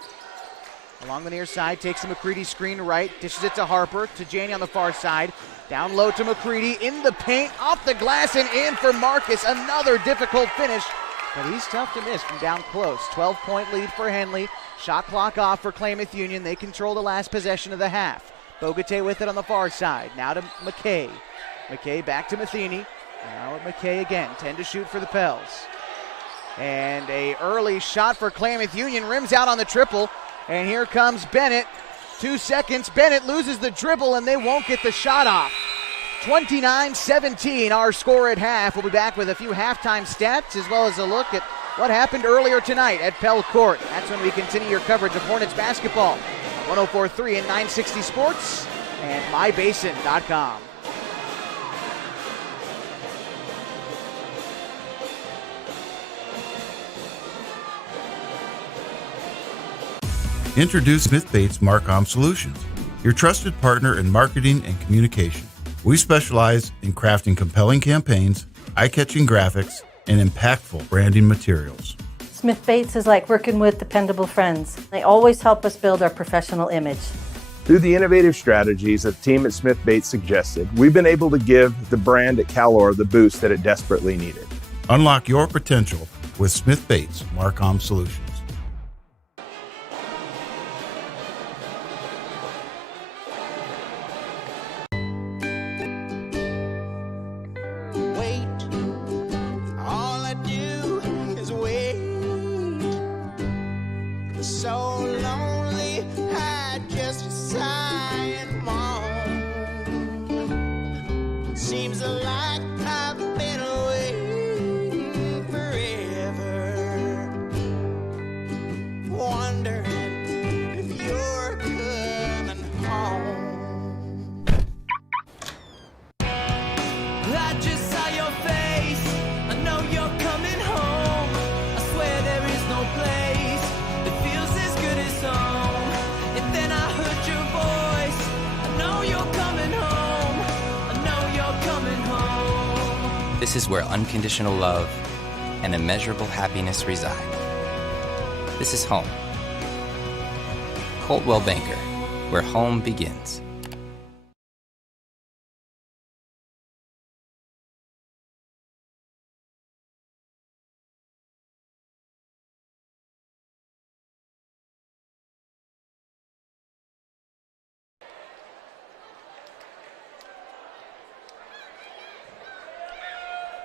along the near side, takes the McCready screen right, dishes it to Harper, to Janney on the far side. Down low to McCready, in the paint, off the glass and in for Marcus. Another difficult finish, but he's tough to miss from down close. 12-point lead for Henley. Shot clock off for Klamath Union. They control the last possession of the half. Bogatay with it on the far side. Now to McKay. McKay back to Matheny. Now at McKay again. 10 to shoot for the Pels. And a early shot for Klamath Union. Rims out on the triple. And here comes Bennett. 2 seconds. Bennett loses the dribble and they won't get the shot off. 29-17 our score at half. We'll be back with a few halftime stats as well as a look at what happened earlier tonight at Pell Court. That's when we continue your coverage of Hornets basketball. 104.3 and 960 Sports and mybasin.com. Introduce Smith Bates Marcom Solutions, your trusted partner in marketing and communication. We specialize in crafting compelling campaigns, eye-catching graphics, and impactful branding materials. Smith Bates is like working with dependable friends. They always help us build our professional image. Through the innovative strategies that the team at Smith Bates suggested, we've been able to give the brand at Calor the boost that it desperately needed. Unlock your potential with Smith Bates Marcom Solutions. This is where unconditional love and immeasurable happiness reside. This is home. Coldwell Banker, where home begins.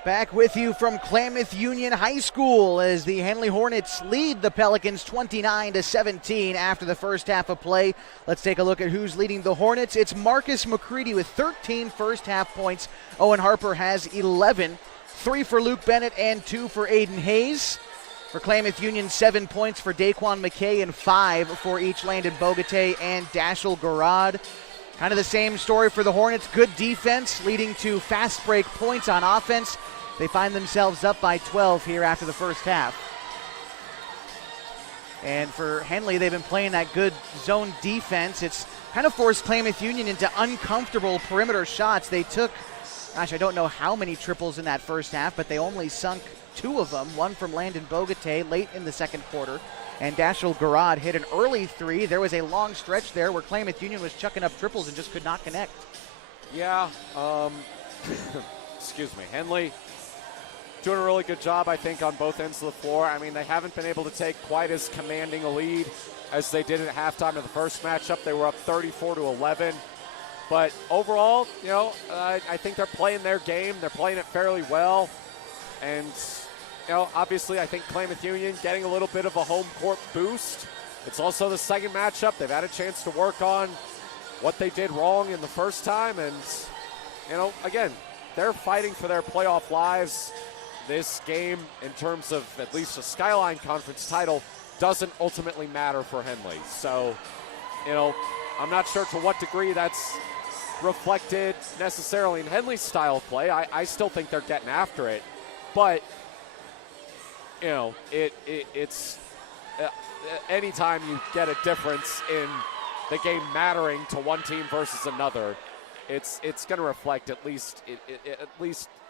Back with you from Klamath Union High School as the Henley Hornets lead the Pelicans 29-17 after the first half of play. Let's take a look at who's leading the Hornets. It's Marcus McCready with 13 first half points. Owen Harper has 11. 3 for Luke Bennett and 2 for Aiden Hayes. For Klamath Union, 7 points for Daquan McKay and 5 for each Landon Bogatay and Dashel Garad. Kind of the same story for the Hornets. Good defense leading to fast break points on offense. They find themselves up by 12 here after the first half. And for Henley, they've been playing that good zone defense. It's kind of forced Klamath Union into uncomfortable perimeter shots. They took, gosh, I don't know how many triples in that first half, but they only sunk 2 of them. One from Landon Bogatay late in the second quarter. And Dashel Garad hit an early 3. There was a long stretch there where Klamath Union was chucking up triples and just could not connect. Yeah, excuse me, Henley doing a really good job, I think, on both ends of the floor. I mean, they haven't been able to take quite as commanding a lead as they did at halftime of the first matchup. They were up 34-11. But overall, you know, I think they're playing their game. They're playing it fairly well. And, you know, obviously I think Klamath Union getting a little bit of a home court boost. It's also the second matchup. They've had a chance to work on what they did wrong in the first time. And, you know, again, they're fighting for their playoff lives. This game, in terms of at least a Skyline Conference title, doesn't ultimately matter for Henley. So, you know, I'm not sure to what degree that's reflected necessarily in Henley's style of play. I still think they're getting after it. But it's anytime you get a difference in the game mattering to one team versus another, it's going to reflect at least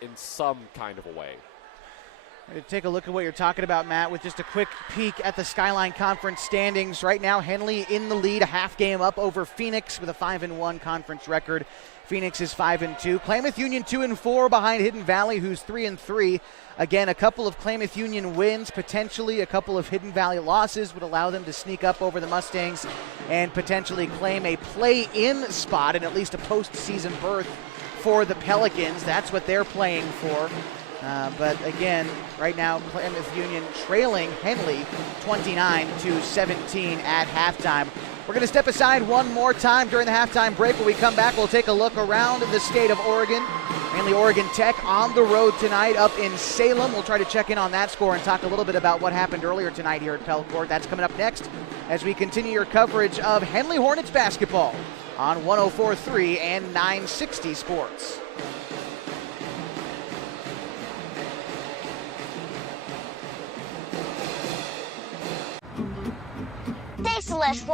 in some kind of a way. Take a look at what you're talking about, Matt, with just a quick peek at the Skyline Conference standings. Right now, Henley in the lead, a half game up over Phoenix with a 5-1 conference record. Phoenix is 5-2. Klamath Union 2-4 behind Hidden Valley, who's 3-3. Again, a couple of Klamath Union wins, potentially a couple of Hidden Valley losses would allow them to sneak up over the Mustangs and potentially claim a play-in spot and at least a postseason berth for the Pelicans. That's what they're playing for. But again, right now, Klamath Union trailing Henley 29-17 at halftime. We're going to step aside one more time during the halftime break. When we come back, we'll take a look around the state of Oregon. Mainly Oregon Tech on the road tonight up in Salem. We'll try to check in on that score and talk a little bit about what happened earlier tonight here at Pell Court. That's coming up next as we continue your coverage of Henley Hornets basketball on 104.3 and 960 Sports. Thanks, Celeste.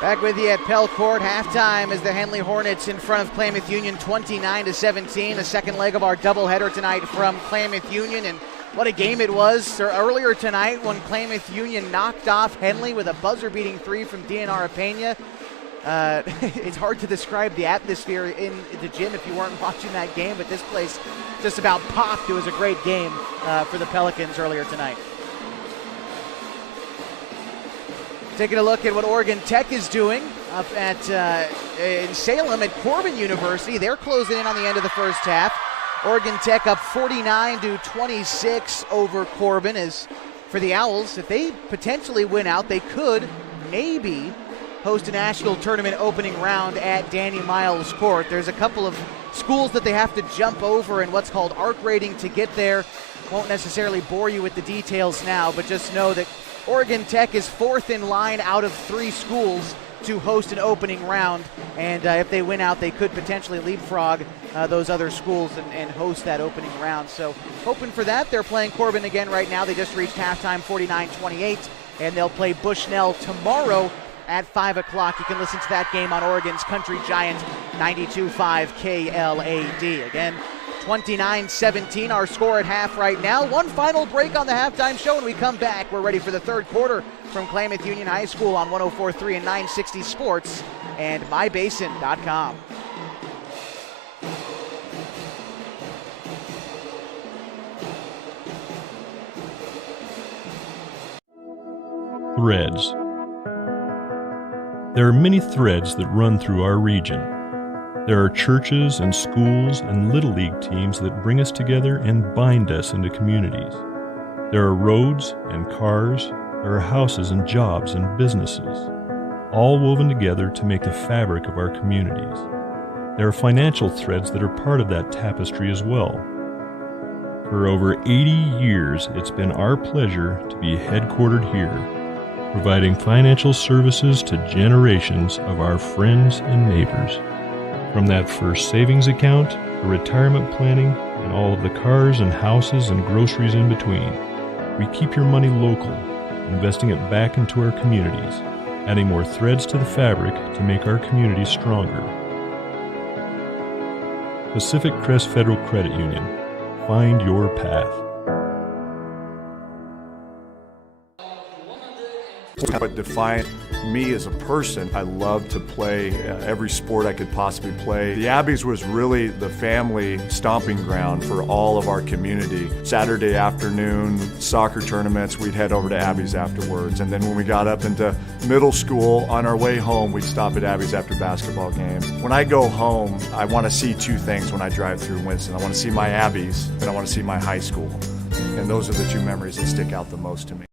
Back with you at Pell Court. Halftime as the Henley Hornets in front of Klamath Union 29-17. The second leg of our doubleheader tonight from Klamath Union. And what a game it was earlier tonight when Klamath Union knocked off Henley with a buzzer-beating three from DNR Pena. It's hard to describe the atmosphere in the gym if you weren't watching that game, but this place just about popped. It was a great game for the Pelicans earlier tonight. Taking a look at what Oregon Tech is doing up at in Salem at Corbin University. They're closing in on the end of the first half. Oregon Tech up 49-26 over Corbin. As for the Owls, if they potentially win out, they could maybe host a national tournament opening round at Danny Miles Court. There's a couple of schools that they have to jump over in what's called arc rating to get there. Won't necessarily bore you with the details now, but just know that Oregon Tech is fourth in line out of three schools to host an opening round, and if they win out, they could potentially leapfrog those other schools and host that opening round. So hoping for that. They're playing Corbin again right now. They just reached halftime 49-28, and they'll play Bushnell tomorrow at 5 o'clock. You can listen to that game on Oregon's Country Giant 92.5 KLAD. Again, 29-17, our score at half right now. One final break on the halftime show, and we come back. We're ready for the third quarter from Klamath Union High School on 104.3 and 960 Sports and mybasin.com. Threads. There are many threads that run through our region. There are churches and schools and Little League teams that bring us together and bind us into communities. There are roads and cars, there are houses and jobs and businesses, all woven together to make the fabric of our communities. There are financial threads that are part of that tapestry as well. For over 80 years, it's been our pleasure to be headquartered here, providing financial services to generations of our friends and neighbors. From that first savings account, to retirement planning, and all of the cars and houses and groceries in between, we keep your money local, investing it back into our communities, adding more threads to the fabric to make our communities stronger. Pacific Crest Federal Credit Union. Find your path. What defined me as a person, I love to play every sport I could possibly play. The Abbeys was really the family stomping ground for all of our community. Saturday afternoon soccer tournaments, we'd head over to Abbeys afterwards. And then when we got up into middle school, on our way home, we'd stop at Abbeys after basketball games. When I go home, I want to see two things when I drive through Winston. I want to see my Abbeys, and I want to see my high school. And those are the two memories that stick out the most to me.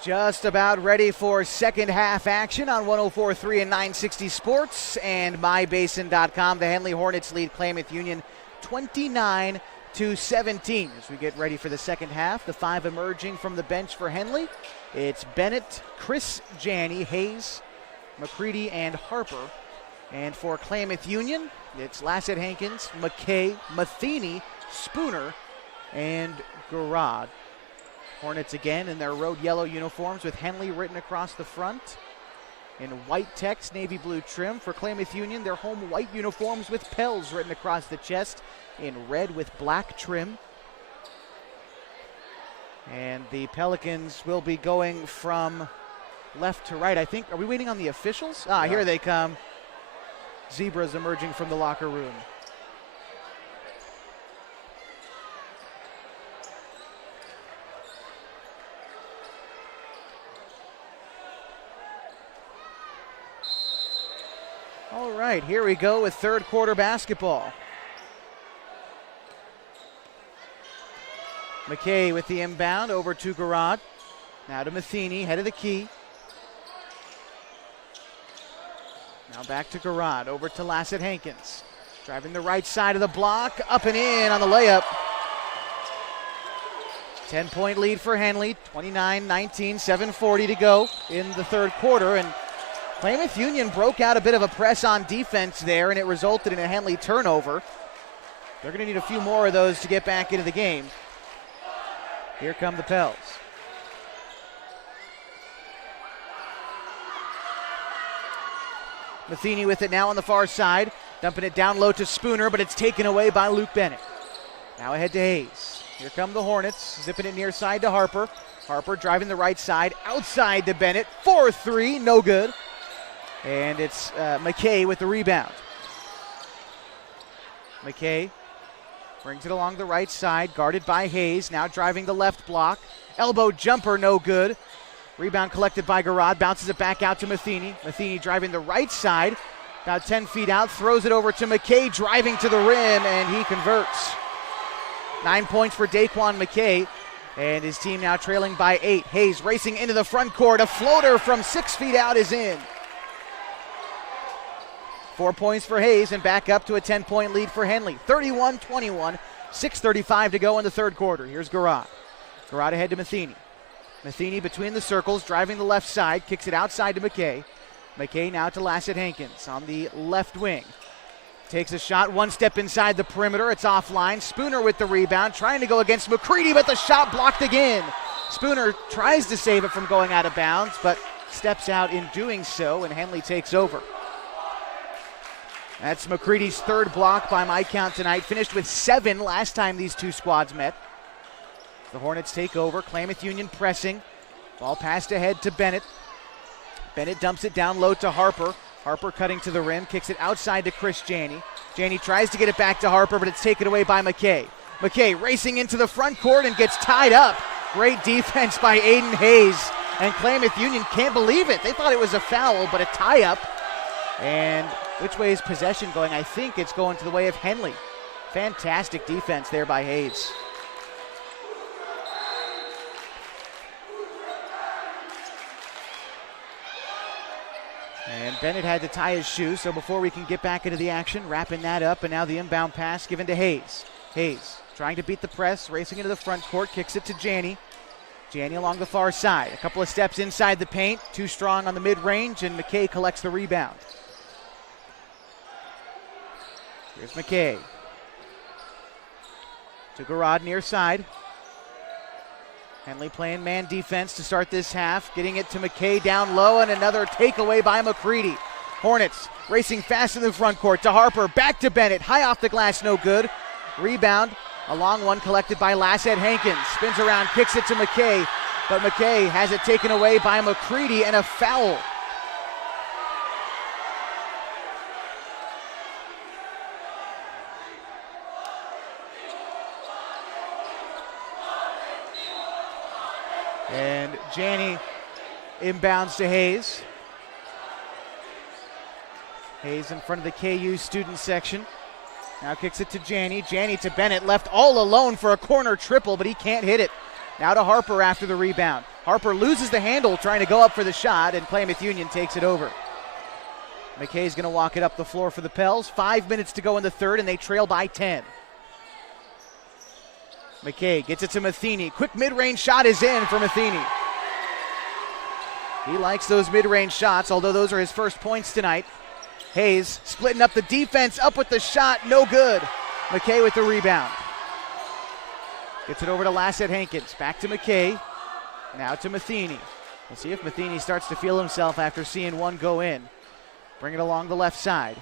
Just about ready for second half action on 104.3 and 960 Sports and MyBasin.com. The Henley Hornets lead Klamath Union 29-17 as we get ready for the second half. The five emerging from the bench for Henley. It's Bennett, Chris Janney, Hayes, McCready, and Harper. And for Klamath Union, it's Lassett Hankins, McKay, Matheny, Spooner, and Garrod. Hornets again in their road yellow uniforms with Henley written across the front. In white text, navy blue trim. For Klamath Union, their home white uniforms with Pels written across the chest in red with black trim. And the Pelicans will be going from left to right. I think, are we waiting on the officials? Yeah. Here they come. Zebras emerging from the locker room. All right, here we go with third quarter basketball. McKay with the inbound over to Garrod. Now to Matheny, head of the key. Now back to Garrod, over to Lassett Hankins. Driving the right side of the block, up and in on the layup. 10-point lead for Henley, 29-19, 7:40 to go in the third quarter. And Klamath Union broke out a bit of a press on defense there, and it resulted in a Henley turnover. They're going to need a few more of those to get back into the game. Here come the Pels. Matheny with it now on the far side, dumping it down low to Spooner, but it's taken away by Luke Bennett. Now ahead to Hayes. Here come the Hornets, zipping it near side to Harper. Harper driving the right side, outside to Bennett. 4-3, no good. And it's McKay with the rebound. McKay brings it along the right side, guarded by Hayes, now driving the left block. Elbow jumper, no good. Rebound collected by Garrod, bounces it back out to Matheny. Matheny driving the right side, about 10 feet out, throws it over to McKay, driving to the rim, and he converts. 9 points for Daquan McKay, and his team now trailing by 8. Hayes racing into the front court, a floater from 6 feet out is in. 4 points for Hayes, and back up to a 10-point lead for Henley. 31-21, 6:35 to go in the third quarter. Here's Garrod. Garrod ahead to Matheny. Matheny between the circles, driving the left side, kicks it outside to McKay. McKay now to Lassett Hankins on the left wing. Takes a shot, one step inside the perimeter. It's offline. Spooner with the rebound, trying to go against McCready, but the shot blocked again. Spooner tries to save it from going out of bounds, but steps out in doing so, and Henley takes over. That's McCready's third block by my count tonight. Finished with 7 last time these two squads met. The Hornets take over. Klamath Union pressing. Ball passed ahead to Bennett. Bennett dumps it down low to Harper. Harper cutting to the rim, kicks it outside to Chris Janney. Janney tries to get it back to Harper, but it's taken away by McKay. McKay racing into the front court and gets tied up. Great defense by Aiden Hayes. And Klamath Union can't believe it. They thought it was a foul, but a tie-up. And which way is possession going? I think it's going to the way of Henley. Fantastic defense there by Hayes. And Bennett had to tie his shoe, so before we can get back into the action, wrapping that up, and now the inbound pass given to Hayes. Hayes trying to beat the press, racing into the front court, kicks it to Janney. Janney along the far side. A couple of steps inside the paint, too strong on the mid-range, and McKay collects the rebound. Here's McKay. To Garrod near side. Henley playing man defense to start this half. Getting it to McKay down low, and another takeaway by McCready. Hornets racing fast in the front court to Harper. Back to Bennett. High off the glass, no good. Rebound. A long one collected by Lassette Hankins. Spins around, kicks it to McKay. But McKay has it taken away by McCready, and a foul. And Janney inbounds to Hayes. Hayes in front of the KU student section. Now kicks it to Janney. Janney to Bennett, left all alone for a corner triple, but he can't hit it. Now to Harper after the rebound. Harper loses the handle trying to go up for the shot, and Klamath Union takes it over. McKay's going to walk it up the floor for the Pels. 5 minutes to go in the third, and they trail by 10. McKay gets it to Matheny. Quick mid-range shot is in for Matheny. He likes those mid-range shots, although those are his first points tonight. Hayes splitting up the defense, up with the shot, no good. McKay with the rebound. Gets it over to Lassette Hankins. Back to McKay. Now to Matheny. We'll see if Matheny starts to feel himself after seeing one go in. Bring it along the left side.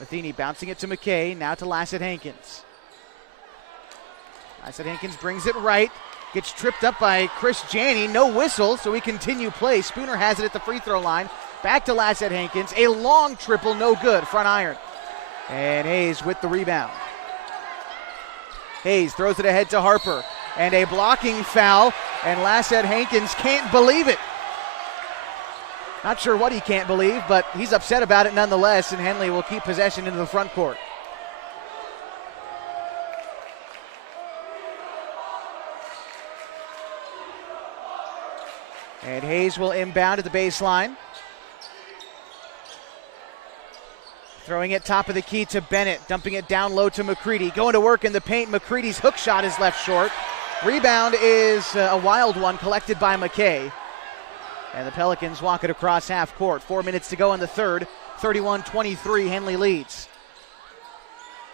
Matheny bouncing it to McKay. Now to Lassette Hankins. Lassette Hankins brings it right. Gets tripped up by Chris Janney. No whistle, so we continue play. Spooner has it at the free throw line. Back to Lassette Hankins. A long triple, no good. Front iron. And Hayes with the rebound. Hayes throws it ahead to Harper. And a blocking foul. And Lassette Hankins can't believe it. Not sure what he can't believe, but he's upset about it nonetheless. And Henley will keep possession into the front court. And Hayes will inbound at the baseline. Throwing it top of the key to Bennett, dumping it down low to McCready. Going to work in the paint. McCready's hook shot is left short. Rebound is a wild one collected by McKay. And the Pelicans walk it across half court. 4 minutes to go in the third. 31-23, Henley leads.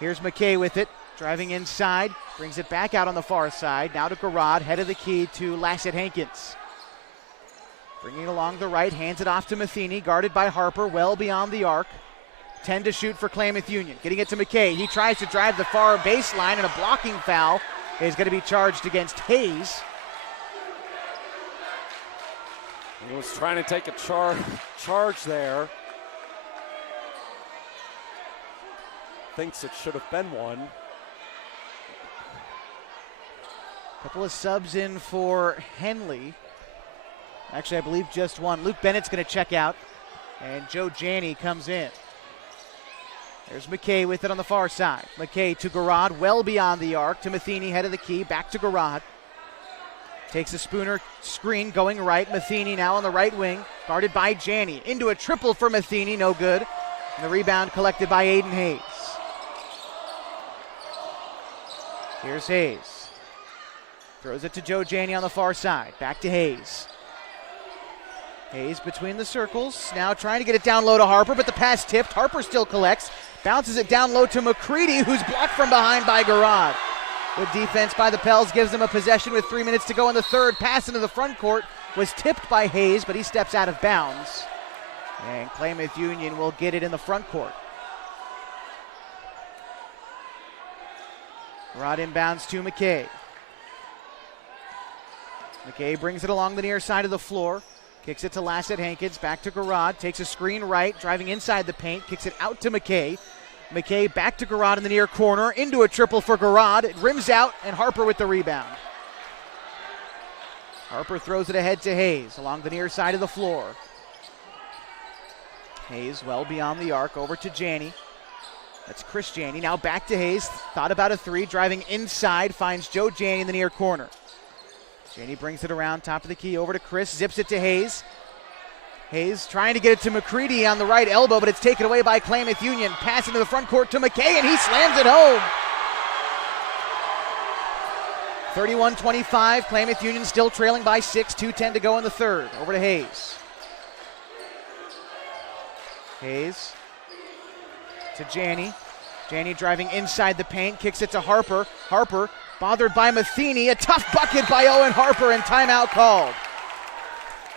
Here's McKay with it, driving inside. Brings it back out on the far side. Now to Garrod, head of the key to Lassette Hankins. Bringing it along the right, hands it off to Matheny, guarded by Harper, well beyond the arc. 10 to shoot for Klamath Union. Getting it to McKay. He tries to drive the far baseline, and a blocking foul is going to be charged against Hayes. He was trying to take a charge there. Thinks it should have been one. Couple of subs in for Henley. Actually, I believe just one. Luke Bennett's going to check out, and Joe Janney comes in. There's McKay with it on the far side. McKay to Garrod, well beyond the arc. To Matheny, head of the key, back to Garrod. Takes a Spooner screen, going right. Matheny now on the right wing, guarded by Janney. Into a triple for Matheny, no good. And the rebound collected by Aiden Hayes. Here's Hayes. Throws it to Joe Janney on the far side. Back to Hayes. Hayes between the circles, now trying to get it down low to Harper, but the pass tipped. Harper still collects, bounces it down low to McCready, who's blocked from behind by Garrod. Good defense by the Pels, gives them a possession with 3 minutes to go in the third. Pass into the front court was tipped by Hayes, but he steps out of bounds. And Klamath Union will get it in the front court. Garrod inbounds to McKay. McKay brings it along the near side of the floor. Kicks it to Lassette Hankins, back to Garrod, takes a screen right, driving inside the paint, kicks it out to McKay. McKay back to Garrod in the near corner, into a triple for Garrod. It rims out, and Harper with the rebound. Harper throws it ahead to Hayes, along the near side of the floor. Hayes well beyond the arc, over to Janney. That's Chris Janney, now back to Hayes, thought about a three, driving inside, finds Joe Janney in the near corner. Janney brings it around, top of the key, over to Chris, zips it to Hayes. Hayes trying to get it to McCready on the right elbow, but it's taken away by Klamath Union. Pass into the front court to McKay, and he slams it home. 31-25, Klamath Union still trailing by 6, 2:10 to go in the third. Over to Hayes. Hayes to Janney. Janney driving inside the paint, kicks it to Harper. Harper Bothered by Matheny. A tough bucket by Owen Harper, and timeout called.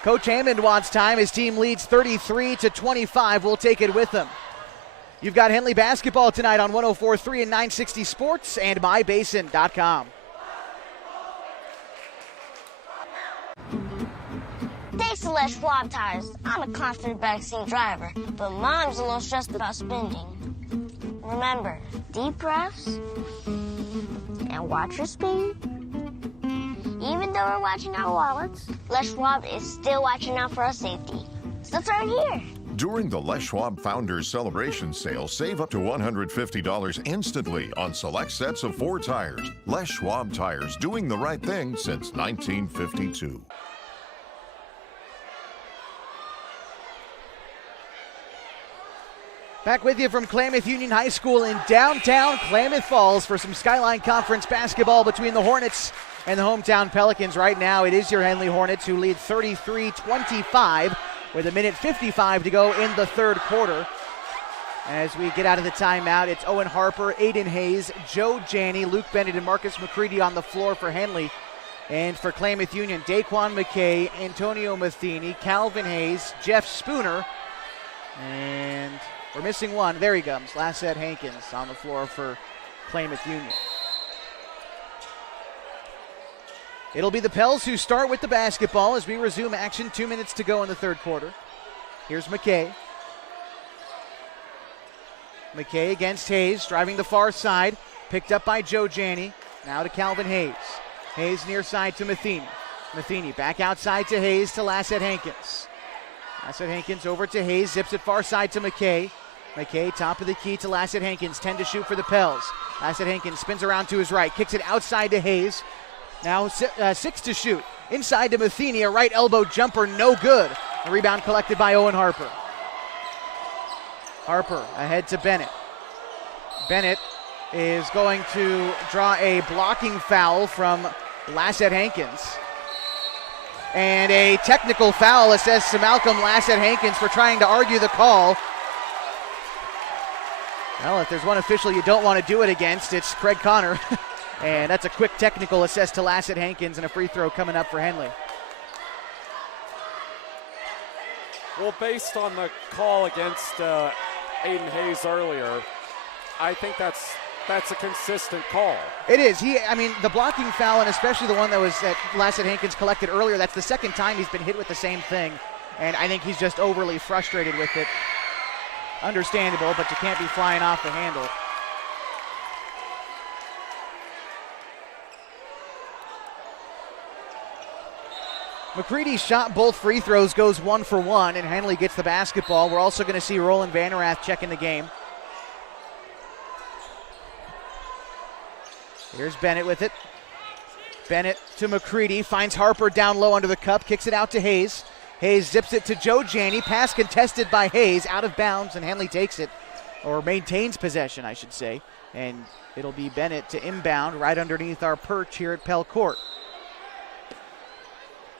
Coach Hammond wants time. His team leads 33-25. We'll take it with them. You've got Henley basketball tonight on 104.3 and 960 Sports and MyBasin.com. Thanks to Les Schwab Tires, I'm a confident backseat driver, but Mom's a little stressed about spending. Remember, deep breaths and watch your speed. Even though we're watching our wallets, Les Schwab is still watching out for our safety. It's the third year. During the Les Schwab Founders Celebration Sale, save up to $150 instantly on select sets of 4 tires. Les Schwab Tires, doing the right thing since 1952. Back with you from Klamath Union High School in downtown Klamath Falls for some Skyline Conference basketball between the Hornets and the hometown Pelicans. Right now, it is your Henley Hornets who lead 33-25 with 1:55 to go in the third quarter. As we get out of the timeout, it's Owen Harper, Aiden Hayes, Joe Janney, Luke Bennett, and Marcus McCready on the floor for Henley. And for Klamath Union, Daquan McKay, Antonio Matheny, Calvin Hayes, Jeff Spooner, and we're missing one. There he comes. Lassette Hankins on the floor for Klamath Union. It'll be the Pels who start with the basketball as we resume action. 2 minutes to go in the third quarter. Here's McKay. McKay against Hayes, driving the far side. Picked up by Joe Janney. Now to Calvin Hayes. Hayes near side to Matheny. Matheny back outside to Hayes to Lassette Hankins. Lassette Hankins over to Hayes. Zips it far side to McKay. McKay top of the key to Lassette Hankins. 10 to shoot for the Pels. Lassette Hankins spins around to his right. Kicks it outside to Hayes. Now 6 to shoot. Inside to Matheny, a right elbow jumper, no good. A rebound collected by Owen Harper. Harper ahead to Bennett. Bennett is going to draw a blocking foul from Lassette Hankins. And a technical foul assessed to Malcolm Lassette Hankins for trying to argue the call. Well, if there's one official you don't want to do it against, it's Craig Connor. And that's a quick technical assessed to Lassette Hankins and a free throw coming up for Henley. Well, based on the call against Aiden Hayes earlier, I think that's a consistent call. It is. The blocking foul, and especially the one that Lassette Hankins collected earlier, that's the second time he's been hit with the same thing. And I think he's just overly frustrated with it. Understandable, but you can't be flying off the handle. McCready shot both free throws, goes 1 for 1, and Henley gets the basketball. We're also going to see Roland Vanerath checking the game. Here's Bennett with it. Bennett to McCready, finds Harper down low under the cup, kicks it out to Hayes. Hayes zips it to Joe Janney, pass contested by Hayes, out of bounds, and Henley takes it, or maintains possession, I should say. And it'll be Bennett to inbound right underneath our perch here at Pell Court.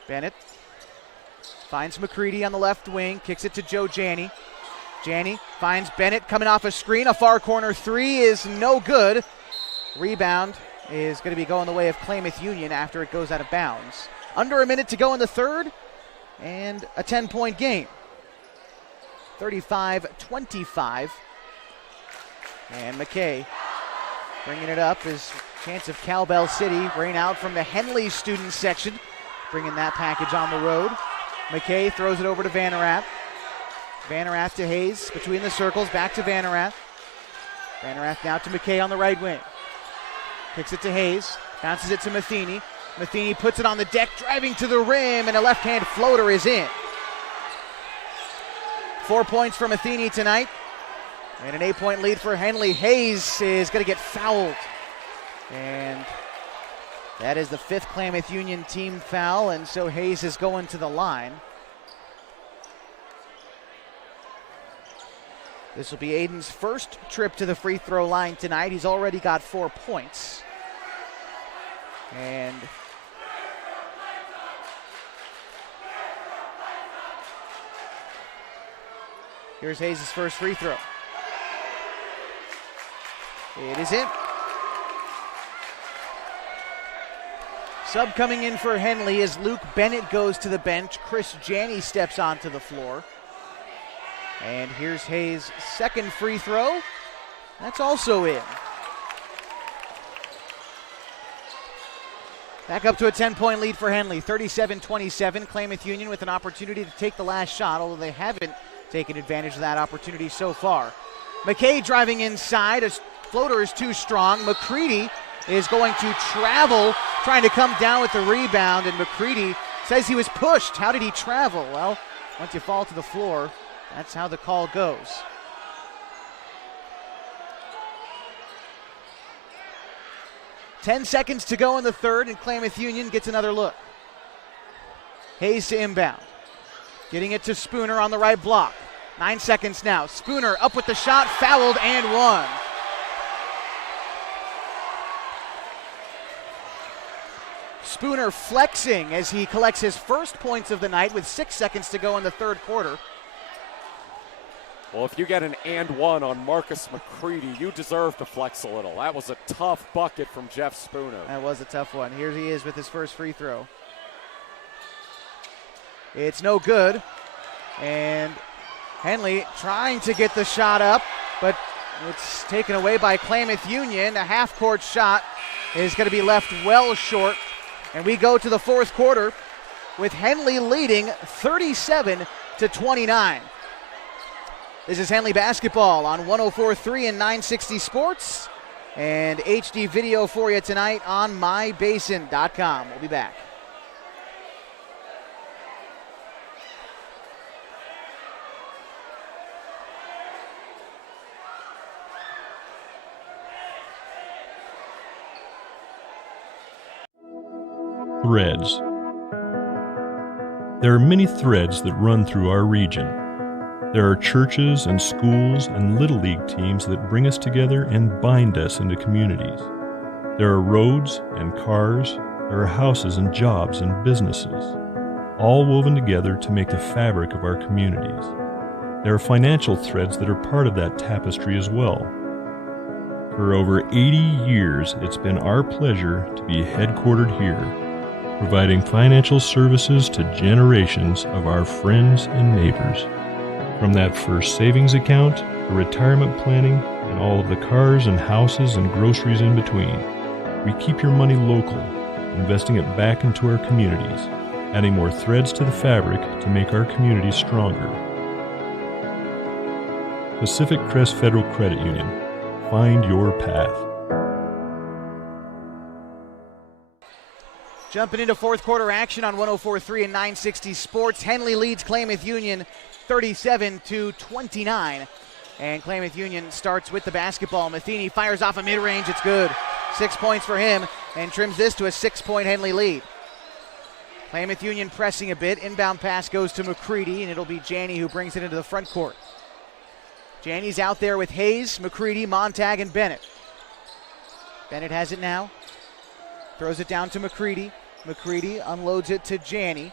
Bennett finds McCready on the left wing, kicks it to Joe Janney. Janney finds Bennett coming off a screen. A far corner three is no good. Rebound is going to be going the way of Klamath Union after it goes out of bounds. Under a minute to go in the third, and a 10-point game. 35-25. And McKay bringing it up is chance of Cowbell City rain out from the Henley student section. Bringing that package on the road. McKay throws it over to Vanerath. Vanerath to Hayes between the circles, back to Vanerath. Vanerath now to McKay on the right wing. Kicks it to Hayes, bounces it to Matheny. Matheny puts it on the deck, driving to the rim, and a left-hand floater is in. 4 points for Matheny tonight, and an 8-point lead for Henley. Hayes is going to get fouled, and that is the 5th Klamath Union team foul, and so Hayes is going to the line. This will be Aiden's first trip to the free throw line tonight. He's already got 4 points. And here's Hayes' first free throw. It is in. Sub coming in for Henley as Luke Bennett goes to the bench. Chris Janney steps onto the floor. And here's Hayes' second free throw. That's also in. Back up to a 10-point lead for Henley, 37-27. Klamath Union with an opportunity to take the last shot, although they haven't taken advantage of that opportunity so far. McKay driving inside. His floater is too strong. McCready is going to travel, trying to come down with the rebound, and McCready says he was pushed. How did he travel? Well, once you fall to the floor, that's how the call goes. Ten seconds to go in the third, and Klamath Union gets another look. Hayes to inbound. Getting it to Spooner on the right block. 9 seconds now. Spooner up with the shot, fouled and one. Spooner flexing as he collects his first points of the night with 6 seconds to go in the third quarter. Well, if you get an and one on Marcus McCready, you deserve to flex a little. That was a tough bucket from Jeff Spooner. That was a tough one. Here he is with his first free throw. It's no good. And Henley trying to get the shot up, but it's taken away by Klamath Union. A half-court shot is going to be left well short. And we go to the fourth quarter with Henley leading 37-29. This is Henley basketball on 104.3 and 960 Sports, and HD video for you tonight on mybasin.com. We'll be back. Threads. There are many threads that run through our region. There are churches and schools and Little League teams that bring us together and bind us into communities. There are roads and cars, there are houses and jobs and businesses, all woven together to make the fabric of our communities. There are financial threads that are part of that tapestry as well. For over 80 years, it's been our pleasure to be headquartered here, providing financial services to generations of our friends and neighbors. From that first savings account, to retirement planning, and all of the cars and houses and groceries in between, we keep your money local, investing it back into our communities, adding more threads to the fabric to make our communities stronger. Pacific Crest Federal Credit Union. Find your path. Jumping into fourth quarter action on 104.3 and 960 Sports. Henley leads Klamath Union 37-29. And Klamath Union starts with the basketball. Matheny fires off a mid-range. It's good. 6 points for him and trims this to a 6-point Henley lead. Klamath Union pressing a bit. Inbound pass goes to McCready, and it'll be Janney who brings it into the front court. Janney's out there with Hayes, McCready, Montag, and Bennett. Bennett has it now. Throws it down to McCready. McCready unloads it to Janney.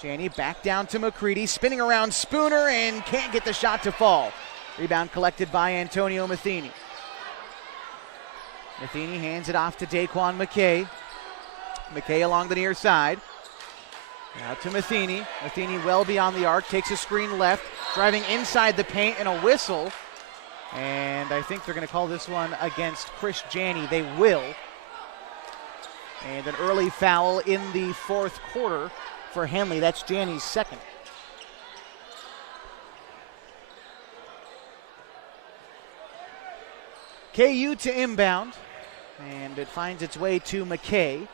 Janney back down to McCready, spinning around Spooner and can't get the shot to fall. Rebound collected by Antonio Matheny. Matheny hands it off to Daquan McKay. McKay along the near side. Now to Matheny. Matheny well beyond the arc, takes a screen left, driving inside the paint and a whistle. And I think they're going to call this one against Chris Janney. They will. And an early foul in the fourth quarter for Henley. That's Janney's second. KU to inbound. And it finds its way to McKay.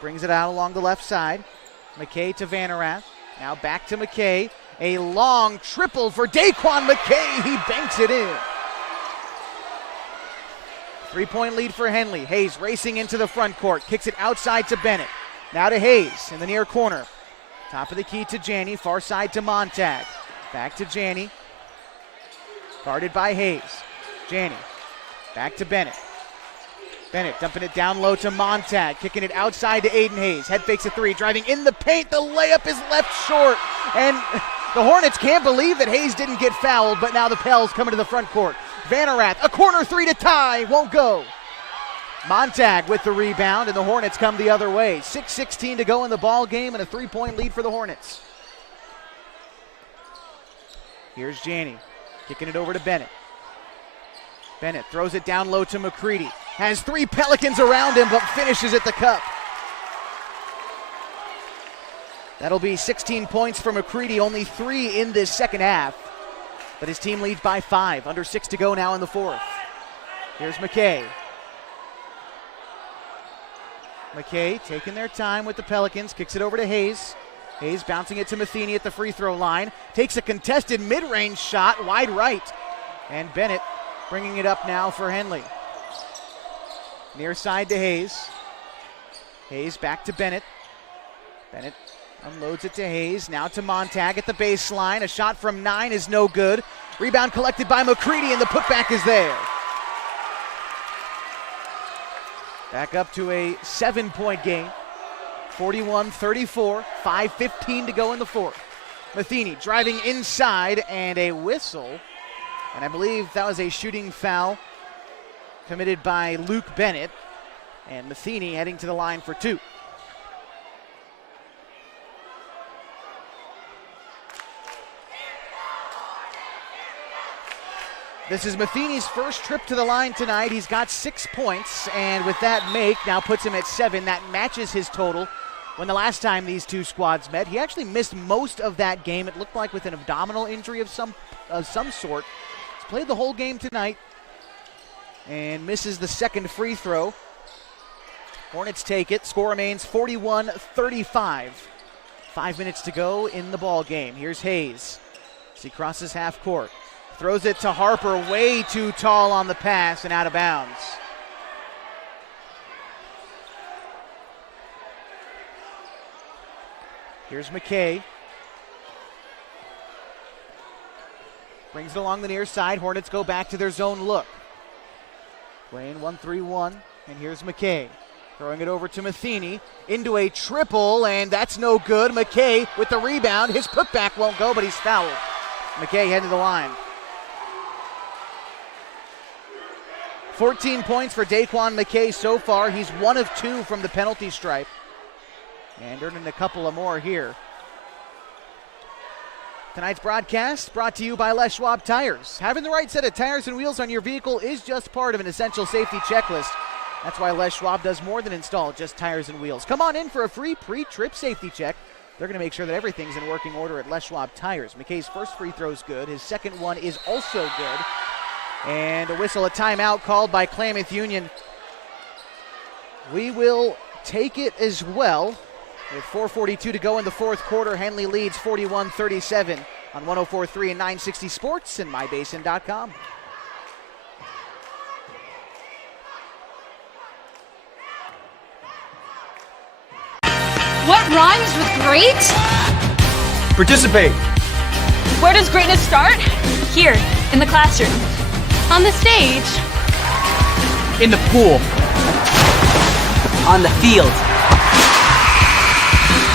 Brings it out along the left side. McKay to Vanerath. Now back to McKay. A long triple for Daquan McKay. He banks it in. 3-point lead for Henley. Hayes racing into the front court. Kicks it outside to Bennett. Now to Hayes in the near corner. Top of the key to Janney. Far side to Montag. Back to Janney. Guarded by Hayes. Janney. Back to Bennett. Bennett dumping it down low to Montag. Kicking it outside to Aiden Hayes. Head fakes a three. Driving in the paint. The layup is left short. And the Hornets can't believe that Hayes didn't get fouled, but now the Pels come into the front court. Vanerath, a corner three to tie. Won't go. Montag with the rebound, and the Hornets come the other way. 6:16 to go in the ball game, and a 3-point lead for the Hornets. Here's Janney, kicking it over to Bennett. Bennett throws it down low to McCready. Has 3 Pelicans around him, but finishes at the cup. That'll be 16 points for McCready, only 3 in this second half. But his team leads by 5, under 6 to go now in the fourth. Here's McKay. McKay taking their time with the Pelicans, kicks it over to Hayes. Hayes bouncing it to Matheny at the free throw line. Takes a contested mid-range shot, wide right. And Bennett bringing it up now for Henley. Near side to Hayes. Hayes back to Bennett. Bennett unloads it to Hayes, now to Montag at the baseline. A shot from 9 is no good. Rebound collected by McCready, and the putback is there. Back up to a 7-point game. 41-34, 5:15 to go in the fourth. Matheny driving inside, and a whistle. And I believe that was a shooting foul committed by Luke Bennett. And Matheny heading to the line for 2. This is Matheny's first trip to the line tonight. He's got 6 points, and with that make, now puts him at 7. That matches his total when the last time these two squads met. He actually missed most of that game. It looked like with an abdominal injury of some sort. He's played the whole game tonight and misses the second free throw. Hornets take it. Score remains 41-35. 5 minutes to go in the ball game. Here's Hayes as he crosses half court. Throws it to Harper, way too tall on the pass and out of bounds. Here's McKay. Brings it along the near side. Hornets go back to their zone look. Playing 1-3-1, and here's McKay. Throwing it over to Matheny, into a triple, and that's no good. McKay with the rebound. His putback won't go, but he's fouled. McKay heading to the line. 14 points for Daquan McKay so far. He's 1 of 2 from the penalty stripe. And earning a couple of more here. Tonight's broadcast brought to you by Les Schwab Tires. Having the right set of tires and wheels on your vehicle is just part of an essential safety checklist. That's why Les Schwab does more than install just tires and wheels. Come on in for a free pre-trip safety check. They're going to make sure that everything's in working order at Les Schwab Tires. McKay's first free throw is good. His second one is also good. And a whistle, a timeout called by Klamath Union. We will take it as well. With 4:42 to go in the fourth quarter, Henley leads 41-37 on 104.3 and 960 Sports and MyBasin.com. What rhymes with great? Participate. Where does greatness start? Here, in the classroom. On the stage. In the pool. On the field.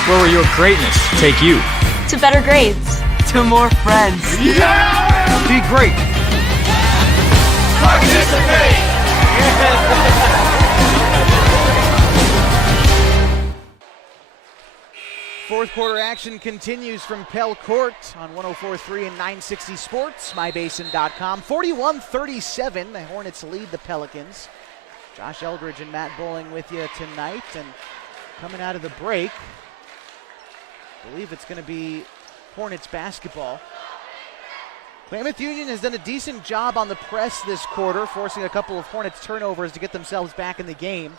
Where will your greatness take you? To better grades. To more friends. Yeah! Be great. Participate! Fourth quarter action continues from Pell Court on 104.3 and 960 Sports, MyBasin.com. 41-37, the Hornets lead the Pelicans. Josh Eldredge and Matt Bowling with you tonight, and coming out of the break, I believe it's going to be Hornets basketball. Klamath Union has done a decent job on the press this quarter, forcing a couple of Hornets turnovers to get themselves back in the game.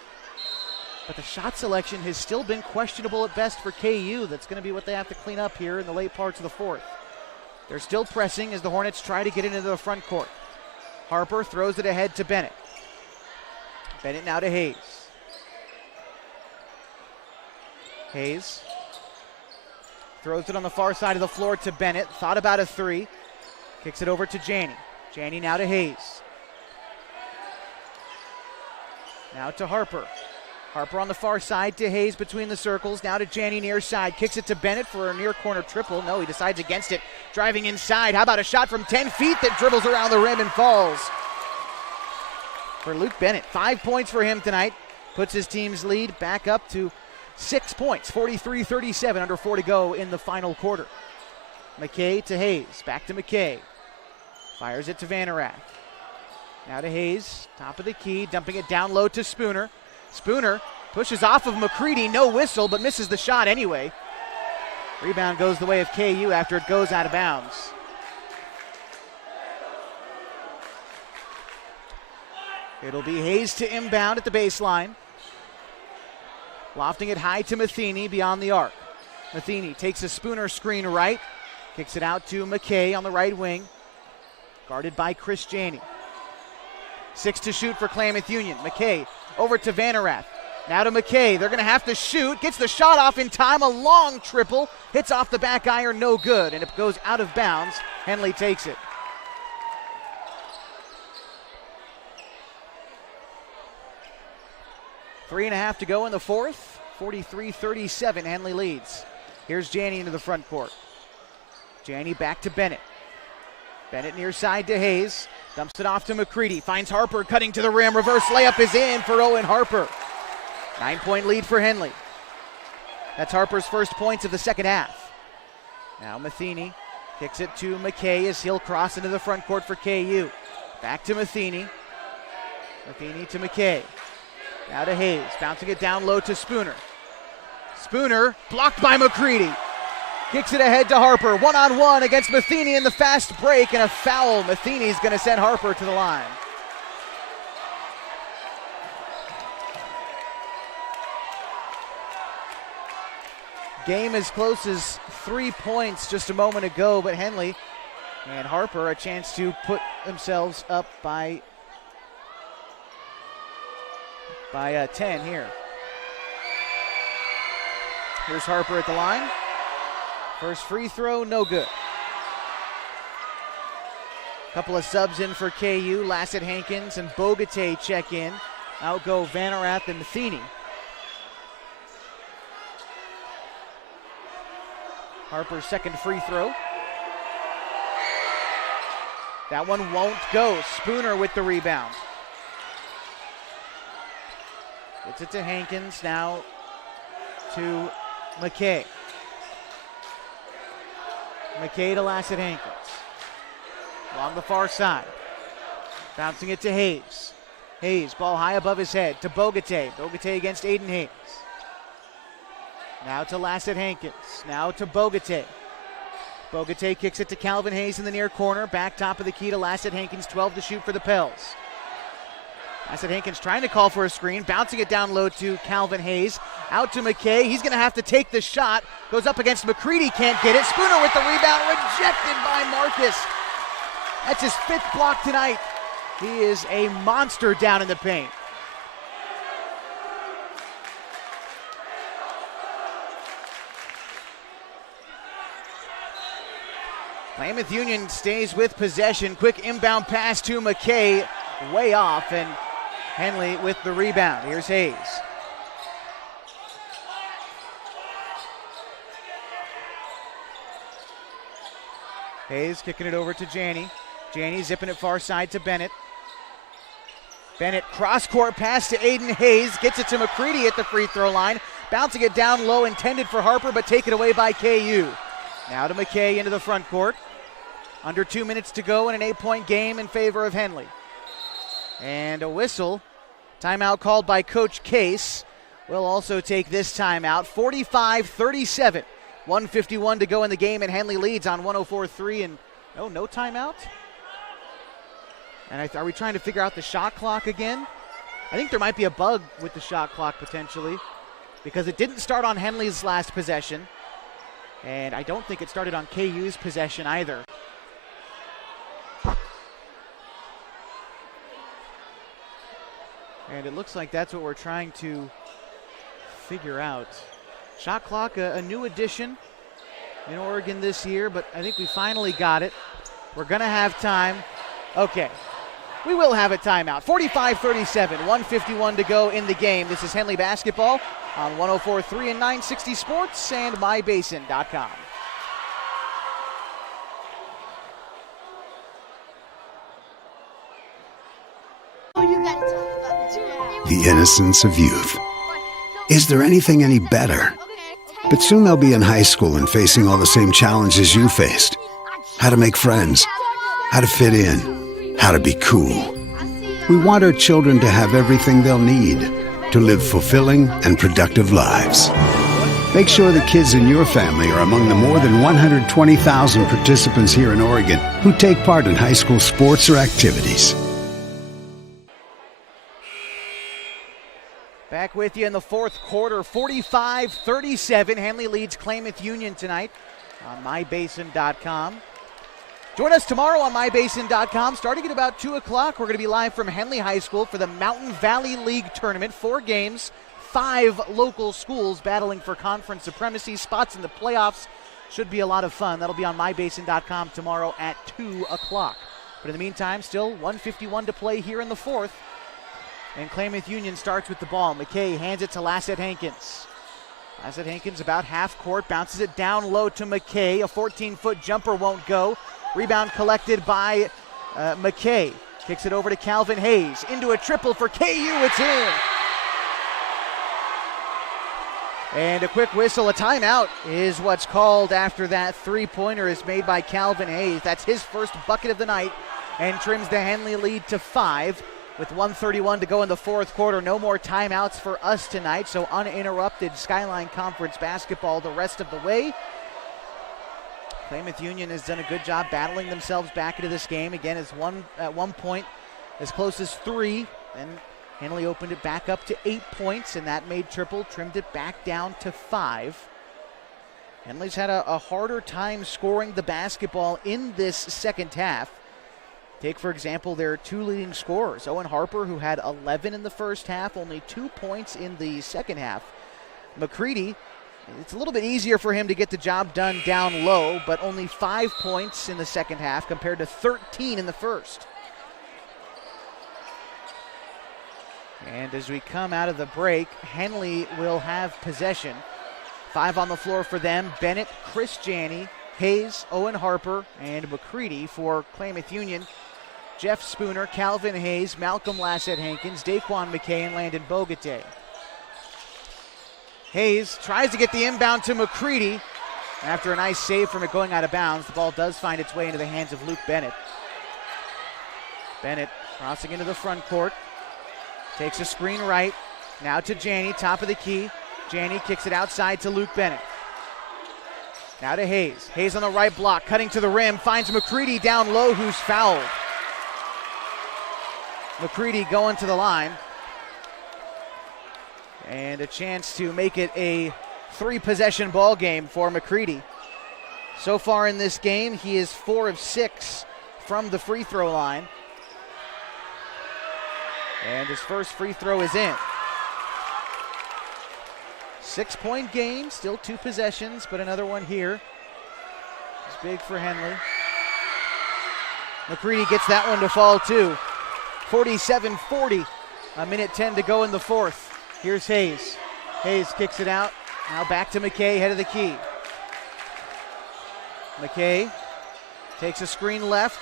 But the shot selection has still been questionable at best for KU. That's going to be what they have to clean up here in the late parts of the fourth. They're still pressing as the Hornets try to get into the front court. Harper throws it ahead to Bennett. Bennett now to Hayes. Hayes throws it on the far side of the floor to Bennett. Thought about a three. Kicks it over to Janney. Janney now to Hayes. Now to Harper. Harper on the far side to Hayes between the circles. Now to Janney near side. Kicks it to Bennett for a near corner triple. No, he decides against it. Driving inside. How about a shot from 10 feet that dribbles around the rim and falls? for Luke Bennett. 5 points for him tonight. Puts his team's lead back up to 6 points. 43-37, under 4 to go in the final quarter. McKay to Hayes. Back to McKay. Fires it to Vanerath. Now to Hayes. Top of the key. Dumping it down low to Spooner. Spooner pushes off of McCready. No whistle, but misses the shot anyway. Rebound goes the way of KU after it goes out of bounds. It'll be Hayes to inbound at the baseline. Lofting it high to Matheny beyond the arc. Matheny takes a Spooner screen right. Kicks it out to McKay on the right wing. Guarded by Chris Janney. 6 to shoot for Klamath Union. McKay over to Vanerath. Now to McKay. They're going to have to shoot. Gets the shot off in time. A long triple. Hits off the back iron. No good. And it goes out of bounds. Henley takes it. Three and a half to go in the fourth. 43-37. Henley leads. Here's Janney into the front court. Janney back to Bennett. Bennett near side to Hayes. Dumps it off to McCready. Finds Harper cutting to the rim. Reverse layup is in for Owen Harper. 9-point lead for Henley. That's Harper's first points of the second half. Now Matheny kicks it to McKay as he'll cross into the front court for KU. Back to Matheny. Matheny to McKay. Now to Hayes. Bouncing it down low to Spooner. Spooner blocked by McCready. Kicks it ahead to Harper. One-on-one against Matheny in the fast break, and a foul. Matheny's going to send Harper to the line. Game as close as 3 points just a moment ago, but Henley and Harper a chance to put themselves up by 10 here. Here's Harper at the line. First free throw, no good. Couple of subs in for KU. Lassett Hankins and Bogatay check in. Out go Vanerath and Matheny. Harper's second free throw. That one won't go. Spooner with the rebound. Gets it to Hankins, now to McKay. McKay to Lassett Hankins. Along the far side. Bouncing it to Hayes. Hayes, ball high above his head to Bogatay. Bogatay against Aiden Hayes. Now to Lassett Hankins. Now to Bogatay. Bogatay kicks it to Calvin Hayes in the near corner. Back top of the key to Lassett Hankins. 12 to shoot for the Pels. Lassett Hankins trying to call for a screen. Bouncing it down low to Calvin Hayes. Out to McKay. He's going to have to take the shot. Goes up against McCready. Can't get it. Spooner with the rebound. Rejected by Marcus. That's his fifth block tonight. He is a monster down in the paint. Klamath Union stays with possession. Quick inbound pass to McKay. Way off, and Henley with the rebound. Here's Hayes. Hayes kicking it over to Janney. Janney zipping it far side to Bennett. Bennett cross-court pass to Aiden Hayes. Gets it to McCready at the free throw line. Bouncing it down low, intended for Harper, but taken away by KU. Now to McKay into the front court. Under 2 minutes to go in an 8-point game in favor of Henley. And a whistle. Timeout called by Coach Case. We'll also take this timeout. 45-37. 1:51 to go in the game, and Henley leads on 104-3. And no timeout? And are we trying to figure out the shot clock again? I think there might be a bug with the shot clock potentially, because it didn't start on Henley's last possession. And I don't think it started on KU's possession either. And it looks like that's what we're trying to figure out. Shot clock, a new addition in Oregon this year, but I think we finally got it. We're going to have time. Okay, we will have a timeout. 45-37, 1:51 to go in the game. This is Henley basketball on 104.3 and 960 Sports and mybasin.com. The innocence of youth. Is there anything any better? But soon they'll be in high school and facing all the same challenges you faced. How to make friends, how to fit in, how to be cool. We want our children to have everything they'll need to live fulfilling and productive lives. Make sure the kids in your family are among the more than 120,000 participants here in Oregon who take part in high school sports or activities. Back with you in the fourth quarter, 45-37. Henley leads Klamath Union tonight on mybasin.com. Join us tomorrow on mybasin.com. Starting at about 2 o'clock, we're going to be live from Henley High School for the Mountain Valley League Tournament. 4 games, 5 local schools battling for conference supremacy. Spots in the playoffs. Should be a lot of fun. That'll be on mybasin.com tomorrow at 2 o'clock. But in the meantime, still 1:51 to play here in the fourth. And Klamath Union starts with the ball. McKay hands it to Lassett Hankins. Lassett Hankins about half court, bounces it down low to McKay. A 14-foot jumper won't go. Rebound collected by McKay. Kicks it over to Calvin Hayes. Into a triple for KU. It's in. And a quick whistle. A timeout is what's called after that three-pointer is made by Calvin Hayes. That's his first bucket of the night and trims the Henley lead to 5. With 1:31 to go in the fourth quarter, no more timeouts for us tonight, so uninterrupted Skyline Conference basketball the rest of the way. Klamath Union has done a good job battling themselves back into this game. Again, it's at one point as close as 3. Then Henley opened it back up to 8 points, and that made triple, trimmed it back down to 5. Henley's had a harder time scoring the basketball in this second half. Take, for example, their 2 leading scorers. Owen Harper, who had 11 in the first half, only 2 points in the second half. McCready, it's a little bit easier for him to get the job done down low, but only 5 points in the second half compared to 13 in the first. And as we come out of the break, Henley will have possession. 5 on the floor for them. Bennett, Chris Janney, Hayes, Owen Harper, and McCready for Klamath Union. Jeff Spooner, Calvin Hayes, Malcolm Lassett Hankins, Daquan McKay, and Landon Bogate. Hayes tries to get the inbound to McCready. After a nice save from it going out of bounds, the ball does find its way into the hands of Luke Bennett. Bennett crossing into the front court. Takes a screen right. Now to Janney, top of the key. Janney kicks it outside to Luke Bennett. Now to Hayes. Hayes on the right block, cutting to the rim, finds McCready down low, who's fouled. McCready going to the line. And a chance to make it a 3-possession ball game for McCready. So far in this game, he is 4 of 6 from the free throw line. And his first free throw is in. 6-point game, still 2 possessions, but another one here. It's big for Henley. McCready gets that one to fall too. 47-40, a minute 10 to go in the fourth. Here's Hayes. Hayes kicks it out. Now back to McKay, head of the key. McKay takes a screen left.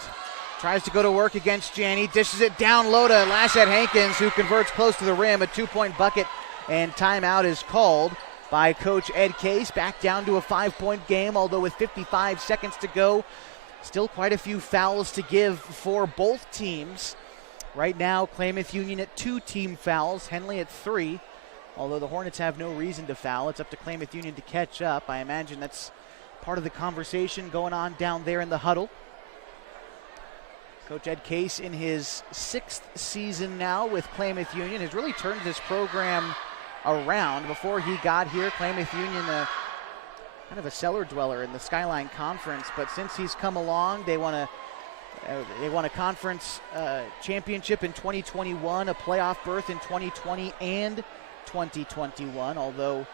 Tries to go to work against Janney. Dishes it down low to Lassett Hankins, who converts close to the rim. A 2-point bucket, and timeout is called by Coach Ed Case. Back down to a 5-point game, although with 55 seconds to go. Still quite a few fouls to give for both teams. Right now, Klamath Union at 2 team fouls, Henley at 3. Although the Hornets have no reason to foul, it's up to Klamath Union to catch up. I imagine that's part of the conversation going on down there in the huddle. Coach Ed Case, in his 6th season now with Klamath Union, has really turned this program around. Before he got here, Klamath Union, kind of a cellar dweller in the Skyline Conference, but since he's come along, they won a conference championship in 2021, a playoff berth in 2020 and 2021, although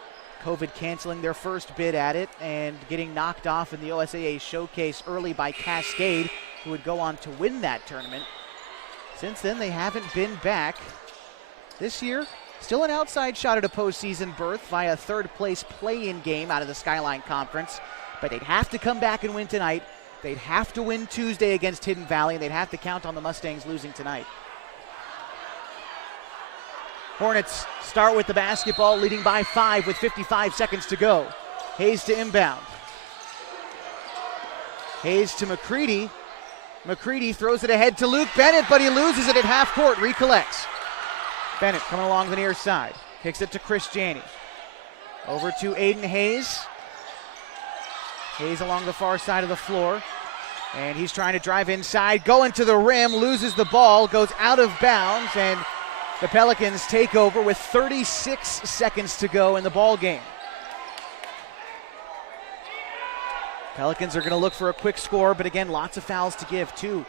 COVID canceling their first bid at it and getting knocked off in the OSAA showcase early by Cascade, who would go on to win that tournament. Since then, they haven't been back. This year, still an outside shot at a postseason berth via third-place play-in game out of the Skyline Conference, but they'd have to come back and win tonight. They'd have to win Tuesday against Hidden Valley, and they'd have to count on the Mustangs losing tonight. Hornets start with the basketball, leading by 5 with 55 seconds to go. Hayes to inbound. Hayes to McCready. McCready throws it ahead to Luke Bennett, but he loses it at half court. Recollects. Bennett coming along the near side. Kicks it to Chris Janney. Over to Aiden Hayes. Hayes along the far side of the floor. And he's trying to drive inside, going to the rim, loses the ball, goes out of bounds, and the Pelicans take over with 36 seconds to go in the ball game. Pelicans are going to look for a quick score, but again, lots of fouls to give too.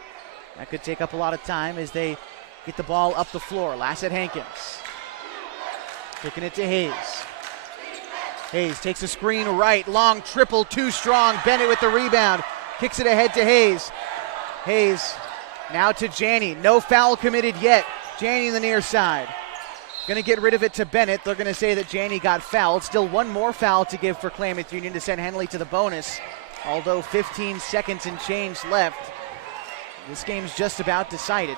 That could take up a lot of time as they get the ball up the floor. Lassett Hankins kicking it to Hayes. Hayes takes a screen right, long triple, too strong. Bennett with the rebound, kicks it ahead to Hayes. Hayes now to Janney. No foul committed yet. Janney in the near side. Going to get rid of it to Bennett. They're going to say that Janney got fouled. Still one more foul to give for Klamath Union to send Henley to the bonus. Although 15 seconds and change left, this game's just about decided.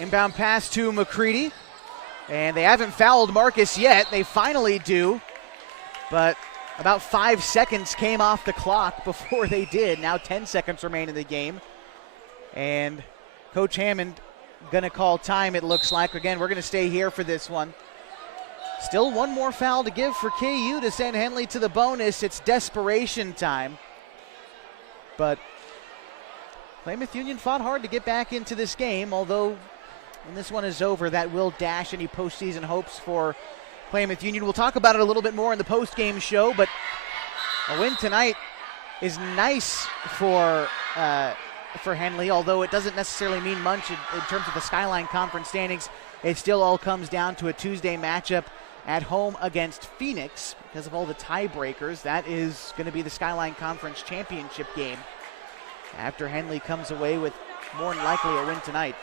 Inbound pass to McCready. And they haven't fouled Marcus yet. They finally do. But about 5 seconds came off the clock before they did. Now 10 seconds remain in the game. And Coach Hammond going to call time, it looks like. Again, we're going to stay here for this one. Still one more foul to give for KU to send Henley to the bonus. It's desperation time. But Klamath Union fought hard to get back into this game, although when this one is over, that will dash any postseason hopes for Klamath Union. We'll talk about it a little bit more in the post-game show, but a win tonight is nice for Henley, although it doesn't necessarily mean much in terms of the Skyline Conference standings. It still all comes down to a Tuesday matchup at home against Phoenix because of all the tiebreakers. That is going to be the Skyline Conference championship game after Henley comes away with more than likely a win tonight.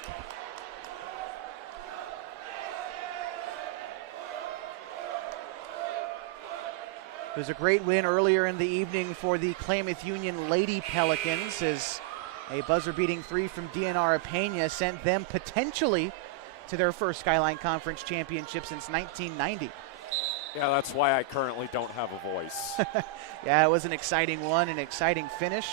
It was a great win earlier in the evening for the Klamath Union Lady Pelicans as a buzzer-beating three from DNR Pena sent them potentially to their first Skyline Conference championship since 1990. Yeah, that's why I currently don't have a voice. Yeah, it was an exciting one, an exciting finish.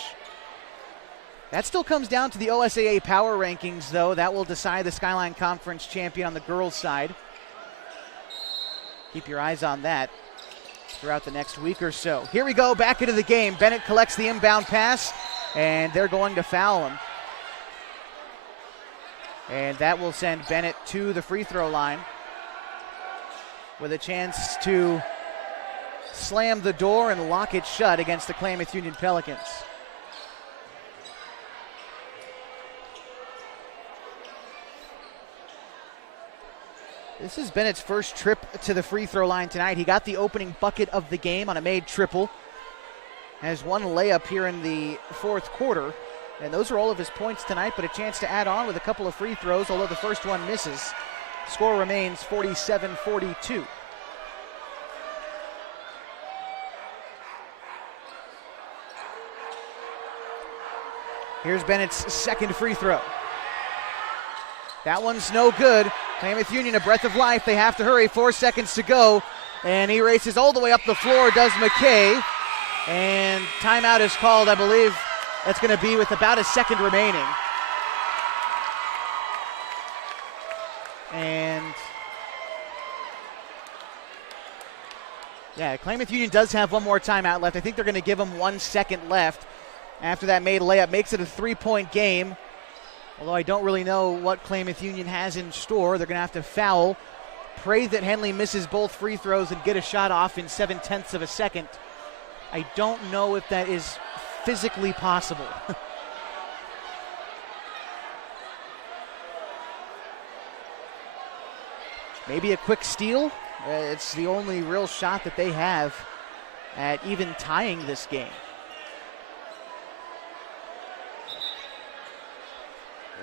That still comes down to the OSAA power rankings, though. That will decide the Skyline Conference champion on the girls' side. Keep your eyes on that throughout the next week or so. Here we go, back into the game. Bennett collects the inbound pass, and they're going to foul him. And that will send Bennett to the free throw line with a chance to slam the door and lock it shut against the Klamath Union Pelicans. This is Bennett's first trip to the free throw line tonight. He got the opening bucket of the game on a made triple. Has one layup here in the fourth quarter. And those are all of his points tonight, but a chance to add on with a couple of free throws, although the first one misses. Score remains 47-42. Here's Bennett's second free throw. That one's no good. Klamath Union, a breath of life. They have to hurry. 4 seconds to go. And he races all the way up the floor, does McKay. And timeout is called, I believe. That's going to be with about a second remaining. And yeah, Klamath Union does have one more timeout left. I think they're going to give him 1 second left after that made layup. Makes it a 3-point game. Although I don't really know what Klamath Union has in store. They're going to have to foul. Pray that Henley misses both free throws and get a shot off in 0.7 of a second. I don't know if that is physically possible. Maybe a quick steal. It's the only real shot that they have at even tying this game.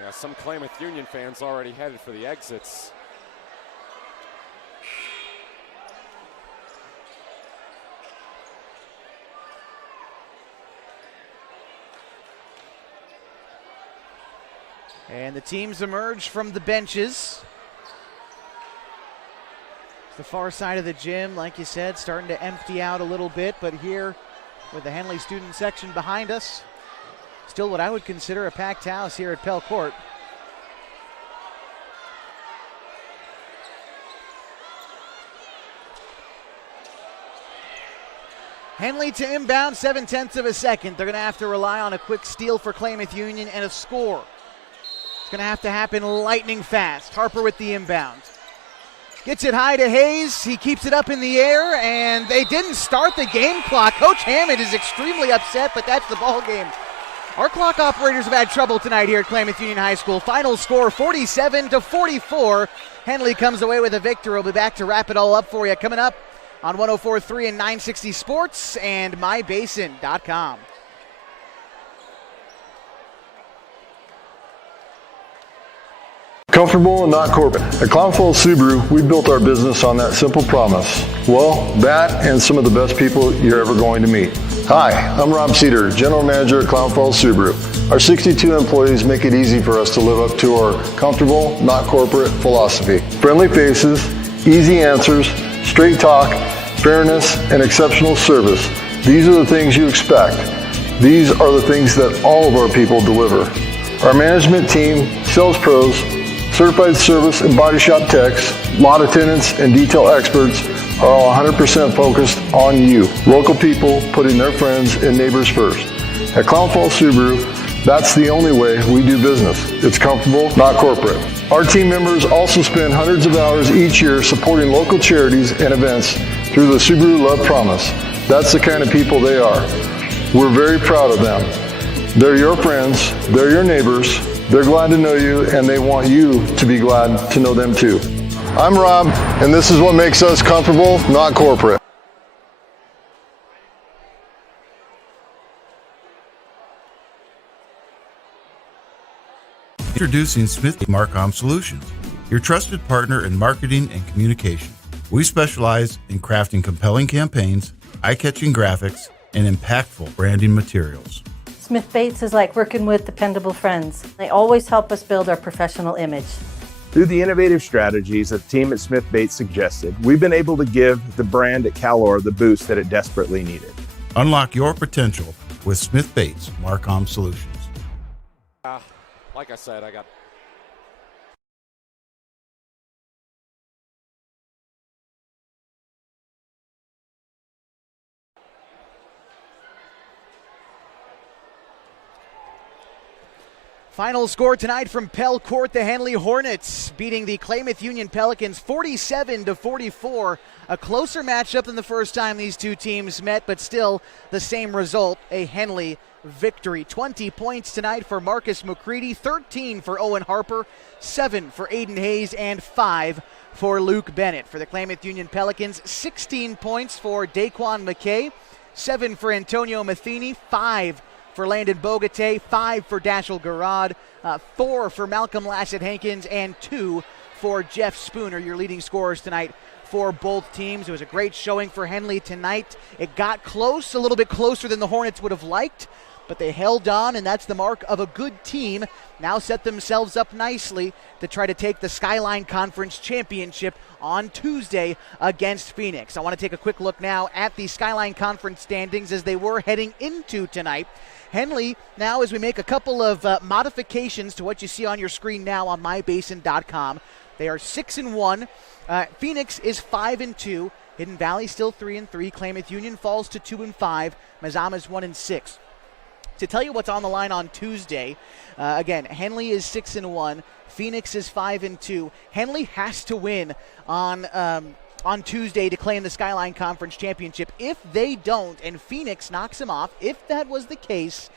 Yeah, some Klamath Union fans already headed for the exits. And the teams emerge from the benches. The far side of the gym, like you said, starting to empty out a little bit, but here with the Henley student section behind us, still what I would consider a packed house here at Pell Court. Henley to inbound, 7/10 of a second. They're going to have to rely on a quick steal for Klamath Union and a score. It's going to have to happen lightning fast. Harper with the inbound. Gets it high to Hayes. He keeps it up in the air, and they didn't start the game clock. Coach Hammond is extremely upset, but that's the ball game. Our clock operators have had trouble tonight here at Klamath Union High School. Final score 47-44. Henley comes away with a victory. We'll be back to wrap it all up for you coming up on 104.3 and 960 Sports and mybasin.com. Comfortable and not corporate. At Klamath Subaru, we built our business on that simple promise. Well, that and some of the best people you're ever going to meet. Hi, I'm Rob Cedar, General Manager at Klamath Subaru. Our 62 employees make it easy for us to live up to our comfortable, not corporate philosophy. Friendly faces, easy answers, straight talk, fairness, and exceptional service. These are the things you expect. These are the things that all of our people deliver. Our management team, sales pros, certified service and body shop techs, lot attendants, and detail experts are all 100% focused on you. Local people putting their friends and neighbors first. At Klamath Subaru, that's the only way we do business. It's comfortable, not corporate. Our team members also spend hundreds of hours each year supporting local charities and events through the Subaru Love Promise. That's the kind of people they are. We're very proud of them. They're your friends, they're your neighbors, they're glad to know you, and they want you to be glad to know them too. I'm Rob, and this is what makes us comfortable, not corporate. Introducing Smith Marcom Solutions, your trusted partner in marketing and communication. We specialize in crafting compelling campaigns, eye-catching graphics, and impactful branding materials. Smith Bates is like working with dependable friends. They always help us build our professional image. Through the innovative strategies that the team at Smith Bates suggested, we've been able to give the brand at Calor the boost that it desperately needed. Unlock your potential with Smith Bates Marcom Solutions. Like I said, I got Final score tonight from Pell Court, the Henley Hornets beating the Klamath Union Pelicans 47-44. A closer matchup than the first time these two teams met, but still the same result, a Henley victory. 20 points tonight for Marcus McCready, 13 for Owen Harper, 7 for Aiden Hayes, and 5 for Luke Bennett. For the Klamath Union Pelicans, 16 points for Daquan McKay, 7 for Antonio Matheny, 5 for Landon Bogate, 5 for Dashel Garad, 4 for Malcolm Lassett-Hankins, and 2 for Jeff Spooner, your leading scorers tonight for both teams. It was a great showing for Henley tonight. It got close, a little bit closer than the Hornets would have liked, but they held on, and that's the mark of a good team. Now set themselves up nicely to try to take the Skyline Conference Championship on Tuesday against Phoenix. I want to take a quick look now at the Skyline Conference standings as they were heading into tonight. Henley, now as we make a couple of modifications to what you see on your screen now on mybasin.com, they are 6-1. Phoenix is 5-2. Hidden Valley still 3-3. Klamath Union falls to 2-5. Mazama's 1-6. To tell you what's on the line on Tuesday, again, Henley is 6-1. Phoenix is 5-2. Henley has to win on Tuesday to claim the Skyline Conference Championship. If they don't and Phoenix knocks them off, if that was the case,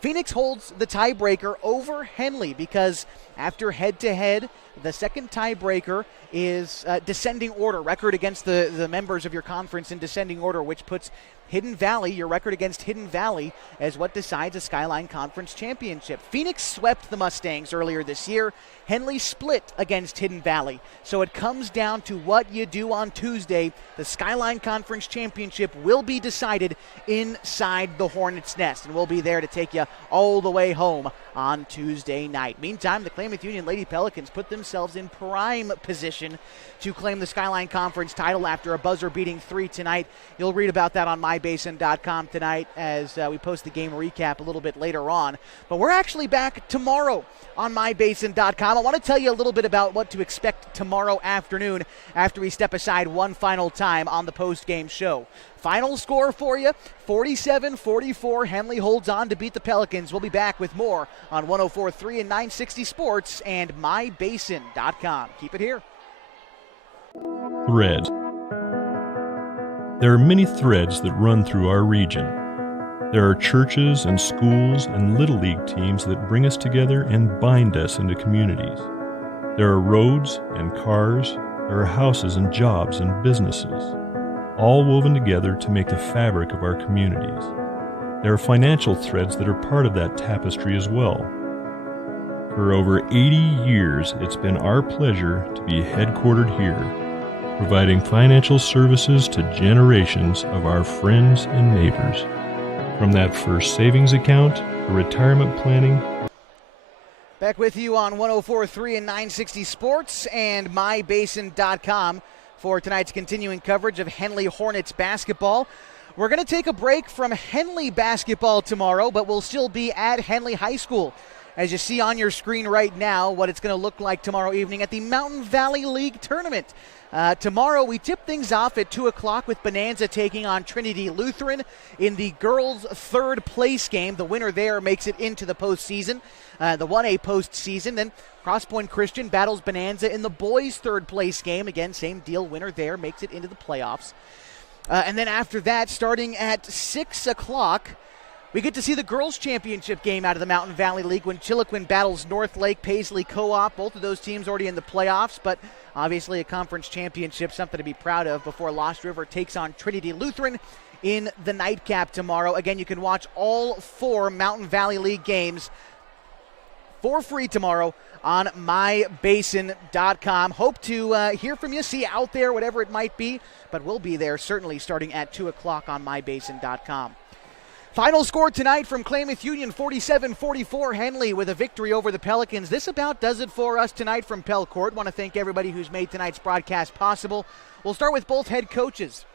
Phoenix holds the tiebreaker over Henley because after head-to-head, the second tiebreaker is descending order, record against the members of your conference in descending order, which puts Hidden Valley, your record against Hidden Valley, as what decides a Skyline Conference Championship. Phoenix swept the Mustangs earlier this year. Henley split against Hidden Valley. So it comes down to what you do on Tuesday. The Skyline Conference Championship will be decided inside the Hornets' nest, and we'll be there to take you all the way home on Tuesday night. Meantime, the Klamath Union Lady Pelicans put themselves in prime position to claim the Skyline Conference title after a buzzer-beating 3 tonight. You'll read about that on mybasin.com tonight as we post the game recap a little bit later on. But we're actually back tomorrow on mybasin.com. I want to tell you a little bit about what to expect tomorrow afternoon after we step aside one final time on the post-game show. Final score for you, 47-44. Henley holds on to beat the Pelicans. We'll be back with more on 104.3 and 960 Sports and mybasin.com. Keep it here. Threads. There are many threads that run through our region. There are churches and schools and little league teams that bring us together and bind us into communities. There are roads and cars. There are houses and jobs and businesses, all woven together to make the fabric of our communities. There are financial threads that are part of that tapestry as well. For over 80 years, it's been our pleasure to be headquartered here, providing financial services to generations of our friends and neighbors. From that first savings account to retirement planning. Back with you on 104.3 and 960 Sports and mybasin.com for tonight's continuing coverage of Henley Hornets basketball. We're going to take a break from Henley basketball tomorrow, but we'll still be at Henley High School. As you see on your screen right now, what it's going to look like tomorrow evening at the Mountain Valley League Tournament. Tomorrow we tip things off at 2 o'clock with Bonanza taking on Trinity Lutheran in the girls' third place game. The winner there makes it into the postseason, the 1A postseason. Then Cross Point Christian battles Bonanza in the boys' third place game. Again, same deal, winner there makes it into the playoffs. And then after that, starting at 6 o'clock, we get to see the girls' championship game out of the Mountain Valley League when Chiloquin battles North Lake Paisley Co-op. Both of those teams already in the playoffs, but obviously a conference championship, something to be proud of before Lost River takes on Trinity Lutheran in the nightcap tomorrow. Again, you can watch all 4 Mountain Valley League games for free tomorrow on mybasin.com. Hope to hear from you, see you out there, whatever it might be, but we'll be there certainly starting at 2 o'clock on mybasin.com. Final score tonight from Klamath Union, 47-44. Henley with a victory over the Pelicans. This about does it for us tonight from Pell Court. Want to thank everybody who's made tonight's broadcast possible. We'll start with both head coaches.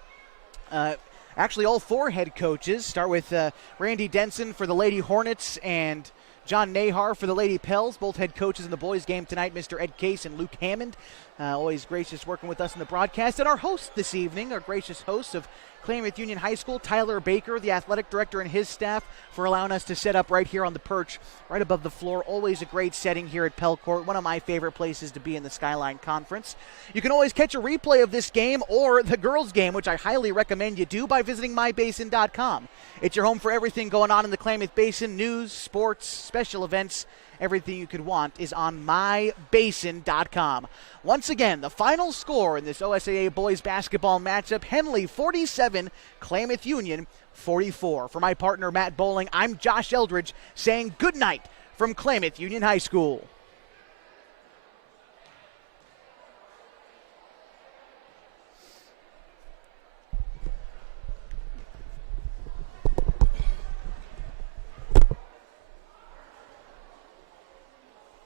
Actually, all 4 head coaches. Start with Randy Denson for the Lady Hornets and John Nahar for the Lady Pels. Both head coaches in the boys' game tonight, Mr. Ed Case and Luke Hammond. Always gracious working with us in the broadcast. And our host this evening, our gracious hosts of Klamath Union High School, Tyler Baker, the athletic director, and his staff for allowing us to set up right here on the perch, right above the floor. Always a great setting here at Pell Court, one of my favorite places to be in the Skyline Conference. You can always catch a replay of this game or the girls' game, which I highly recommend you do, by visiting mybasin.com. It's your home for everything going on in the Klamath Basin, news, sports, special events. Everything you could want is on mybasin.com. Once again, the final score in this OSAA boys basketball matchup, Henley 47, Klamath Union 44. For my partner, Matt Bowling, I'm Josh Eldredge saying good night from Klamath Union High School.